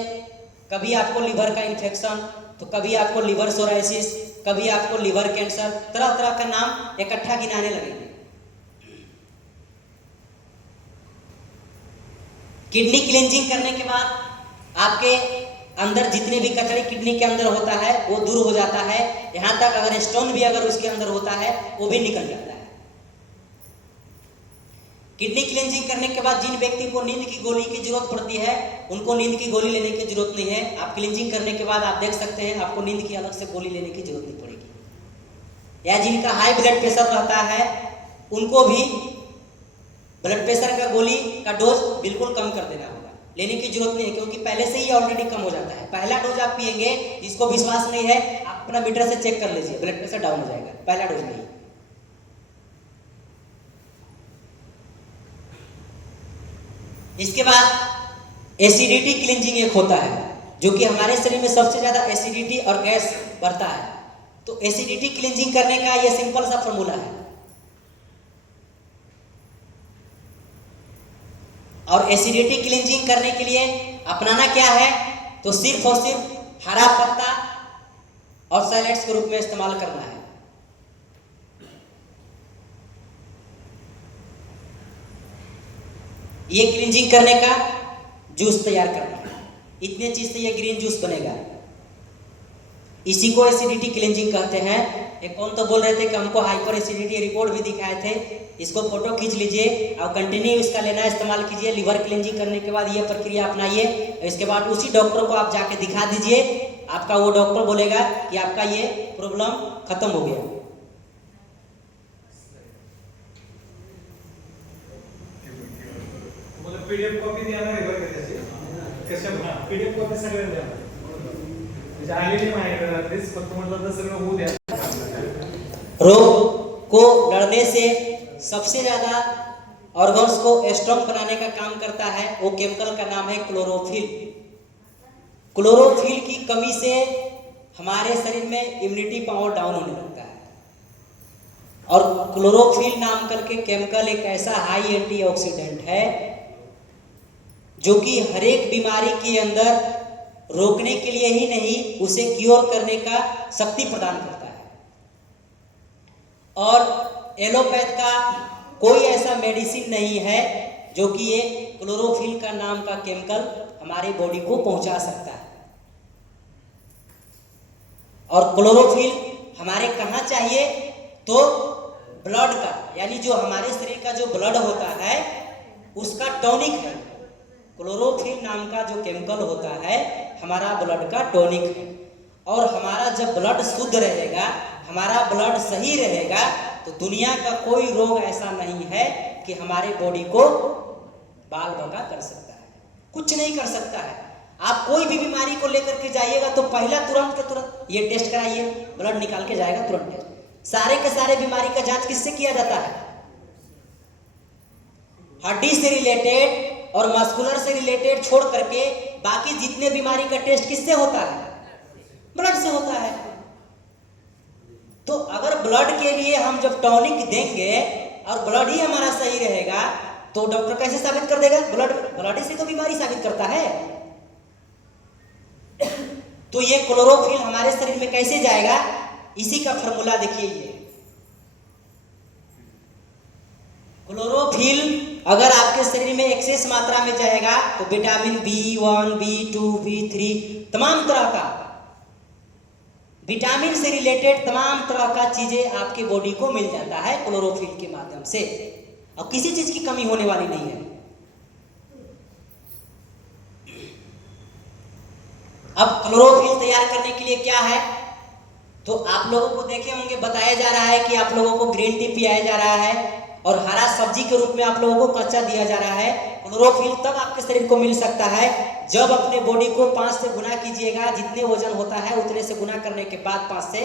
कभी आपको लीवर का इन्फेक्शन, तो कभी आपको लीवर सोराइसिस, कभी आपको लीवर कैंसर, तरह तरह का नाम इकट्ठा गिनाने लगेंगे। किडनी क्लींजिंग करने के बाद आपके अंदर जितने भी कचरे किडनी के अंदर होता है वो दूर हो जाता है। यहाँ तक अगर स्टोन भी अगर उसके अंदर होता है वो भी निकल जाता है। किडनी क्लींजिंग करने के बाद जिन व्यक्ति को नींद की गोली की जरूरत पड़ती है, उनको नींद की गोली लेने की जरूरत नहीं है। आप क्लींजिंग करने के बाद आप देख सकते हैं आपको नींद की अलग से गोली लेने की जरूरत नहीं पड़ेगी। या जिनका हाई ब्लड प्रेशर रहता है उनको भी ब्लड प्रेशर का गोली का डोज बिल्कुल कम कर देना होगा, लेने की जरूरत नहीं है, क्योंकि पहले से ही ऑलरेडी कम हो जाता है। पहला डोज आप पिएंगे, जिसको विश्वास नहीं है आप अपना मीटर से चेक कर लीजिए, ब्लड प्रेशर डाउन हो जाएगा। पहला डोज नहीं। इसके बाद एसिडिटी क्लींजिंग एक होता है, जो कि हमारे शरीर में सबसे ज्यादा एसिडिटी और गैस बढ़ता है। तो एसिडिटी क्लींजिंग करने का यह सिंपल सा फॉर्मूला है। और एसिडिटी क्लींजिंग करने के लिए अपनाना क्या है, तो सिर्फ और सिर्फ हरा पत्ता और सैलेड्स के रूप में इस्तेमाल करना है। ये क्लींजिंग करने का जूस तैयार करना है। इतने चीज से ये ग्रीन जूस बनेगा। इसी को एसिडिटी क्लेंजिंग कहते हैं। एक कौन तो बोल रहे थे कि हमको हाइपर एसिडिटी रिपोर्ट भी दिखाए थे, इसको फोटो खींच लीजिए और कंटिन्यू इसका लेना इस्तेमाल कीजिए। लिवर क्लेंजिंग करने के बाद ये प्रक्रिया अपनाइए, इसके बाद उसी डॉक्टर को आप जाके दिखा दीजिए, आपका वो डॉक्टर बोलेगा कि आपका ये प्रॉब्लम खत्म हो गया। पीडीएफ कॉपी देणार आहे बरं का त्याची, कशा पीडीएफ कॉपी सगळ्यांना द्या, म्हणजे आलेली माहिती रात्रीच फक्त म्हटलं तर सगळं होऊ द्या। रोग को लड़ने से सबसे ज़्यादा ऑर्गन्स को स्ट्रॉन्ग बनाने का काम करता है, वो केमिकल का नाम है क्लोरोफिल। क्लोरोफिल की कमी से हमारे शरीर में इम्यूनिटी पावर डाउन होने लगता है। और क्लोरोफिल नाम करके केमिकल एक ऐसा हाई एंटीऑक्सीडेंट है जो कि हर एक बीमारी के अंदर रोकने के लिए ही नहीं, उसे क्योर करने का शक्ति प्रदान करता है। और एलोपैथ का कोई ऐसा मेडिसिन नहीं है जो कि ये क्लोरोफिल का नाम का केमिकल हमारे बॉडी को पहुंचा सकता है। और क्लोरोफिल हमारे कहाँ चाहिए तो ब्लड का, यानी जो हमारे शरीर का जो ब्लड होता है उसका टॉनिक है। क्लोरोफिल नाम का जो केमिकल होता है हमारा ब्लड का टॉनिक है। और हमारा जब ब्लड शुद्ध रहेगा, हमारा ब्लड सही रहेगा, तो दुनिया का कोई रोग ऐसा नहीं है कि हमारे बॉडी को बाल बका कर सकता है, कुछ नहीं कर सकता है। आप कोई भी बीमारी को लेकर के जाइएगा तो पहला तुरंत के तुरंत ये टेस्ट कराइए, ब्लड निकाल के जाएगा तुरंत टेस्ट। सारे के सारे बीमारी का जांच किससे किया जाता है? हड्डी से रिलेटेड और मस्कुलर से रिलेटेड छोड़ करके बाकी जितने बीमारी का टेस्ट किससे होता है? ब्लड से होता है। तो अगर ब्लड के लिए हम जब टॉनिक देंगे और ब्लड ही हमारा सही रहेगा तो डॉक्टर कैसे साबित कर देगा? ब्लड ही से तो बीमारी साबित करता है। तो ये क्लोरोफिल हमारे शरीर में कैसे जाएगा, इसी का फॉर्मूला देखिए। ये क्लोरोफिल अगर आपके शरीर में एक्सेस मात्रा में जाएगा तो विटामिन B1, B2, B3 तमाम तरह का विटामिन से रिलेटेड तमाम तरह का चीजें आपके बॉडी को मिल जाता है क्लोरोफिल के माध्यम से। अब किसी चीज की कमी होने वाली नहीं है। अब क्लोरोफिल तैयार करने के लिए क्या है, तो आप लोगों को देखे होंगे बताया जा रहा है कि आप लोगों को ग्रीन टी पियाया जा रहा है और हरा सब्जी के रूप में आप लोगों को कच्चा दिया जा रहा है। क्लोरोफिल तब आपके शरीर को मिल सकता है जब अपने बॉडी को 5 से गुना कीजिएगा, जितने वजन होता है उतने से गुना करने के बाद 5 से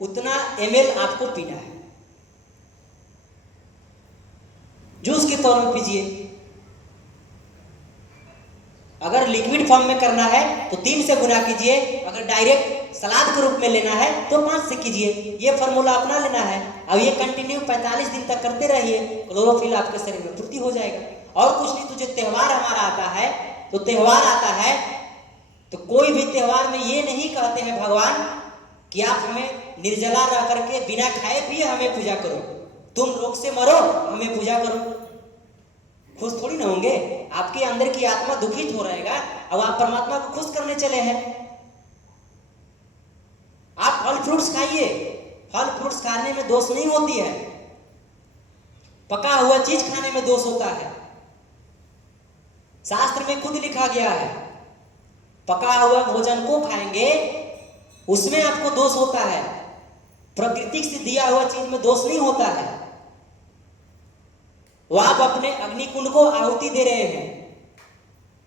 उतना ml आपको पीना है। जूस के तौर में पीजिए। अगर लिक्विड फॉर्म में करना है तो 3 से गुना कीजिए, अगर डायरेक्ट सलाद के रूप में लेना है तो 5 से कीजिए। ये फॉर्मूला अपना लेना है। अब ये कंटिन्यू 45 दिन तक करते रहिए, क्लोरोफिल आपके शरीर में पूर्ति हो जाएगा। और कुछ नहीं तो जो त्यौहार हमारा आता है, तो त्यौहार आता है तो कोई भी त्यौहार में ये नहीं कहते हैं भगवान कि आप हमें निर्जला रह करके बिना खाए पिए हमें पूजा करो, तुम रोग से मरो हमें पूजा करो। खुश थोड़ी ना होंगे, आपके अंदर की आत्मा दुखित हो रहेगा। अब आप परमात्मा को खुश करने चले हैं। आप फल फ्रूट्स खाइए, फल फ्रूट्स खाने में दोष नहीं होती है, पका हुआ चीज खाने में दोष होता है। शास्त्र में खुद लिखा गया है पका हुआ भोजन को खाएंगे उसमें आपको दोष होता है, प्रकृति से दिया हुआ चीज में दोष नहीं होता है। वो आप अपने अग्निकुंड को आहुति दे रहे हैं,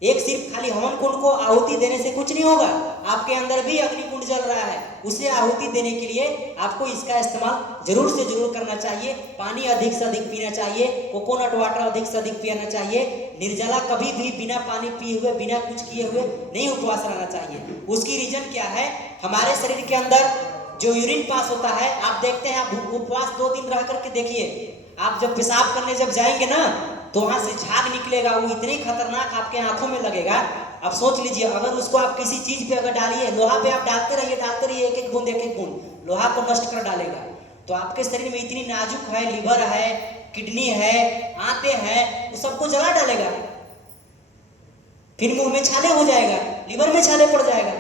एक सिर्फ खाली हवन कुंड को आहुति देने से कुछ नहीं होगा, आपके अंदर भी अग्निकुंड जल रहा है, उसे आहुति देने के लिए आपको इसका इस्तेमाल जरूर से जरूर करना चाहिए। पानी अधिक से अधिक पीना चाहिए, कोकोनट वाटर अधिक से अधिक पीना चाहिए। निर्जला कभी भी बिना पानी पिए हुए, बिना कुछ किए हुए नहीं उपवास रहना चाहिए। उसकी रीजन क्या है, हमारे शरीर के अंदर जो यूरिन पास होता है, आप देखते हैं, आप उपवास 2 दिन रह करके देखिए, आप जब पेशाब करने जब जाएंगे ना तो वहां से झाग निकलेगा, वो इतनी खतरनाक आपके आंखों में लगेगा। अब सोच लीजिए, अगर उसको आप किसी चीज पे अगर डालिए, लोहा पे आप डालते रहिए, एक एक बूंद लोहा को नष्ट कर डालेगा। तो आपके शरीर में इतनी नाजुक है, लिवर है, किडनी है, आंतें हैं, वो सबको जला डालेगा, फिर मुंह में छाले हो जाएगा, लिवर में छाले पड़ जाएगा।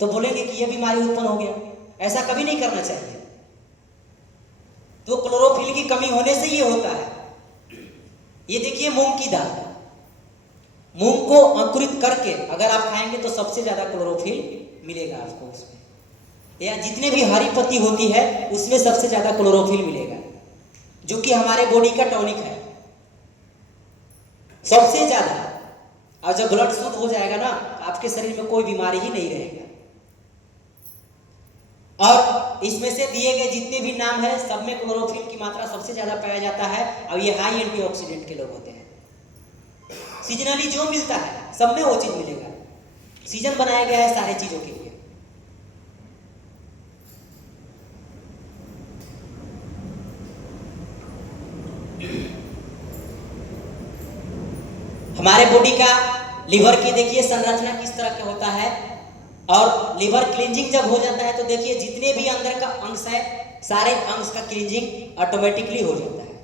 तो बोलेंगे कि ये बीमारी उत्पन्न हो गया। ऐसा कभी नहीं करना चाहिए। तो क्लोरोफिल की कमी होने से ये होता है। ये देखिए मूंग की दाल, मूंग को अंकुरित करके अगर आप खाएंगे तो सबसे ज्यादा क्लोरोफिल मिलेगा आपको उसमें, या जितने भी हरी पत्ती होती है उसमें सबसे ज्यादा क्लोरोफिल मिलेगा, जो कि हमारे बॉडी का टॉनिक है सबसे ज्यादा। और जब ब्लड शुद्ध हो जाएगा ना, आपके शरीर में कोई बीमारी ही नहीं रहेगा। और इसमें से दिए गए जितने भी नाम है सब में क्लोरोफिल की मात्रा सबसे ज्यादा पाया जाता है। और ये हाई एंटीऑक्सीडेंट के लोग होते हैं। सीजनली जो मिलता है सब में वो चीज मिलेगा। सीजन बनाया गया है सारे चीजों के लिए। हमारे बॉडी का लिवर की देखिए संरचना किस तरह का होता है। और लिवर क्लींजिंग जब हो जाता है तो देखिए जितने भी अंदर का अंश है सारे अंश का क्लींजिंग ऑटोमेटिकली हो जाता है,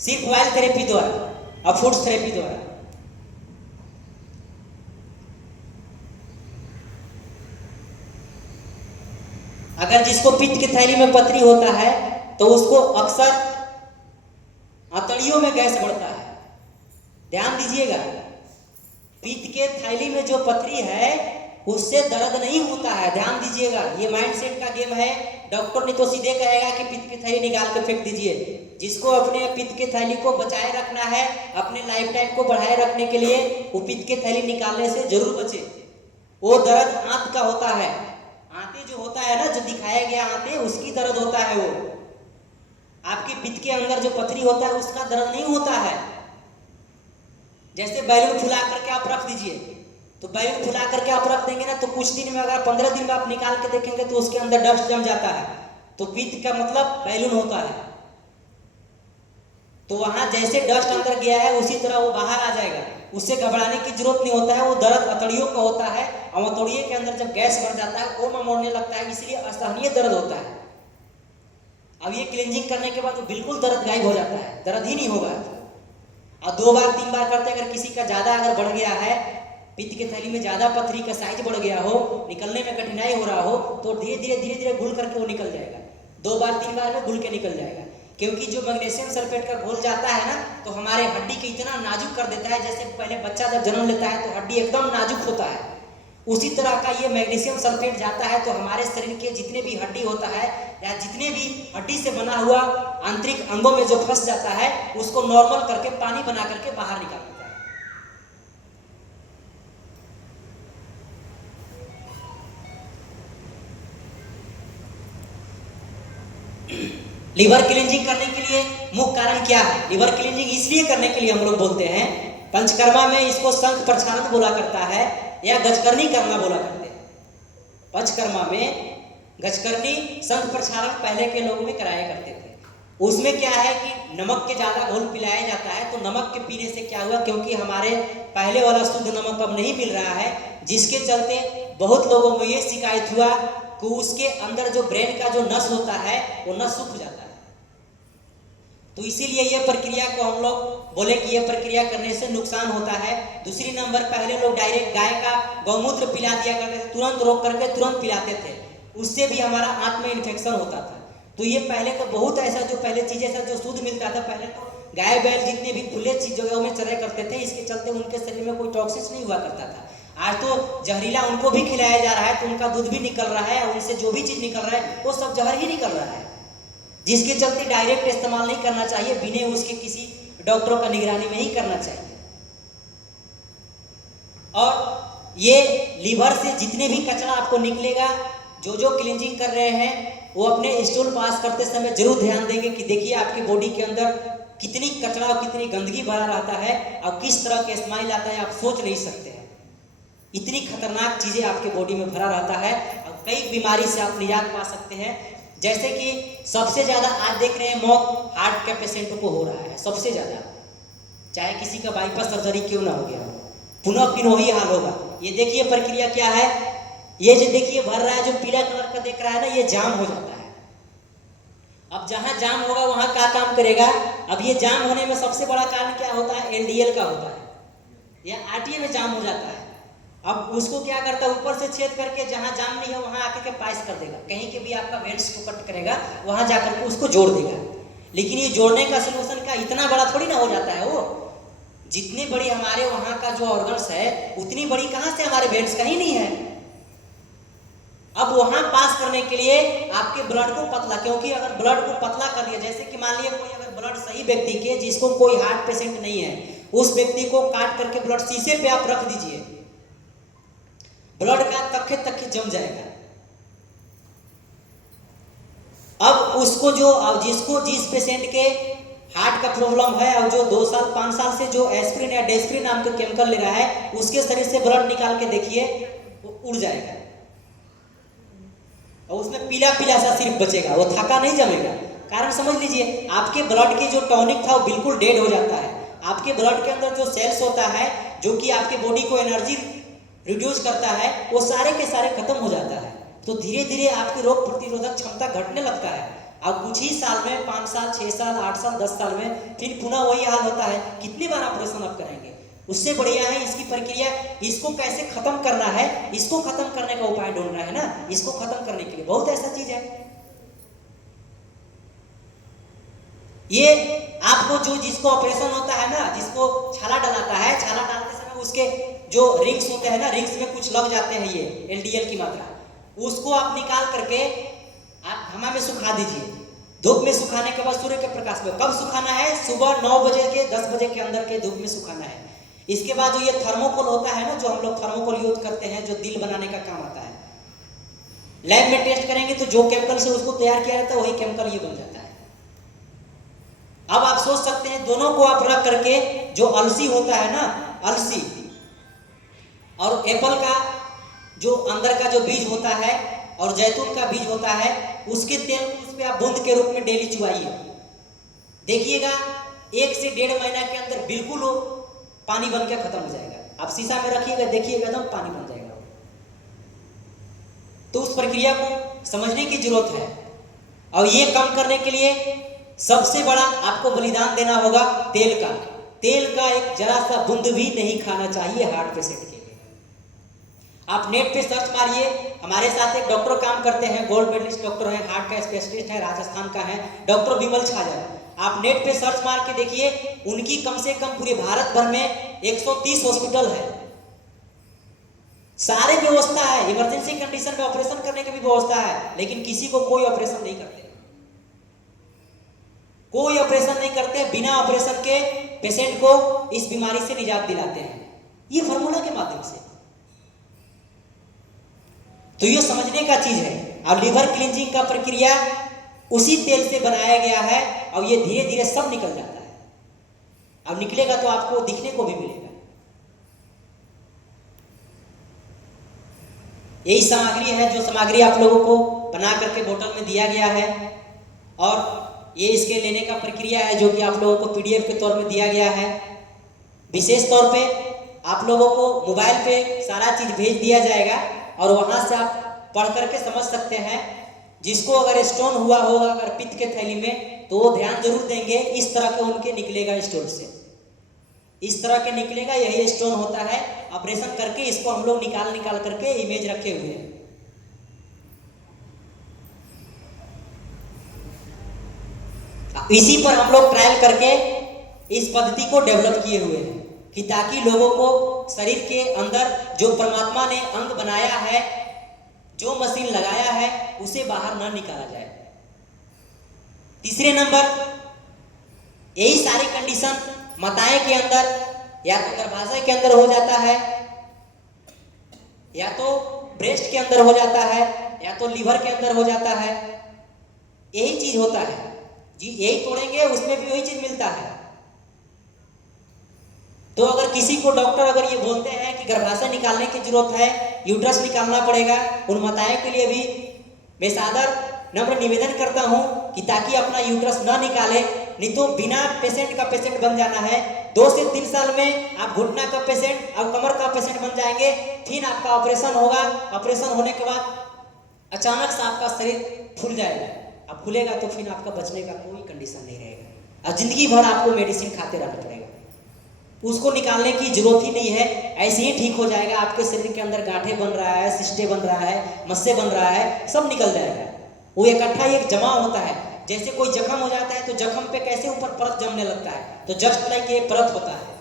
सिर्फ ऑयल थेरेपी द्वारा और फूड्स थेरेपी द्वारा। अगर जिसको पित्त की थैली में पथरी होता है तो उसको अक्सर आंतड़ियों में गैस बढ़ता है। ध्यान दीजिएगा, पित्त के थैली में जो पथरी है उससे दर्द नहीं होता है। ध्यान दीजिएगा, ये माइंडसेट का गेम है। डॉक्टर ने तो सीधे कहेगा कि पित्त की थैली निकाल कर फेंक दीजिए। जिसको अपने पित्त की थैली को बचाए रखना है, अपने लाइफ टाइम को बढ़ाए रखने के लिए वो पित्त की थैली निकालने से जरूर बचे। वो दर्द आंत का होता है। आंते जो होता है ना, जो दिखाया गया आंते, उसकी दर्द होता है वो। आपके पित्त के अंदर जो पथरी होता है उसका दर्द नहीं होता है। जैसे बैलून फुला करके आप रख दीजिए, तो बैलून फुला करके आप रख देंगे ना, तो कुछ दिन में अगर 15 दिन में आप निकाल के देखेंगे तो उसके अंदर डस्ट जम जाता है। तो पित्त का मतलब बैलून होता है। तो वहां जैसे डस्ट अंदर गया है उसी तरह वो बाहर आ जाएगा। उससे घबराने की जरूरत नहीं होता है। वो दर्द अतड़ियों का होता है और अतड़ियों के अंदर जब गैस बढ़ जाता है वो मोड़ने लगता है, इसलिए असहनीय दर्द होता है। अब ये क्लींजिंग करने के बाद तो बिल्कुल दर्द गायब हो जाता है, दर्द ही नहीं होगा। और 2 बार 3 बार करते अगर किसी का ज्यादा अगर बढ़ गया है, पित्त के थैली में ज्यादा पथरी का साइज बढ़ गया हो, निकलने में कठिनाई हो रहा हो, तो धीरे धीरे घुल करके वो निकल जाएगा। 2 बार 3 बार में घुल के निकल जाएगा। क्योंकि जो मैग्नीशियम सल्फेट का घोल जाता है ना, तो हमारे हड्डी को इतना नाजुक कर देता है। जैसे पहले बच्चा जब जन्म लेता है तो हड्डी एकदम नाजुक होता है, उसी तरह का ये मैग्नीशियम सल्फेट जाता है तो हमारे शरीर के जितने भी हड्डी होता है या जितने भी हड्डी से बना हुआ आंतरिक अंगों में जो फंस जाता है उसको नॉर्मल करके पानी बना करके बाहर निकाल देता है। लिवर क्लींजिंग करने के लिए मुख्य कारण क्या है? लिवर क्लींजिंग इसलिए करने के लिए हम लोग बोलते हैं, पंचकर्मा में इसको शंख प्रक्षालन बोला करता है या गजकर्णी करना बोला करते हैं। पंचकर्मा में गजकर्णी शंख प्रक्षालन पहले के लोग में कराया करते थे। उसमें क्या है कि नमक के ज्यादा घोल पिलाया जाता है। तो नमक के पीने से क्या हुआ, क्योंकि हमारे पहले वाला शुद्ध नमक अब नहीं मिल रहा है, जिसके चलते बहुत लोगों को ये शिकायत हुआ कि उसके अंदर जो ब्रेन का जो नस होता है वो नस सूख जाता है। तो इसीलिए ये प्रक्रिया को हम लोग बोले कि ये प्रक्रिया करने से नुकसान होता है। दूसरी नंबर, पहले लोग डायरेक्ट गाय का गौमूत्र पिला दिया करते थे, तुरंत रोक करके तुरंत पिलाते थे, उससे भी हमारा आंत में इन्फेक्शन होता था। तो ये पहले तो बहुत ऐसा जो पहले चीजें था जो शुद्ध मिलता था, पहले तो गाय बैल जितने भी खुले जगहों में चरे करते थे, इसके चलते उनके शरीर में कोई टॉक्सिस नहीं हुआ करता था। आज तो जहरीला उनको भी खिलाया जा रहा है, तो उनका दूध भी निकल रहा है, उनसे जो भी चीज निकल रहा है वो सब जहर ही निकल रहा है, जिसके चलते डायरेक्ट इस्तेमाल नहीं करना चाहिए, बिना उसके किसी डॉक्टरों का निगरानी में ही करना चाहिए। और ये लीवर से जितने भी कचरा आपको निकलेगा, जो क्लींजिंग कर रहे हैं वो अपने स्टूल पास करते समय जरूर ध्यान देंगे कि देखिए आपकी बॉडी के अंदर कितनी कचरा और कितनी गंदगी भरा रहता है और किस तरह के स्माइल आता है, आप सोच नहीं सकते हैं। इतनी खतरनाक चीजें आपके बॉडी में भरा रहता है और कई बीमारी से आप निजात पा सकते हैं। जैसे कि सबसे ज्यादा आज देख रहे हैं मौत हार्ट के पेशेंट को हो रहा है सबसे ज्यादा, चाहे किसी का बाईपास सर्जरी क्यों ना हो गया हो, पुनः फिर वही हाल होगा। ये देखिए प्रक्रिया क्या है, ये जो देखिए भर रहा है, जो पीला कलर का देख रहा है ना, ये जाम हो जाता है। अब जहां जाम होगा वहां क्या काम करेगा? अब ये जाम होने में सबसे बड़ा कारण क्या होता है? LDL का होता है या RTA में जाम हो जाता है। अब उसको क्या करता है, ऊपर से छेद करके जहाँ जाम नहीं है वहाँ आके के पाइस कर देगा, कहीं के भी आपका वेंट्स को कट करेगा वहाँ जा करके उसको जोड़ देगा। लेकिन ये जोड़ने का सोल्यूशन का इतना बड़ा थोड़ी ना हो जाता है वो, जितनी बड़ी हमारे वहाँ का जो ऑर्गन्स है उतनी बड़ी कहाँ से हमारे वेंट्स का ही नहीं है। अब वहाँ पास करने के लिए आपके ब्लड को पतला, क्योंकि अगर ब्लड को पतला कर दिया, जैसे कि मान लिया कोई अगर ब्लड सही व्यक्ति के जिसको कोई हार्ट पेशेंट नहीं है, उस व्यक्ति को काट करके ब्लड शीशे पे आप रख दीजिए, ब्लड का तख्ते तख्ते जम जाएगा। अब उसको जो जिसको जिस पेशेंट के हार्ट का प्रॉब्लम है और जो 2 साल 5 साल से जो एस्प्रिन या डेस्प्रिन नाम का केमिकल ले रहा है, उसके शरीर से ब्लड निकाल के देखिए वो उड़ जाएगा और उसमें पीला पीला सा सिर्फ बचेगा, वो थका नहीं जमेगा। कारण समझ लीजिए, आपके ब्लड के जो टॉनिक था वो बिल्कुल डेड हो जाता है। आपके ब्लड के अंदर जो सेल्स होता है जो कि आपके बॉडी को एनर्जी रिड्यूस करता है, वो सारे के सारे खत्म हो जाता है। तो धीरे धीरे आपकी रोग प्रतिरोधक क्षमता घटने लगता है। अब कुछ ही साल में 5 साल 6 साल 8 साल 10 साल में फिर पुनः वही हाल होता है। कितनी बार ऑपरेशन आप कराएंगे? उससे बढ़िया है इसकी प्रक्रिया, इसको कैसे खत्म करना है, इसको खत्म करने का उपाय ढूंढ रहा है ना। इसको खत्म करने के लिए बहुत ऐसा चीज है। ये आपको जो जिसको ऑपरेशन होता है ना, जिसको छाला डलाता है, छाला डालते समय उसके जो रिंग्स होते हैं ना, रिंग्स में कुछ लग जाते हैं ये LDL की मात्रा, उसको आप निकाल करके आप हवा में सुखा दीजिए। धूप में सुखाने के बाद सूर्य के प्रकाश में, कब सुखाना है? सुबह 9 बजे के 10 बजे के अंदर के धूप में सुखाना है। इसके बाद जो ये थर्मोकोल होता है ना, जो हम लोग थर्मोकोल यूज करते हैं, जो दिल बनाने का काम आता है, लैब में टेस्ट करेंगे तो जो केमिकल से उसको तैयार किया जाता है वही केमिकल ये बन जाता है। अब आप सोच सकते हैं, दोनों को आप रख करके, जो अलसी होता है ना, अलसी और एप्पल का जो अंदर का जो बीज होता है और जैतून का बीज होता है, उसके तेल उस पे आप बूंद के रूप में डेली चुवाइए। देखिएगा 1 से 1.5 महीना के अंदर बिल्कुल वो पानी बन के खत्म हो जाएगा। आप शीशा में रखिएगा, देखिएगा एकदम पानी बन जाएगा। तो उस प्रक्रिया को समझने की जरूरत है। और ये कम करने के लिए सबसे बड़ा आपको बलिदान देना होगा तेल का। तेल का एक जरा सा बूंद भी नहीं खाना चाहिए हार्ट पेशेंट के लिए। आप नेट पे सर्च मारिए, हमारे साथ एक डॉक्टर काम करते हैं, गोल्ड मेडलिस्ट डॉक्टर है, हार्ट का स्पेशलिस्ट है, राजस्थान का है, डॉक्टर विमल छाजन। आप नेट पे सर्च मार के देखिए, उनकी कम से कम पूरे भारत भर में 130 हॉस्पिटल है, सारे व्यवस्था है, इमरजेंसी कंडीशन में ऑपरेशन करने की भी व्यवस्था है, लेकिन किसी को कोई ऑपरेशन नहीं करते, कोई ऑपरेशन नहीं करते। बिना ऑपरेशन के पेशेंट को इस बीमारी से निजात दिलाते हैं, ये फार्मूला के माध्यम से। तो ये समझने का चीज है। अब लिवर क्लींजिंग का प्रक्रिया उसी तेल से बनाया गया है और ये धीरे धीरे सब निकल जाता है। अब निकलेगा तो आपको दिखने को भी मिलेगा। यही सामग्री है, जो सामग्री आप लोगों को बना करके बोतल में दिया गया है, और ये इसके लेने का प्रक्रिया है जो कि आप लोगों को PDF के तौर में दिया गया है। विशेष तौर पे आप लोगों को मोबाइल पे सारा चीज भेज दिया जाएगा और वहां से आप पढ़ करके समझ सकते हैं। जिसको अगर स्टोन हुआ होगा अगर पित्त के थैली में, तो वो ध्यान जरूर देंगे, इस तरह के उनके निकलेगा स्टोन से, इस तरह के निकलेगा, यही स्टोन होता है। ऑपरेशन करके इसको हम लोग निकाल करके इमेज रखे हुए हैं। इसी पर हम लोग ट्रायल करके इस पद्धति को डेवलप किए हुए हैं कि ताकि लोगों को शरीर के अंदर जो परमात्मा ने अंग बनाया है, जो मशीन लगाया है, उसे बाहर ना निकाला जाए। तीसरे नंबर, यही सारी कंडीशन माताएं के अंदर या तो गर्भाशय के अंदर हो जाता है, या तो ब्रेस्ट के अंदर हो जाता है, या तो लीवर के अंदर हो जाता है। यही चीज होता है जी, यही तोड़ेंगे उसमें भी वही चीज मिलता है। तो अगर किसी को डॉक्टर अगर ये बोलते हैं कि गर्भाशय निकालने की जरूरत है, यूट्रस निकालना पड़ेगा, उन माताओं के लिए भी मैं सादर नम्र निवेदन करता हूं कि ताकि अपना यूट्रस ना निकाले, नहीं तो बिना पेशेंट का पेशेंट बन जाना है। 2 से 3 साल में आप घुटना का पेशेंट और कमर का पेशेंट बन जाएंगे। फिर आपका ऑपरेशन होगा, ऑपरेशन होने के बाद अचानक से आपका शरीर फूल जाएगा। अब खुलेगा तो फिर आपका बचने का कोई कंडीशन नहीं रहेगा और जिंदगी भर आपको मेडिसिन खाते रहना पड़ेगा। उसको निकालने की जरूरत ही नहीं है, ऐसे ही ठीक हो जाएगा। आपके शरीर के अंदर गांठे बन रहा है, सिस्टे बन रहा है, मस्से बन रहा है, सब निकल जाएगा। वो इकट्ठा एक जमा होता है। जैसे कोई जख्म हो जाता है तो जख्म पे कैसे ऊपर परत जमने लगता है, तो जस्ट लाइक ये परत होता है।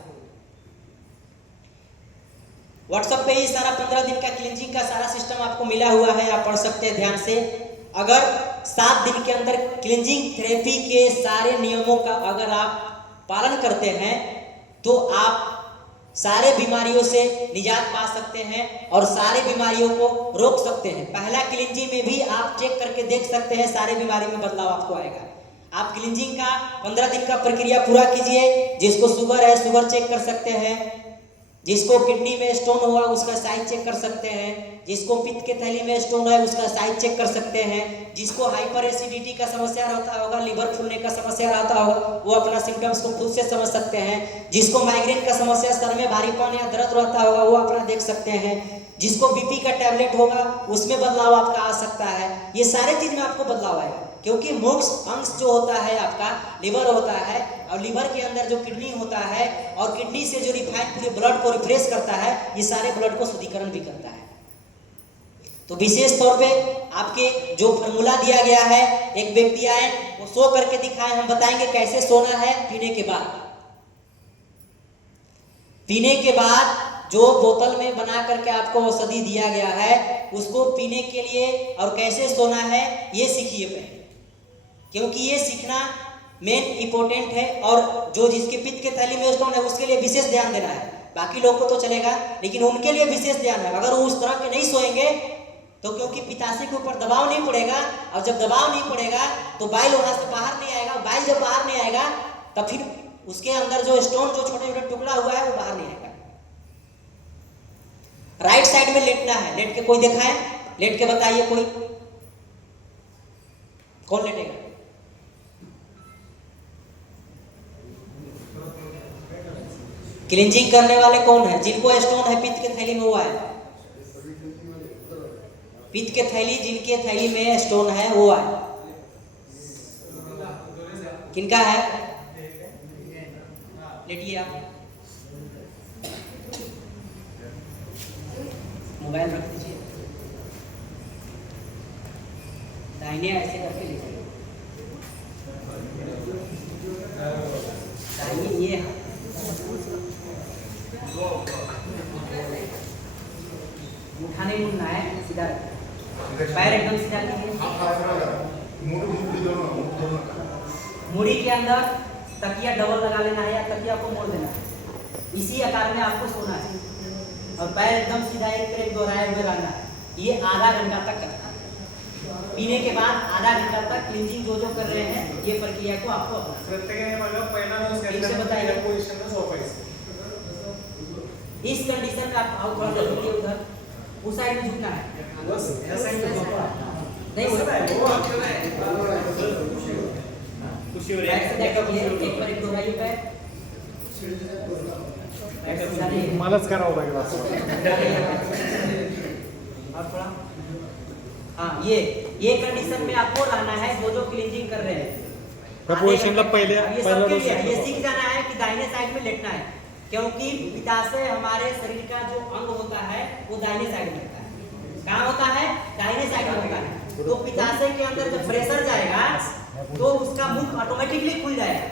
व्हाट्सएप पे ही सारा 15 दिन का क्लींजिंग का सारा सिस्टम आपको मिला हुआ है, आप पढ़ सकते हैं ध्यान से। अगर 7 दिन के अंदर क्लींजिंग थेरेपी के सारे नियमों का अगर आप पालन करते हैं तो आप सारे बीमारियों से निजात पा सकते हैं और सारे बीमारियों को रोक सकते हैं। पहला क्लींजिंग में भी आप चेक करके देख सकते हैं, सारे बीमारी में बदलाव आपको आएगा। आप क्लींजिंग का 15 दिन का प्रक्रिया पूरा कीजिए। जिसको शुगर है शुगर चेक कर सकते हैं, जिसको किडनी में स्टोन हुआ उसका साइज चेक कर सकते हैं, जिसको पित्त के थैली में स्टोन है उसका साइज चेक कर सकते हैं, जिसको हाइपर एसिडिटी का समस्या रहता होगा, लिवर फूलने का समस्या रहता होगा, वो अपना सिम्टम्स को खुद से समझ सकते हैं। जिसको माइग्रेन का समस्या, सर में भारीपन या दर्द रहता होगा, वो अपना देख सकते हैं। जिसको बीपी का टैबलेट होगा उसमें बदलाव आपका आ सकता है। ये सारे चीज में आपको बदलाव आएगा, क्योंकि मुख्य अंश जो होता है आपका लिवर होता है, और लिवर के अंदर जो किडनी होता है, और किडनी से जो रिफाइंड पूरे ब्लड को रिफ्रेश करता है, ये सारे ब्लड को शुद्धिकरण भी करता है। तो विशेष तौर पे आपके जो फॉर्मूला दिया गया है, एक व्यक्ति आए वो सो करके दिखाए, हम बताएंगे कैसे सोना है। पीने के बाद जो बोतल में बना करके आपको औषधि दिया गया है, उसको पीने के लिए और कैसे सोना है ये सीखिए पहले, क्योंकि ये सीखना मेन इंपॉर्टेंट है। और जो जिसके पित्त के थैली में स्टोन है उसके लिए विशेष ध्यान देना है। बाकी लोग को तो चलेगा, लेकिन उनके लिए विशेष ध्यान है। अगर वो उस तरह के नहीं सोएंगे तो क्योंकि पित्ताशय के ऊपर दबाव नहीं पड़ेगा, और जब दबाव नहीं पड़ेगा तो बाइल वहां से बाहर नहीं आएगा। बाइल जब बाहर नहीं आएगा तब फिर उसके अंदर जो स्टोन जो छोटे छोटे टुकड़ा हुआ है वो बाहर नहीं आएगा। राइट साइड में लेटना है। लेट के कोई देखा है? लेट के बताइए कोई, कौन लेटेगा? क्लींजिंग करने वाले कौन है? जिनको स्टोन है पित्त के थैली में हुआ है, पित्त के थैली, जिनके थैली में स्टोन है वो है। किनका है? लेटिए आप, मोबाइल रख दीजिए, दाहिने ऐसे करके लीजिए, दाहिने ये उठाने मुड़ना है, सीधा पैर एकदम सीधा कीजिए। मुड़ी के अंदर तकिया डबल लगा लेना है या तकिया को मोड़ देना है। इसी आकार में आपको सोना है और पैर एकदम सीधा एक तरफ दोहराए हुए रहना है। ये आधा घंटा तक करना है। पीने के बाद आधा घंटा तक क्लींजिंग जो कर रहे हैं ये प्रक्रिया को आपको इस कंडीशन में आप थोड़ा सा झुकिए, उधर उस साइड में झुकना है, नहीं एक बार एक दोहराइए पैर, मलाच करावं लागेल असं। और थोड़ा हाँ, ये कंडीशन में आपको रहना है जो क्लींजिंग कर रहे हैं। पोजीशनला पहिले ये सबके लिए ये सीख जाना है कि दाहिने साइड में लेटना है, क्योंकि पित्ताशय हमारे शरीर का जो अंग होता है वो दाहिने साइड में होता है। कहाँ होता है? दाहिने साइड में होता है। तो पित्ताशय के अंदर जब प्रेशर जाएगा तो उसका मुख ऑटोमेटिकली खुल जाएगा।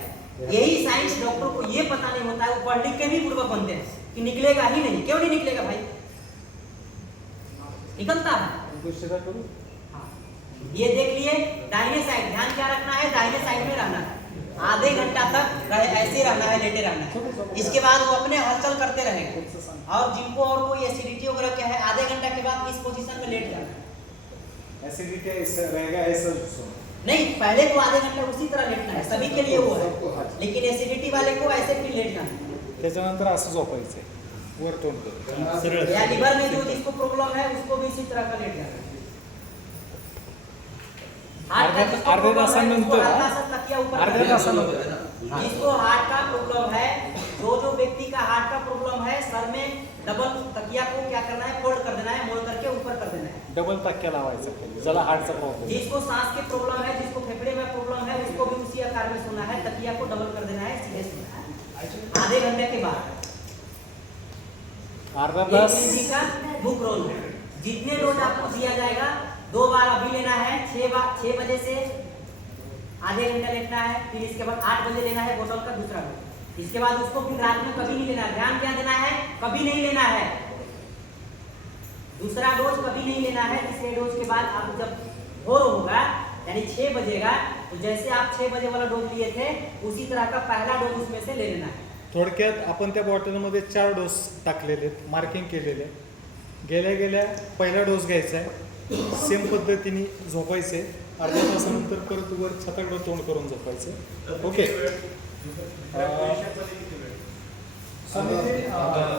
यही साइंस डॉक्टर को ये पता नहीं होता है, वो पढ़ लिख के भी पूर्वक बनते हैं कि निकलेगा ही नहीं। क्यों नहीं निकलेगा भाई? निकलता है। हाँ, ये देख लिए दाहिने साइड, ध्यान क्या रखना है? दाहिने साइड में रहना है। आधे घंटा तक ऐसे रहना है, लेटे रहना है। इसके बाद वो अपने हलचल करते रहेंगे। और जिनको और कोई एसिडिटी वगैरह क्या है, आधे घंटा के बाद इस पोजीशन में लेट जाना है। एसिडिटी रहेगा ऐसा नहीं, पहले तो आधे घंटे उसी तरह लेटना है, सभी के लिए वो है, लेकिन एसिडिटी वाले को ऐसे फिर लेटना है। त्याच्यानंतर असं झोपायचं वर तोंड करून। या लिवर में जो जिसको प्रॉब्लम है उसको भी इसी तरह का लेट जाना है। अर्ध्या तासानंतर जिसको हार्ट का प्रॉब्लम है, जो व्यक्ति का हार्ट का प्रॉब्लम है, सर में डबल तकिया को क्या करना है? फोल्ड कर देना है, मोड़ करके ऊपर कर देना है। डबल तकिया लावायचा ज्याला हार्टचा प्रॉब्लेम। जिसको सांस के प्रॉब्लम है, जिसको फेफड़े में प्रॉब्लम है, उसको भी उसी आकार में सोना है, तकिया को डबल कर देना है, सीधे सोना है। आधे घंटे के बाद अर्धा 1 तास mg का बुक रोल है। जितने डोज आपको दिया जाएगा 2 बार अभी लेना है, 6 बजे से आधे घंटा लेना है, फिर इसके बाद 8 बजे लेना है बोतल का दूसरा डोज। इसके बाद उसको फिर रात में कभी नहीं लेना है। ध्यान क्या देना है, कभी नहीं लेना है। दूसरा डोज कभी नहीं लेना है। तीसरे डोज के बाद आप जब भोर होगा यानी 6 बजेगा, तो जैसे आप 6 बजे वाला डोज लिए थे उसी तरह का पहला डोज उसमें से ले लेना है। थोडक्यात आपण त्या बॉटलमध्ये 4 डोस टाकलेले आहेत, मार्किंग केलेले आहे. गेल्या गेल्या पहिला डोस घ्यायचा आहे, सेम पद्धतीने झोपायचे, अर्ध्या तासानंतर परत वर छाताकडं तोंड करून झोपायचं. ओके.